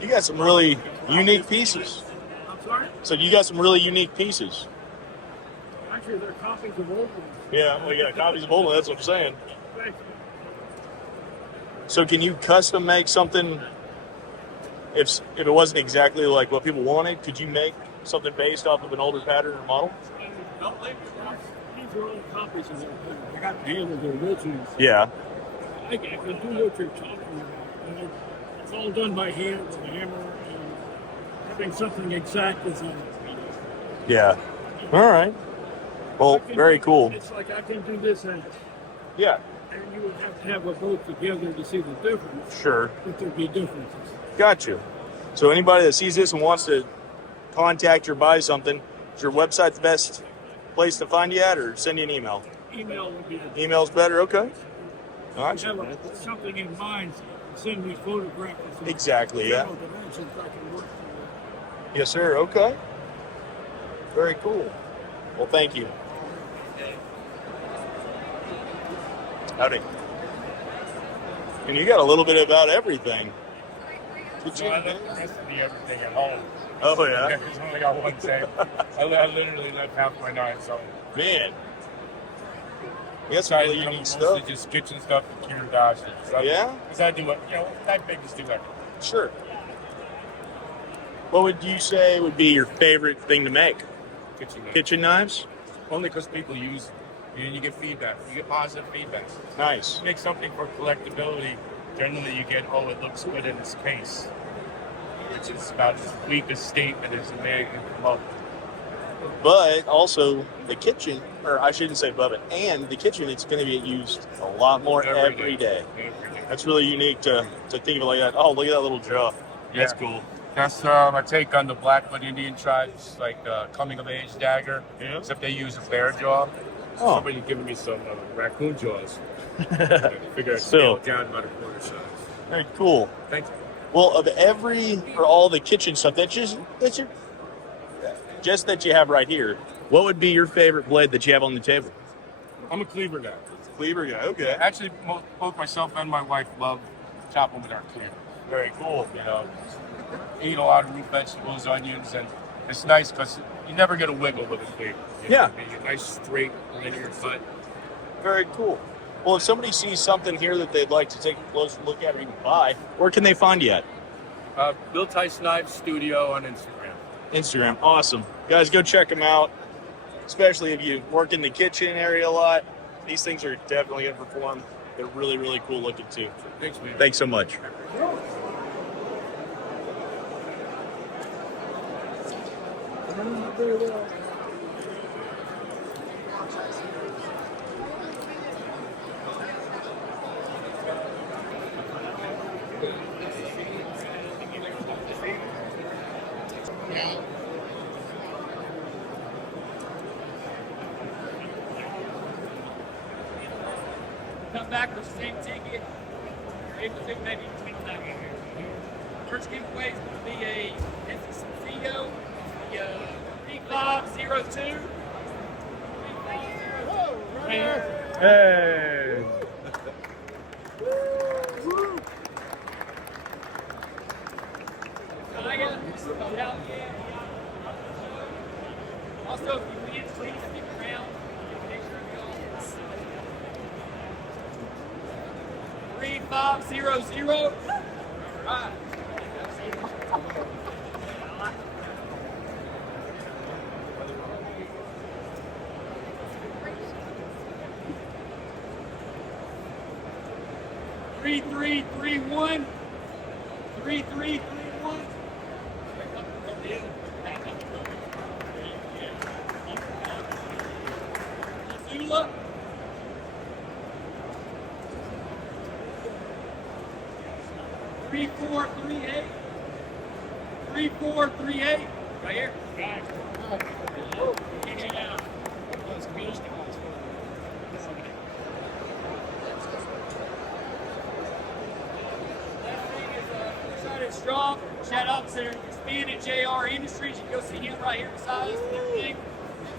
You got some really unique pieces. I'm sorry? So you got some really unique pieces. Actually, they're copies of old ones. Yeah, well, you got copies of old ones, that's what I'm saying. Thank you. So can you custom make something, if it wasn't exactly like what people wanted, could you make something based off of an older pattern or model? These are all copies of their pattern. I got the hand of the originals. Yeah. I can do what you're talking about. You know, it's all done by hand with a hammer and having something exact is on. Yeah. All right. Well, very cool. It's like I can do this and yeah. And you would have to have a both together to see the difference. Sure. But there'd be differences. Gotcha. So anybody that sees this and wants to contact you or buy something, is your website the best place to find you at, or send you an email? Email would be the Email's better? Okay. All right. have something in mind, send me photographs. Exactly, yeah. Dimensions I can work with. Yes, sir. Okay. Very cool. Well, thank you. Howdy. And you got a little bit about everything. So I left the rest of the everything at home. Oh, yeah? Because I only got one table. I literally left half my night, so. Man. That's really unique stuff. Mostly just kitchen stuff and cure dashes. Yeah? Because I do, that big is do everything. Sure. What would you say would be your favorite thing to make? Kitchen knives? Only because people use it. And you get feedback. You get positive feedback. Nice. You make something for collectability, generally you get, oh, it looks good in its case. Which is about as weak a statement as a man can come up. But also the kitchen, or I shouldn't say but, and the kitchen, it's going to be used a lot more every day. That's really unique to think of it like that. Oh, look at that little jaw. That's cool. That's a take on the Blackfoot Indian tribes, like coming of age dagger, except they use a bear jaw. Oh. Somebody's giving me some raccoon jaws. I figure I'd scale it down about a quarter size. Very cool. Thanks. Well, of all the kitchen stuff, that you have right here, what would be your favorite blade that you have on the table? I'm a cleaver guy. Cleaver guy, okay. Yeah, actually, both myself and my wife love chopping with our cleaver. Very cool. You know, eat a lot of root vegetables, onions, and it's nice because you never get a wiggle with a cleaver. Yeah. A nice, straight, linear cut. Very cool. Well, if somebody sees something here that they'd like to take a closer look at or even buy, where can they find you at? Bill Tice Knives Studio on Instagram. Instagram, awesome. Guys, go check them out, especially if you work in the kitchen area a lot. These things are definitely going to perform. They're really, really cool looking too. Thanks, man. Thanks so much. Come back with the same ticket. You're able to maybe tweak that. First giveaway is going to be a Sentimental, the 3502. Right here. Hey. Also, if you need, please stick around. Make sure you 3500. Right. 3331. 3331. Missoula. 3438. 3438. Right here. Strong. Shout out to Expand at JR Industries. You can go see him right here beside us and everything.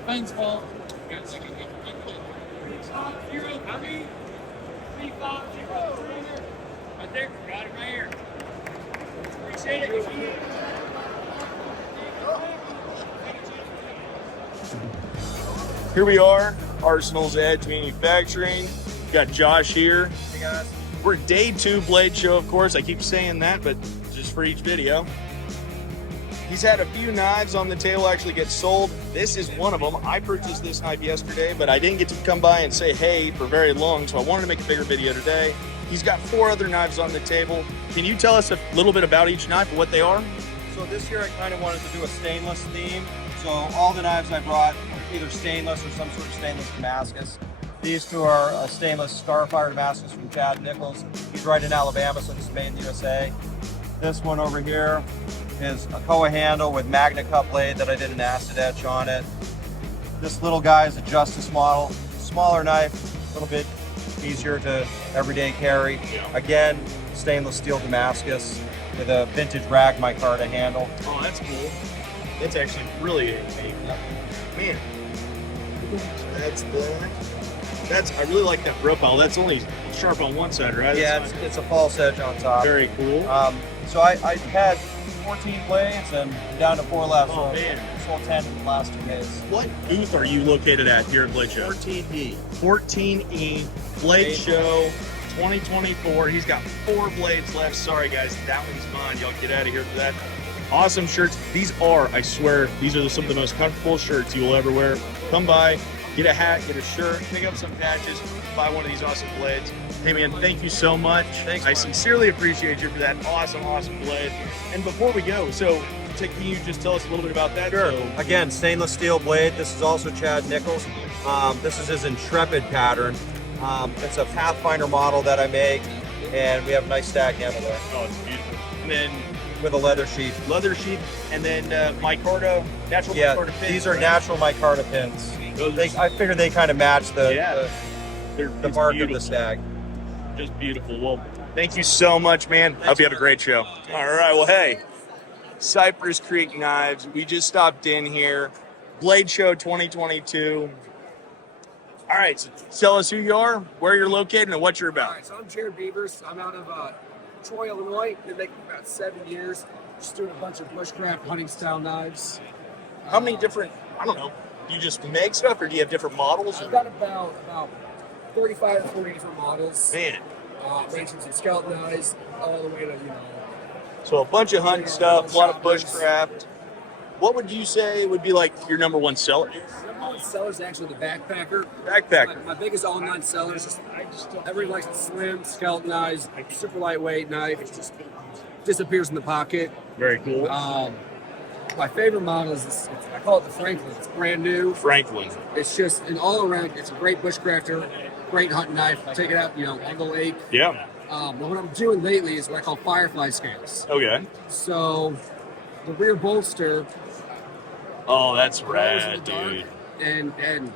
Thanks, Paul. 3503. 3503. Right there. Got it right here. Appreciate it. Here we are, Arsenal's Edge Manufacturing. Got Josh here. Hey guys. We're day 2 Blade Show, of course. I keep saying that, but just for each video. He's had a few knives on the table actually get sold. This is one of them. I purchased this knife yesterday, but I didn't get to come by and say hey for very long, so I wanted to make a bigger video today. He's got 4 other knives on the table. Can you tell us a little bit about each knife and what they are? So this year I kind of wanted to do a stainless theme. So all the knives I brought are either stainless or some sort of stainless Damascus. These 2 are a stainless Starfire Damascus from Chad Nichols. He's right in Alabama, so this is made in the USA. This one over here is a Koa handle with Magna Cut blade that I did an acid etch on it. This little guy is a Justice model. Smaller knife, a little bit easier to everyday carry. Again, stainless steel Damascus with a vintage rag micarta handle. Oh, that's cool. That's actually really man. I really like that profile. That's only sharp on one side, right? Yeah, it's a false edge on top. Very cool. So I had 14 blades and I'm down to 4 left. Oh, so man. I sold 10 in the last 2 days. What booth are you located at here at Blade Show? 14E. 14E Blade Show 2024. He's got 4 blades left. Sorry, guys. That one's mine. Y'all get out of here for that. Awesome shirts. These are, I swear, these are some of the most comfortable shirts you will ever wear. Come by, get a hat, get a shirt, pick up some patches, buy one of these awesome blades. Hey, man, thank you so much. Thanks, I sincerely appreciate you for that awesome, awesome blade. And before we go, so can you just tell us a little bit about that? Sure. So- Again, stainless steel blade. This is also Chad Nichols. This is his Intrepid pattern. It's a Pathfinder model that I make, and we have a nice stag handle there. Oh, it's beautiful. And then with a leather sheath. Leather sheath, and then micarta, natural Yeah, micarta pins. these are right? natural micarta pins. I figure they kind of match the it's mark beautiful. of the stag. Just beautiful. Well, thank you so much, man. Hope you have a great show. All right. Well, hey, Cypress Creek Knives. We just stopped in here. Bladeshow 2022. All right. So tell us who you are, where you're located, and what you're about. All right, so I'm Jared Beavers. I'm out of Troy, Illinois. Been making about 7 years. Just doing a bunch of bushcraft hunting style knives. How many different, I don't know, do you just make stuff or do you have different models? I've got about 35 to 40 different models. Man. Ranging from skeleton knives all the way to, So a bunch of hunting stuff, a lot of bushcraft. What would you say would be like your number one seller? Number one seller is actually the backpacker. Backpacker. My biggest online seller is everybody likes the slim skeleton knives, super lightweight knife. It just disappears in the pocket. Very cool. My favorite model is I call it the Franklin. It's brand new. Franklin. It's just an all around. It's a great bushcrafter, great hunting knife. Take it out, Eagle Lake. Yeah. But what I'm doing lately is what I call firefly scales. Okay. So the rear bolster. Oh, that's glows in rad, the dark, dude. And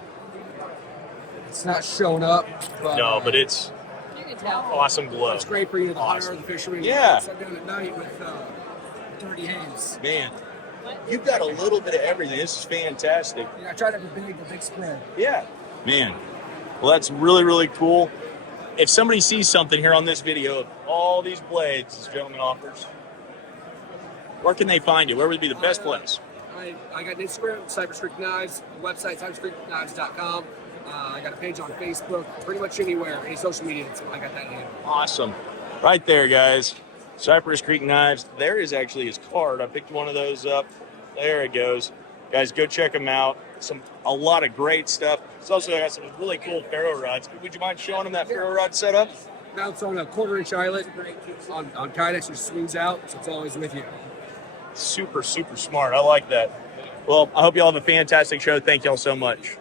it's not showing up. But, No, but it's awesome glow. It's great for the hunter, Awesome. the fisherman. Yeah. So I'm doing it at night with dirty hands. Man, you've got a little bit of everything. This is fantastic. I try to have a big spread. Yeah. Man. Well, that's really, really cool. If somebody sees something here on this video of all these blades this gentleman offers, where can they find you? Where would be the best place? I got an Instagram, Cypress Creek Knives, the website, cypresscreekknives.com. I got a page on Facebook, pretty much anywhere, any social media, I got that handle. Awesome. Right there, guys. Cypress Creek Knives. There is actually his card. I picked one of those up. There it goes. Guys, go check him out. A lot of great stuff. It's also got some really cool ferro rods. Would you mind showing them that ferro rod setup? Now it's on a 1/4-inch eyelet on Kydex, which swings out, so it's always with you. Super, super smart. I like that. Well, I hope you all have a fantastic show. Thank you all so much.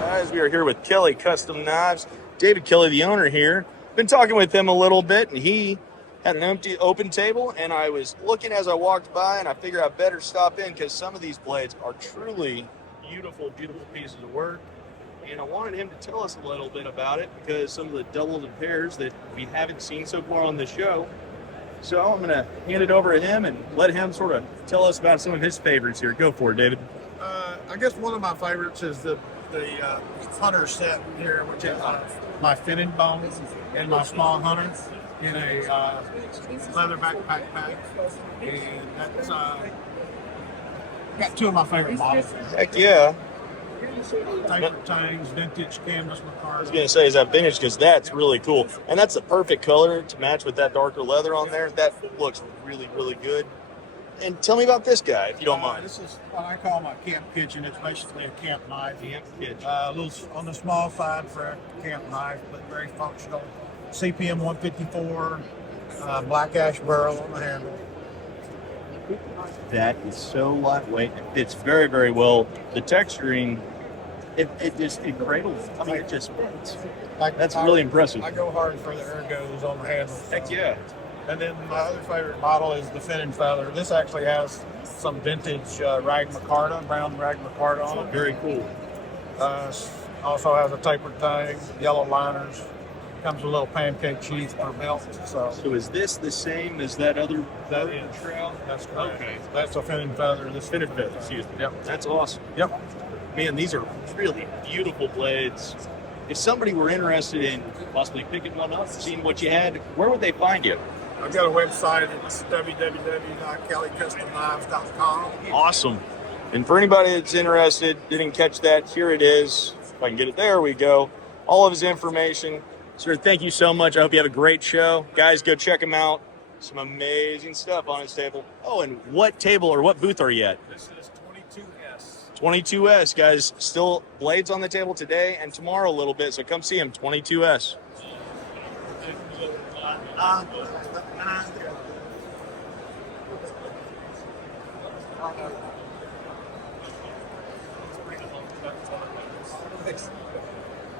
Guys, we are here with Kelly Custom Knives. David Kelly, the owner here. Been talking with him a little bit, and he had an empty open table, and I was looking as I walked by, and I figured I better stop in because some of these blades are truly beautiful, beautiful pieces of work. And I wanted him to tell us a little bit about it because some of the doubles and pairs that we haven't seen so far on the show. So I'm going to hand it over to him and let him sort of tell us about some of his favorites here. Go for it, David. I guess one of my favorites is the hunter set here, which is my fitted bone and my small hunter in a leather backpack pack. And that's got two of my favorite models. Heck yeah. Taper tangs, vintage canvas I was Macari. going to say, is that vintage? Because that's really cool. And that's the perfect color to match with that darker leather on there. That looks really, really good. And tell me about this guy, if you don't mind. This is what I call my camp kitchen. It's basically a camp knife. Camp kitchen. A little on the small side for a camp knife, but very functional. CPM 154, black ash burl on the handle. That is so lightweight. It fits very, very well. The texturing, it cradles. I mean, it just fits. That's really impressive. I go hard for the ergos on the handle. Heck yeah. And then my other favorite model is the fin and feather. This actually has some vintage rag micarta, brown rag micarta on it. Very cool. Also has a tapered tang, yellow liners. Comes with a little pancake sheath per belt. So is this the same as that other that is trail? That's correct. Okay. That's a fin and feather. This Fitted feather, excuse me. Yep. That's awesome. Yep. Man, these are really beautiful blades. If somebody were interested in possibly picking one up, seeing what you had, where would they find you? I've got a website. It's www.kellycustomknives.com. Awesome. And for anybody that's interested, didn't catch that, here it is. If I can get it, there we go. All of his information. Sir, thank you so much. I hope you have a great show. Guys, go check him out. Some amazing stuff on his table. Oh, and what table or what booth are you at? This is 22S. 22S, guys. Still blades on the table today and tomorrow a little bit, so come see him, 22S.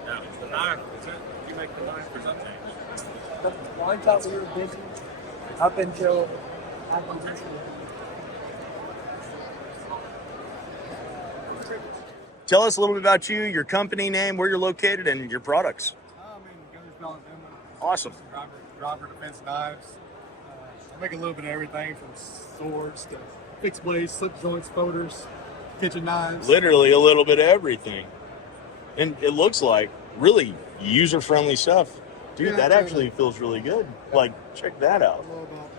Now, the knife, you make the knife for something. One time we were busy up until acquisition. Tell us a little bit about you, your company name, where you're located, and your products. I'm in Gunnersville, Alabama. Awesome. Driver defense knives. I make a little bit of everything from swords to fixed blades, slip joints, folders, kitchen knives. Literally a little bit of everything. And it looks like really user-friendly stuff. Dude, Yeah, that yeah. actually feels really good. Like, check that out. All about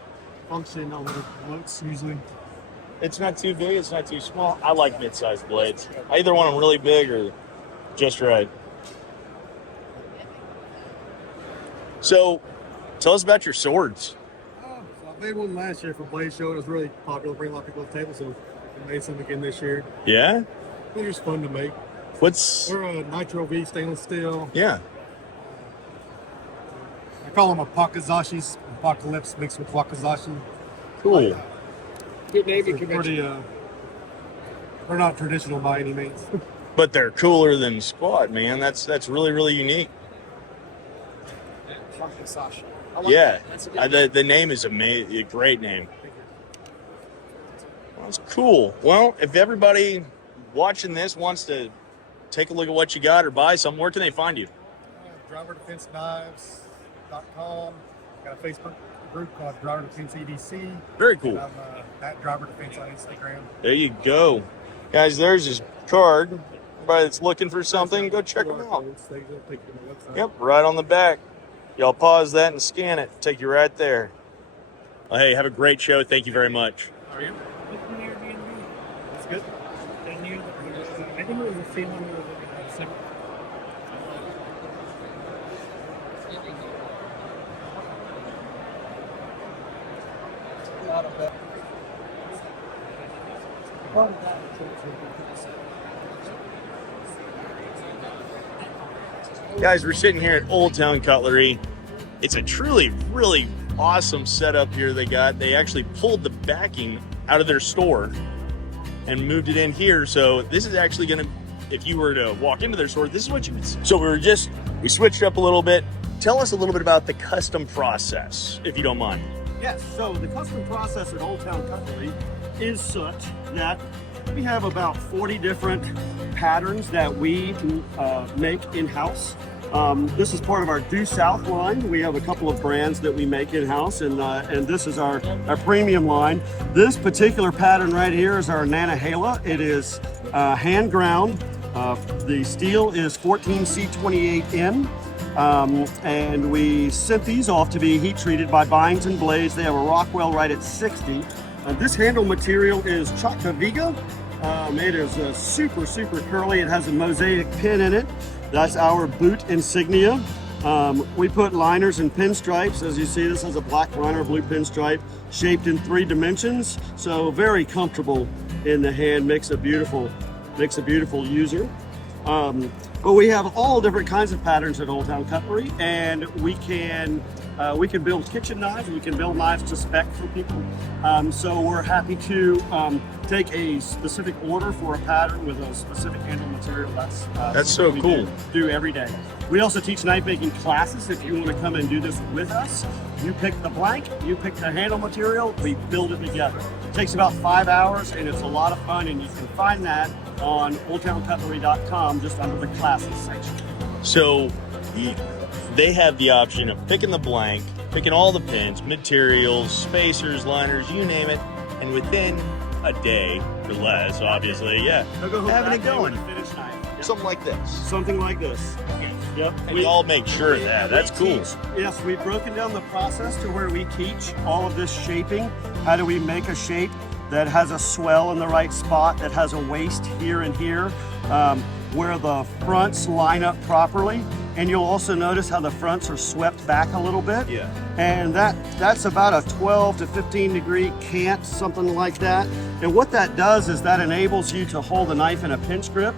function on the looks usually. It's not too big, it's not too small. I like mid-sized blades. I either want them really big or just right. So, tell us about your swords. So I made one last year for Bladeshow. It was really popular, bring a lot of people to the table, so I made some again this year. Yeah? It was fun to make. They're a Nitro V stainless steel. Yeah. I call them apokazashis, apocalypse mixed with wakizashi. Cool. Good name, They're pretty, they're not traditional by any means. But they're cooler than squat, man. That's really, really unique. Sashi. Yeah. The name is amazing. A great name. Well, that's cool. Well, if everybody watching this wants to take a look at what you got or buy something, where can they find you? DriverDefenseKnives.com. Got a Facebook group called Driver Defense EDC. Very cool. And I'm at Driver Defense on Instagram. There you go. Guys, there's his card. Everybody that's looking for something, go check them out. Yep, right on the back. Y'all pause that and scan it. Take you right there. Well, hey, have a great show. Thank you very much. How are you? That's good. Then you, I think it was the same one you were looking at. Not a bad. Part of that Guys, we're sitting here at Old Town Cutlery. It's a truly, really awesome setup here they got. They actually pulled the backing out of their store and moved it in here. So this is actually going to, if you were to walk into their store, this is what you would see. So we switched up a little bit. Tell us a little bit about the custom process, if you don't mind. Yes, so the custom process at Old Town Cutlery is such that we have about 40 different patterns that we make in-house. This is part of our Due South line. We have a couple of brands that we make in-house, and this is our premium line. This particular pattern right here is our Nanahala. It is hand ground. The steel is 14C28N. And we sent these off to be heat treated by Byington Blades. They have a Rockwell right at 60. This handle material is Chakaviga. It is super, super curly. It has a mosaic pin in it. That's our boot insignia. We put liners and pinstripes. As you see, this has a black liner, blue pinstripe, shaped in 3 dimensions. So very comfortable in the hand, makes a beautiful user. But we have all different kinds of patterns at Old Town Cutlery, and we can build kitchen knives. We can build knives to spec for people. So we're happy to take a specific order for a pattern with a specific handle material. That's so what we cool. Do every day. We also teach knife making classes. If you want to come and do this with us, you pick the blank, you pick the handle material, we build it together. It takes about 5 hours, and it's a lot of fun, and you can find that on oldtowncutlery.com just under the classes section. So they have the option of picking the blank, picking all the pins, materials, spacers, liners, you name it, and within a day or less, obviously, having it going. Something like this. Something like this. Yep. And we all make sure of that. That's cool. Yes, we've broken down the process to where we teach all of this shaping. How do we make a shape that has a swell in the right spot, that has a waist here and here, where the fronts line up properly. And you'll also notice how the fronts are swept back a little bit. Yeah. And that's about a 12 to 15 degree cant, something like that. And what that does is that enables you to hold the knife in a pinch grip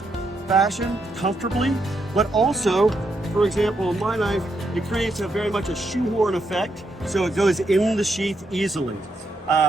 fashion comfortably, but also, for example, on my knife, it creates very much a shoehorn effect, so it goes in the sheath easily.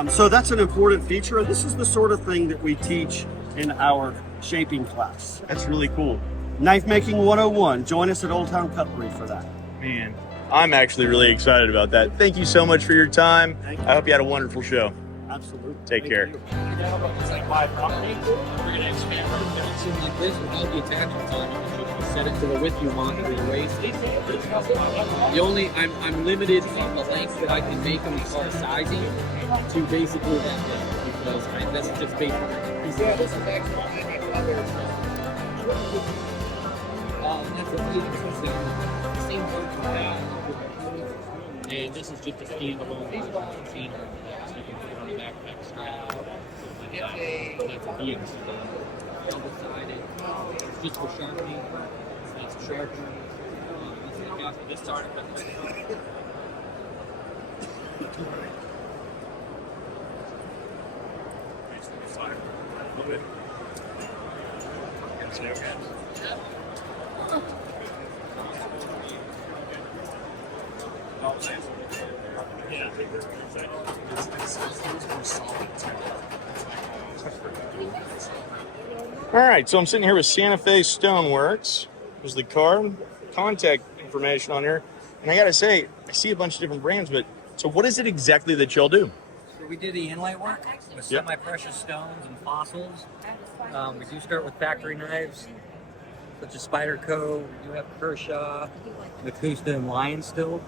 So that's an important feature, and this is the sort of thing that we teach in our shaping class. That's really cool. Knife Making 101. Join us at Old Town Cutlery for that. Man, I'm actually really excited about that. Thank you so much for your time. I hope you had a wonderful show. Absolutely. Take care. It's like buy property. We're going to expand our building like this without the attachments on it. You set it to the width you want for your waist. The only, I'm limited on the length that I can make them as far as sizing to basically that length because that's just basic. Yeah, this is actually that's a same work with that. And this is just a standalone container. So you can put it on a backpack strap. That's a being double-sided. It's just for sharpening. It's a sharpener. This started. All right, so I'm sitting here with Santa Fe Stoneworks. There's the card, contact information on here. And I gotta say, I see a bunch of different brands, but so what is it exactly that y'all do? So we do the inlay work with semi-precious stones and fossils. We do start with factory knives, such as Spider Co. We do have Kershaw, Macusta, and Lion still.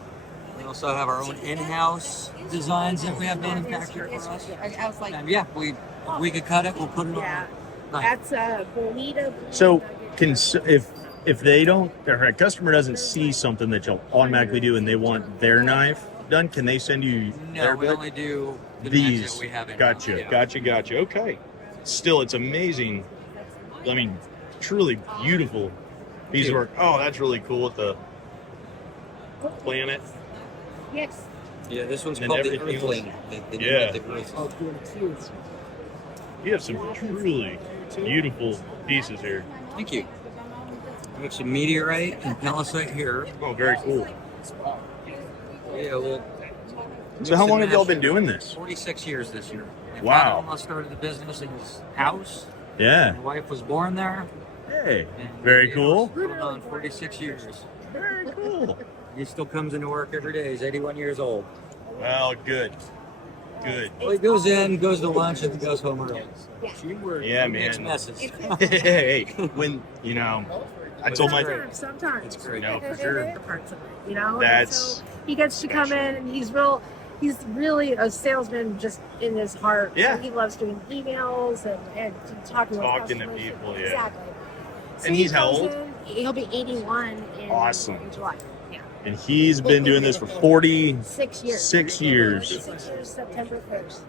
We also have our own in-house designs that we have manufactured for us. And yeah, we could cut it, we'll put it on. That's a bonita. So if they don't, or a customer doesn't see something that you'll automatically do and they want their knife done, can they send you No, we only do the these? knives that we have in Gotcha, gotcha. Okay. Still, it's amazing. I mean, truly beautiful piece of work. Oh, that's really cool with the planet. Yes. Yeah, this one's And called the everything Earthling. else. Yeah. You have some truly beautiful pieces here. Thank you. We have some meteorite and palisade here. Oh, very cool. Yeah, well. So how long have y'all been doing this? 46 years this year. My Wow. father-in-law started the business in his house. Yeah. My wife was born there. Hey, very cool. Going on 46 years. Very cool. He still comes into work every day. He's 81 years old. Well, good. Good. Well, he goes in, goes to lunch, and goes home early. Yeah, He makes man. messes. Hey, when, you know, I told my... Sometimes. It's great. No, for sure. The parts of it, you know? And That's... so he gets to come in and he's really a salesman just in his heart. Yeah. So he loves doing emails and talking Talking with to customers. people, yeah. Exactly. So And he he's how comes old? in, he'll be 81 in July. Yeah. And he's been doing this for 46 years. 6 years. 6 years, September 1st.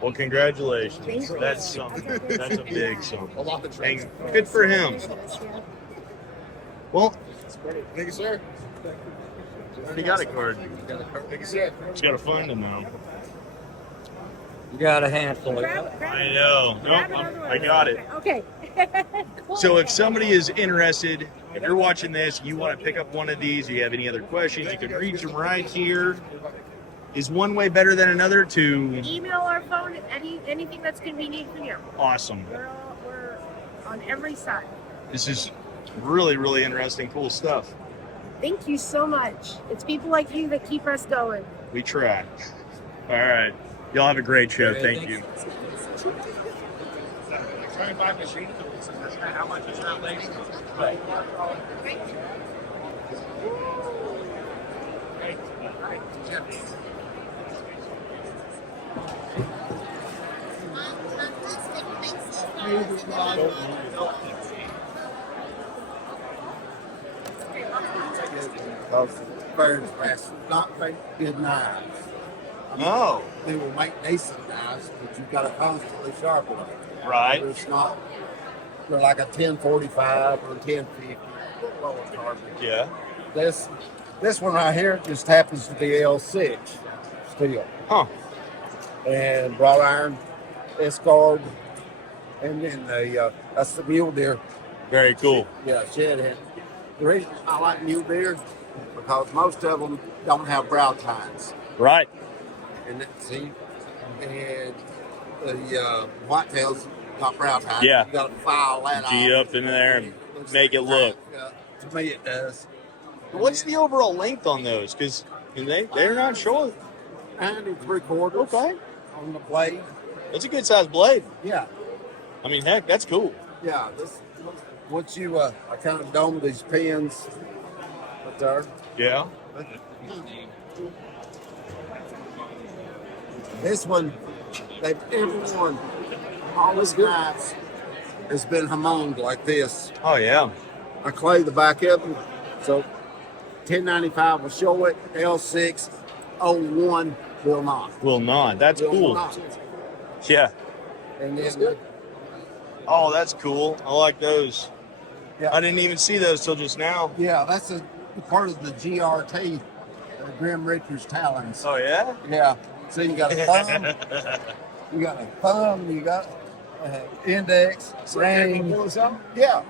Well, congratulations. Thank you. That's something. That's a big something. And good for him. Well, Thank you, sir. already got a card. Thank you, sir. Just got to find him now. You got a handful. I know. Nope, I got it. Okay. So if somebody is interested, if you're watching this, you want to pick up one of these, you have any other questions, you can reach them right here. Is one way better than another to... Email or phone, anything that's convenient for you. Awesome. We're on every side. This is really, really interesting, cool stuff. Thank you so much. It's people like you that keep us going. We try. All right. Y'all have a great show. Thank you. 25 machine tools. How much is that, lady? Burns press, not make good knives. Oh. They will make decent knives, but you've got to constantly sharpen them. Right. It's not, they're like a 1045 or a 1050. lower carbon. Yeah. This one right here just happens to be L6 steel. Huh. And wrought iron, escort, and then that's the mule deer. Very cool. Yeah, shed head. The reason I like mule deer because most of them don't have brow tines. Right. And see, and the whitetails got brow tines. Yeah. You got to file that G off. up in there and make it look. To me, it does. What's the overall length on those? Because they're not short. 9 3/4. Okay. On the blade. That's a good sized blade. Yeah. I mean, heck, that's cool. Yeah. Once you, I kind of dome these pins right there. Yeah. This one, everyone, all this knives has been homoned like this. Oh, yeah. I clay the back of them. So 1095 will show it. L6 01 will not. Will not. That's Will cool. not. Yeah. And then, Oh, that's cool. I like those. Yeah. I didn't even see those till just now. yeah, that's a part of the GRT, Grim Reaper's talons. Oh, yeah? Yeah. So you got a thumb, you got index, ring. Yeah.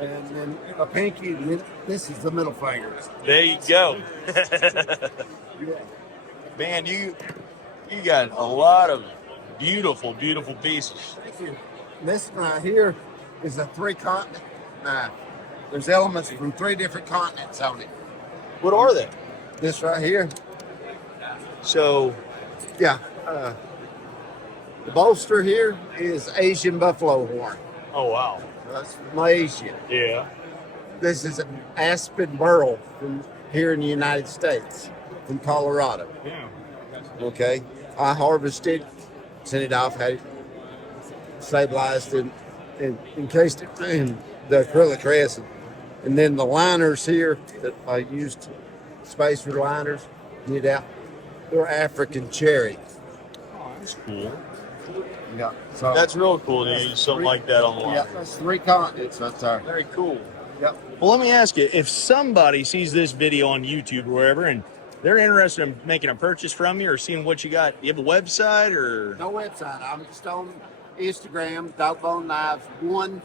And then a pinky, and then this is the middle finger. There you go. Man, you got a lot of beautiful, beautiful pieces. This right here is a 3-continent knife. There's elements from 3 different continents on it. What are they? This right here. So, yeah. The bolster here is Asian buffalo horn. Oh, wow. That's Malaysia. Yeah. This is an aspen burl from here in the United States, from Colorado. Yeah. Okay. I harvested, sent it off, had it stabilized and encased it in the acrylic resin. And then the liners here that I used, spacer liners, did out. They're African cherry. Oh, that's cool. Yeah. So That's real cool to use something like that on the line. yeah, that's 3 continents. That's our. Very cool. Yep. Well, let me ask you, if somebody sees this video on YouTube or wherever and they're interested in making a purchase from you or seeing what you got, you have a website or? No website. I'm just on Instagram, Dogbone Knives. One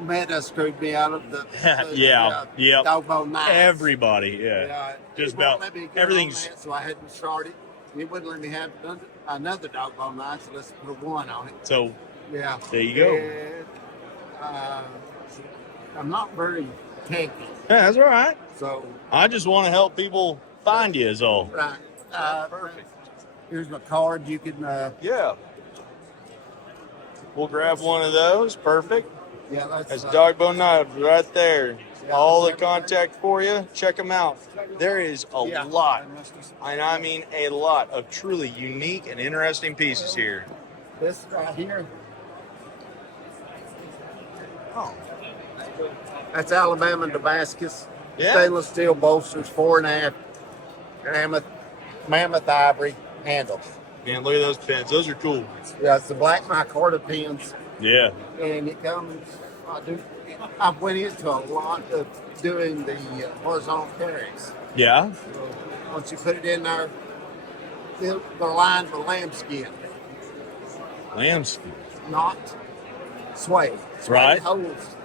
meta screwed me out of the yeah. Dogbone Knives. Everybody, yeah. Just It won't about let me get everything's. on that, so I hadn't started. It wouldn't let me have another Dogbone Knife, so let's put 1 on it. So Yeah. there you go. And, I'm not very techy. Yeah, that's all right. So I just want to help people find you is all. right. Perfect. Here's my card. You can. Yeah. We'll grab one of those. Perfect. Yeah, That's Dogbone Knives right there. All the contact for you. Check them out. There is a lot, and I mean a lot of truly unique and interesting pieces here. This right here. Oh. That's Alabama Damascus. Yeah. Stainless steel bolsters, 4.5 mammoth ivory handles. Man, look at those pins. Those are cool. Yeah, it's the black micarta pins. Yeah. And it comes, I went into a lot of doing the horizontal carries. Yeah. So once you put it in there, they're lined with lambskin, Lambskin. not suede. Suede Right. holds,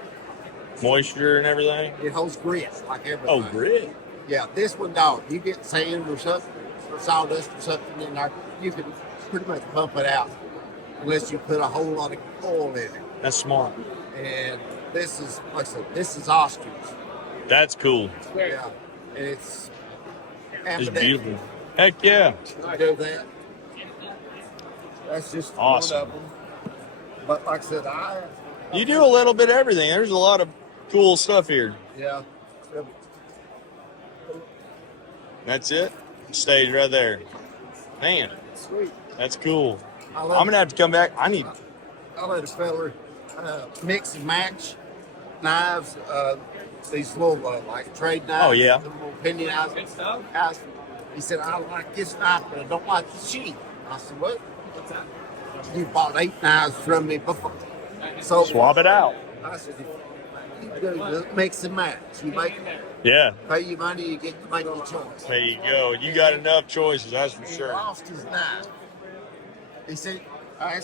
Moisture and everything. it holds grit like everything. Oh, grit. Yeah, this one don't. You get sand or something, or sawdust or something in there, you can pretty much pump it out unless you put a whole lot of oil in it. That's smart. And this is, like I said, this is ostrich. That's cool. Yeah, and it's It's beautiful. Heck yeah. I do that. That's just Awesome. one of them. But like I said, You do a little bit of everything. There's a lot of cool stuff here. yeah. That's it. Stays right there. Man, Sweet. that's cool. I I'm gonna have to come back. I need. I let a feller mix and match knives. These little like trade knives. Oh, yeah. The little penny knives. Guys, he said, I like this knife, but I don't like the sheath. I said, what? You bought 8 knives from me before. So swap it out. I said, you do mix and match. You make, Yeah. pay your money, you get to make your choice. There you go. You got enough choices, that's for He sure. lost his knife. He said, I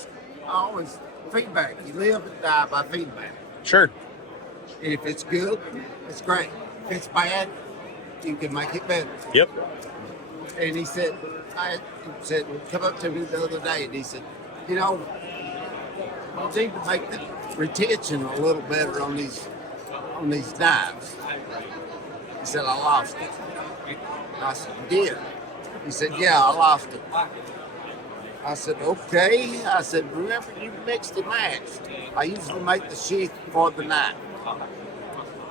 always feedback. You live and die by feedback. Sure. If it's good, it's great. If it's bad, you can make it better. Yep. And he said, come up to me the other day, and he said, you know, you need to make the retention a little better on these knives. He said, I lost it. I said, you did? He said, yeah, I lost it. I said, okay. I said, remember, you mixed and matched. I usually make the sheath for the knife.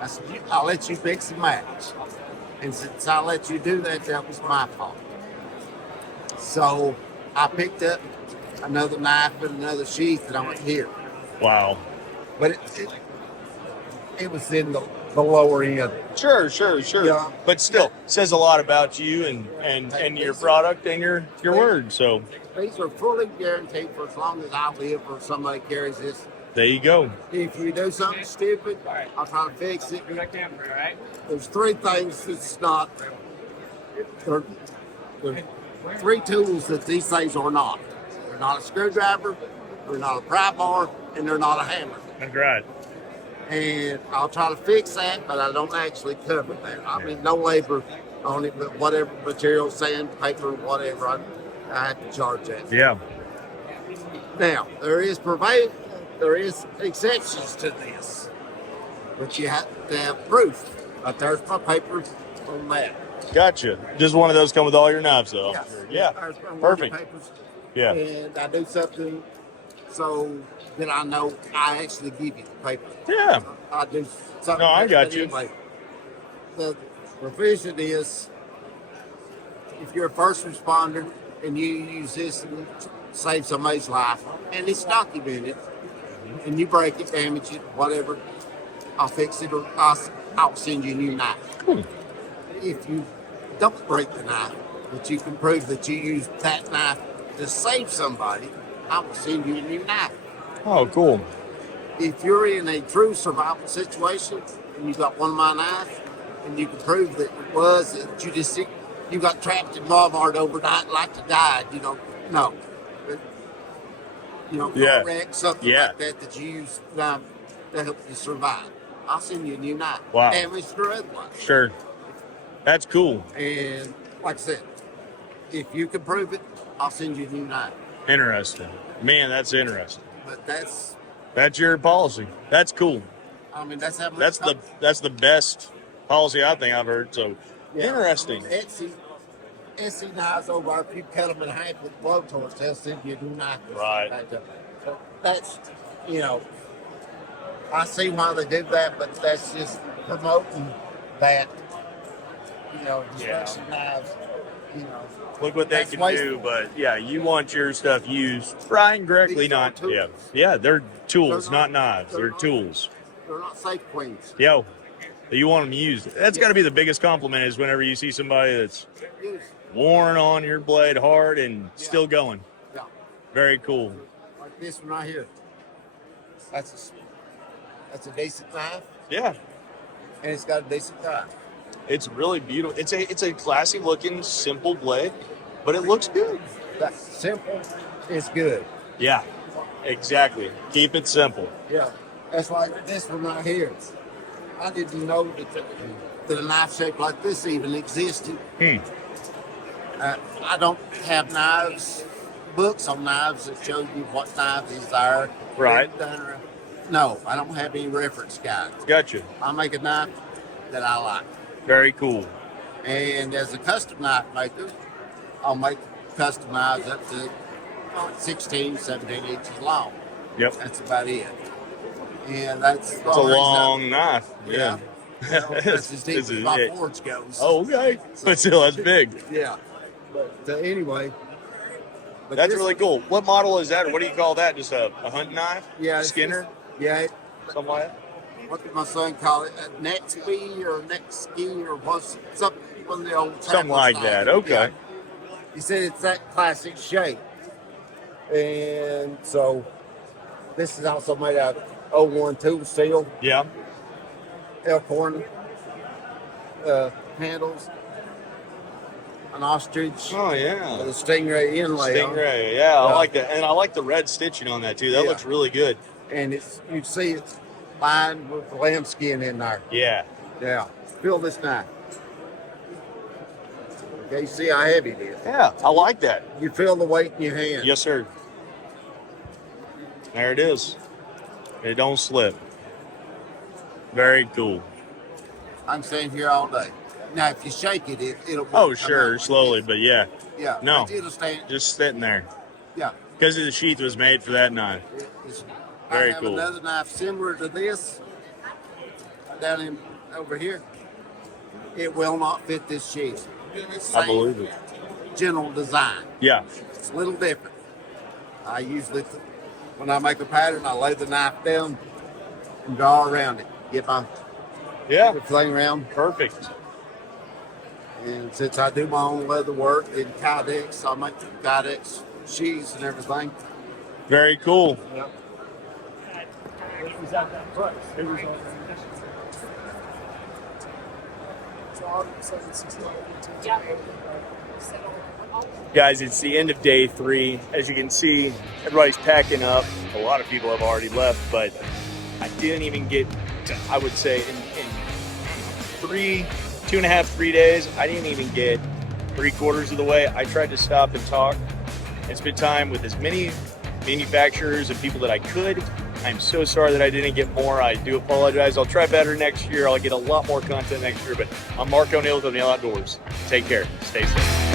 I said, I'll let you mix and match. And since I let you do that, that was my fault. So I picked up another knife and another sheath, and I went, here. Wow. But it was in the lower end. Sure. Yeah. But still, says a lot about you and your product and your word. So These are fully guaranteed for as long as I live or somebody carries this. there you go. If you do something stupid, I'll try to fix it. There's three things that's not. There are three tools that these things are not. They're not a screwdriver, they're not a pry bar, and they're not a hammer. That's right. And I'll try to fix that, but I don't actually cover that. I mean, no labor on it, but whatever material, sand, paper, whatever, I have to charge that. Yeah. Now, there is exceptions to this, but you have to have proof. But there's my papers on that. Gotcha. Just one of those come with all your knives, though. Yes. Yeah. There's my Perfect. papers. Yeah. And I do something so that I know I actually give you the paper. Yeah. I do something. No, I got but you. Anyway, the provision is if you're a first responder and you use this and save somebody's life, and it's documented, and you break it, damage it, whatever, I'll fix it or I'll send you a new knife. If you don't break the knife, but you can prove that you used that knife to save somebody, I will send you a new knife. Oh, cool. If you're in a true survival situation and you got one of my knives and you can prove that it was that you got trapped in Walmart overnight like to die, no. Yeah. Car wreck, something like that you use to help you survive. I'll send you a new knife. Wow. Damaged or otherwise. Sure. That's cool. And like I said, if you can prove it, I'll send you a new knife. Interesting. Man, that's interesting. But that's your policy. That's cool. I mean, that's how much That's the best policy I think I've heard. So interesting. Etsy knives over, if you cut them in half with blowtorch, they'll send you a new knife. Right. So that's, I see why they do that, but that's just promoting that, destruction knives, Look what they that's can wasteful. do, but yeah, you want your stuff used right and correctly, These are not tools. yeah, they're tools, They're not not- knives. they're They're not- tools. They're not safe queens. Yo, you want them used. That's got to be the biggest compliment is whenever you see somebody that's worn on your blade hard and still going. Yeah. Very cool. Like this one right here. That's a decent knife, Yeah, and it's got a decent knife. it's really beautiful. It's a classy looking, simple blade, but it looks good. That's simple. It's good. Yeah, exactly. Keep it simple. Yeah. That's like this one right here. I didn't know that a knife shaped like this even existed. I don't have books on knives that show you what knives is there. Right. No, I don't have any reference guides. Gotcha. I make a knife that I like. Very cool. And as a custom knife maker, I'll make custom knives up to 16, 17 inches long. Yep. That's about it. And that's It's a long knife. Yeah. That's as deep as my forge goes. Oh, okay. But still, that's big. Yeah. But anyway. But That's this- really cool. What model is that? Or what do you call that? Just a hunting knife? Yeah. it's Skinner? just- yeah. Something like that? What did my son call it? A neck ski or neck ski or what's something one of the old Something like that. knives. Okay. Yeah. He said it's that classic shape. And so This is also made out of 01 tool steel. Yeah. Elkhorn handles. An ostrich. Oh yeah. With a stingray inlay. on it. Stingray, yeah, I like that, and I like the red stitching on that too. That looks really good. And you see it's lined with lambskin in there. Yeah. Yeah. Feel this knife. Okay, you see how heavy it is. Yeah, I like that. You feel the weight in your hand. Yes, sir. There it is. It don't slip. Very cool. I'm staying here all day. Now, if you shake it, it'll. Oh, sure, slowly, but yeah. Yeah. No, It'll stay. just sitting there. Yeah. Because the sheath was made for that knife. Very I have cool. another knife similar to this down in over here. It will not fit this sheath. I believe it. General design. Yeah. It's a little different. I usually, when I make a pattern, I lay the knife down and draw around it. Get my fling around. Perfect. And since I do my own leather work in Kydex, I make Kydex sheaths and everything. Very cool. Yep. Guys, it's the end of day 3. As you can see, everybody's packing up. A lot of people have already left, but I didn't even get, I would say, in 2.5, 3 days, I didn't even get 3/4 of the way. I tried to stop and talk and spend time with as many manufacturers and people that I could. I'm so sorry that I didn't get more. I do apologize. I'll try better next year. I'll get a lot more content next year, but I'm Mark O'Neill with O'Neill Outdoors. Take care. Stay safe.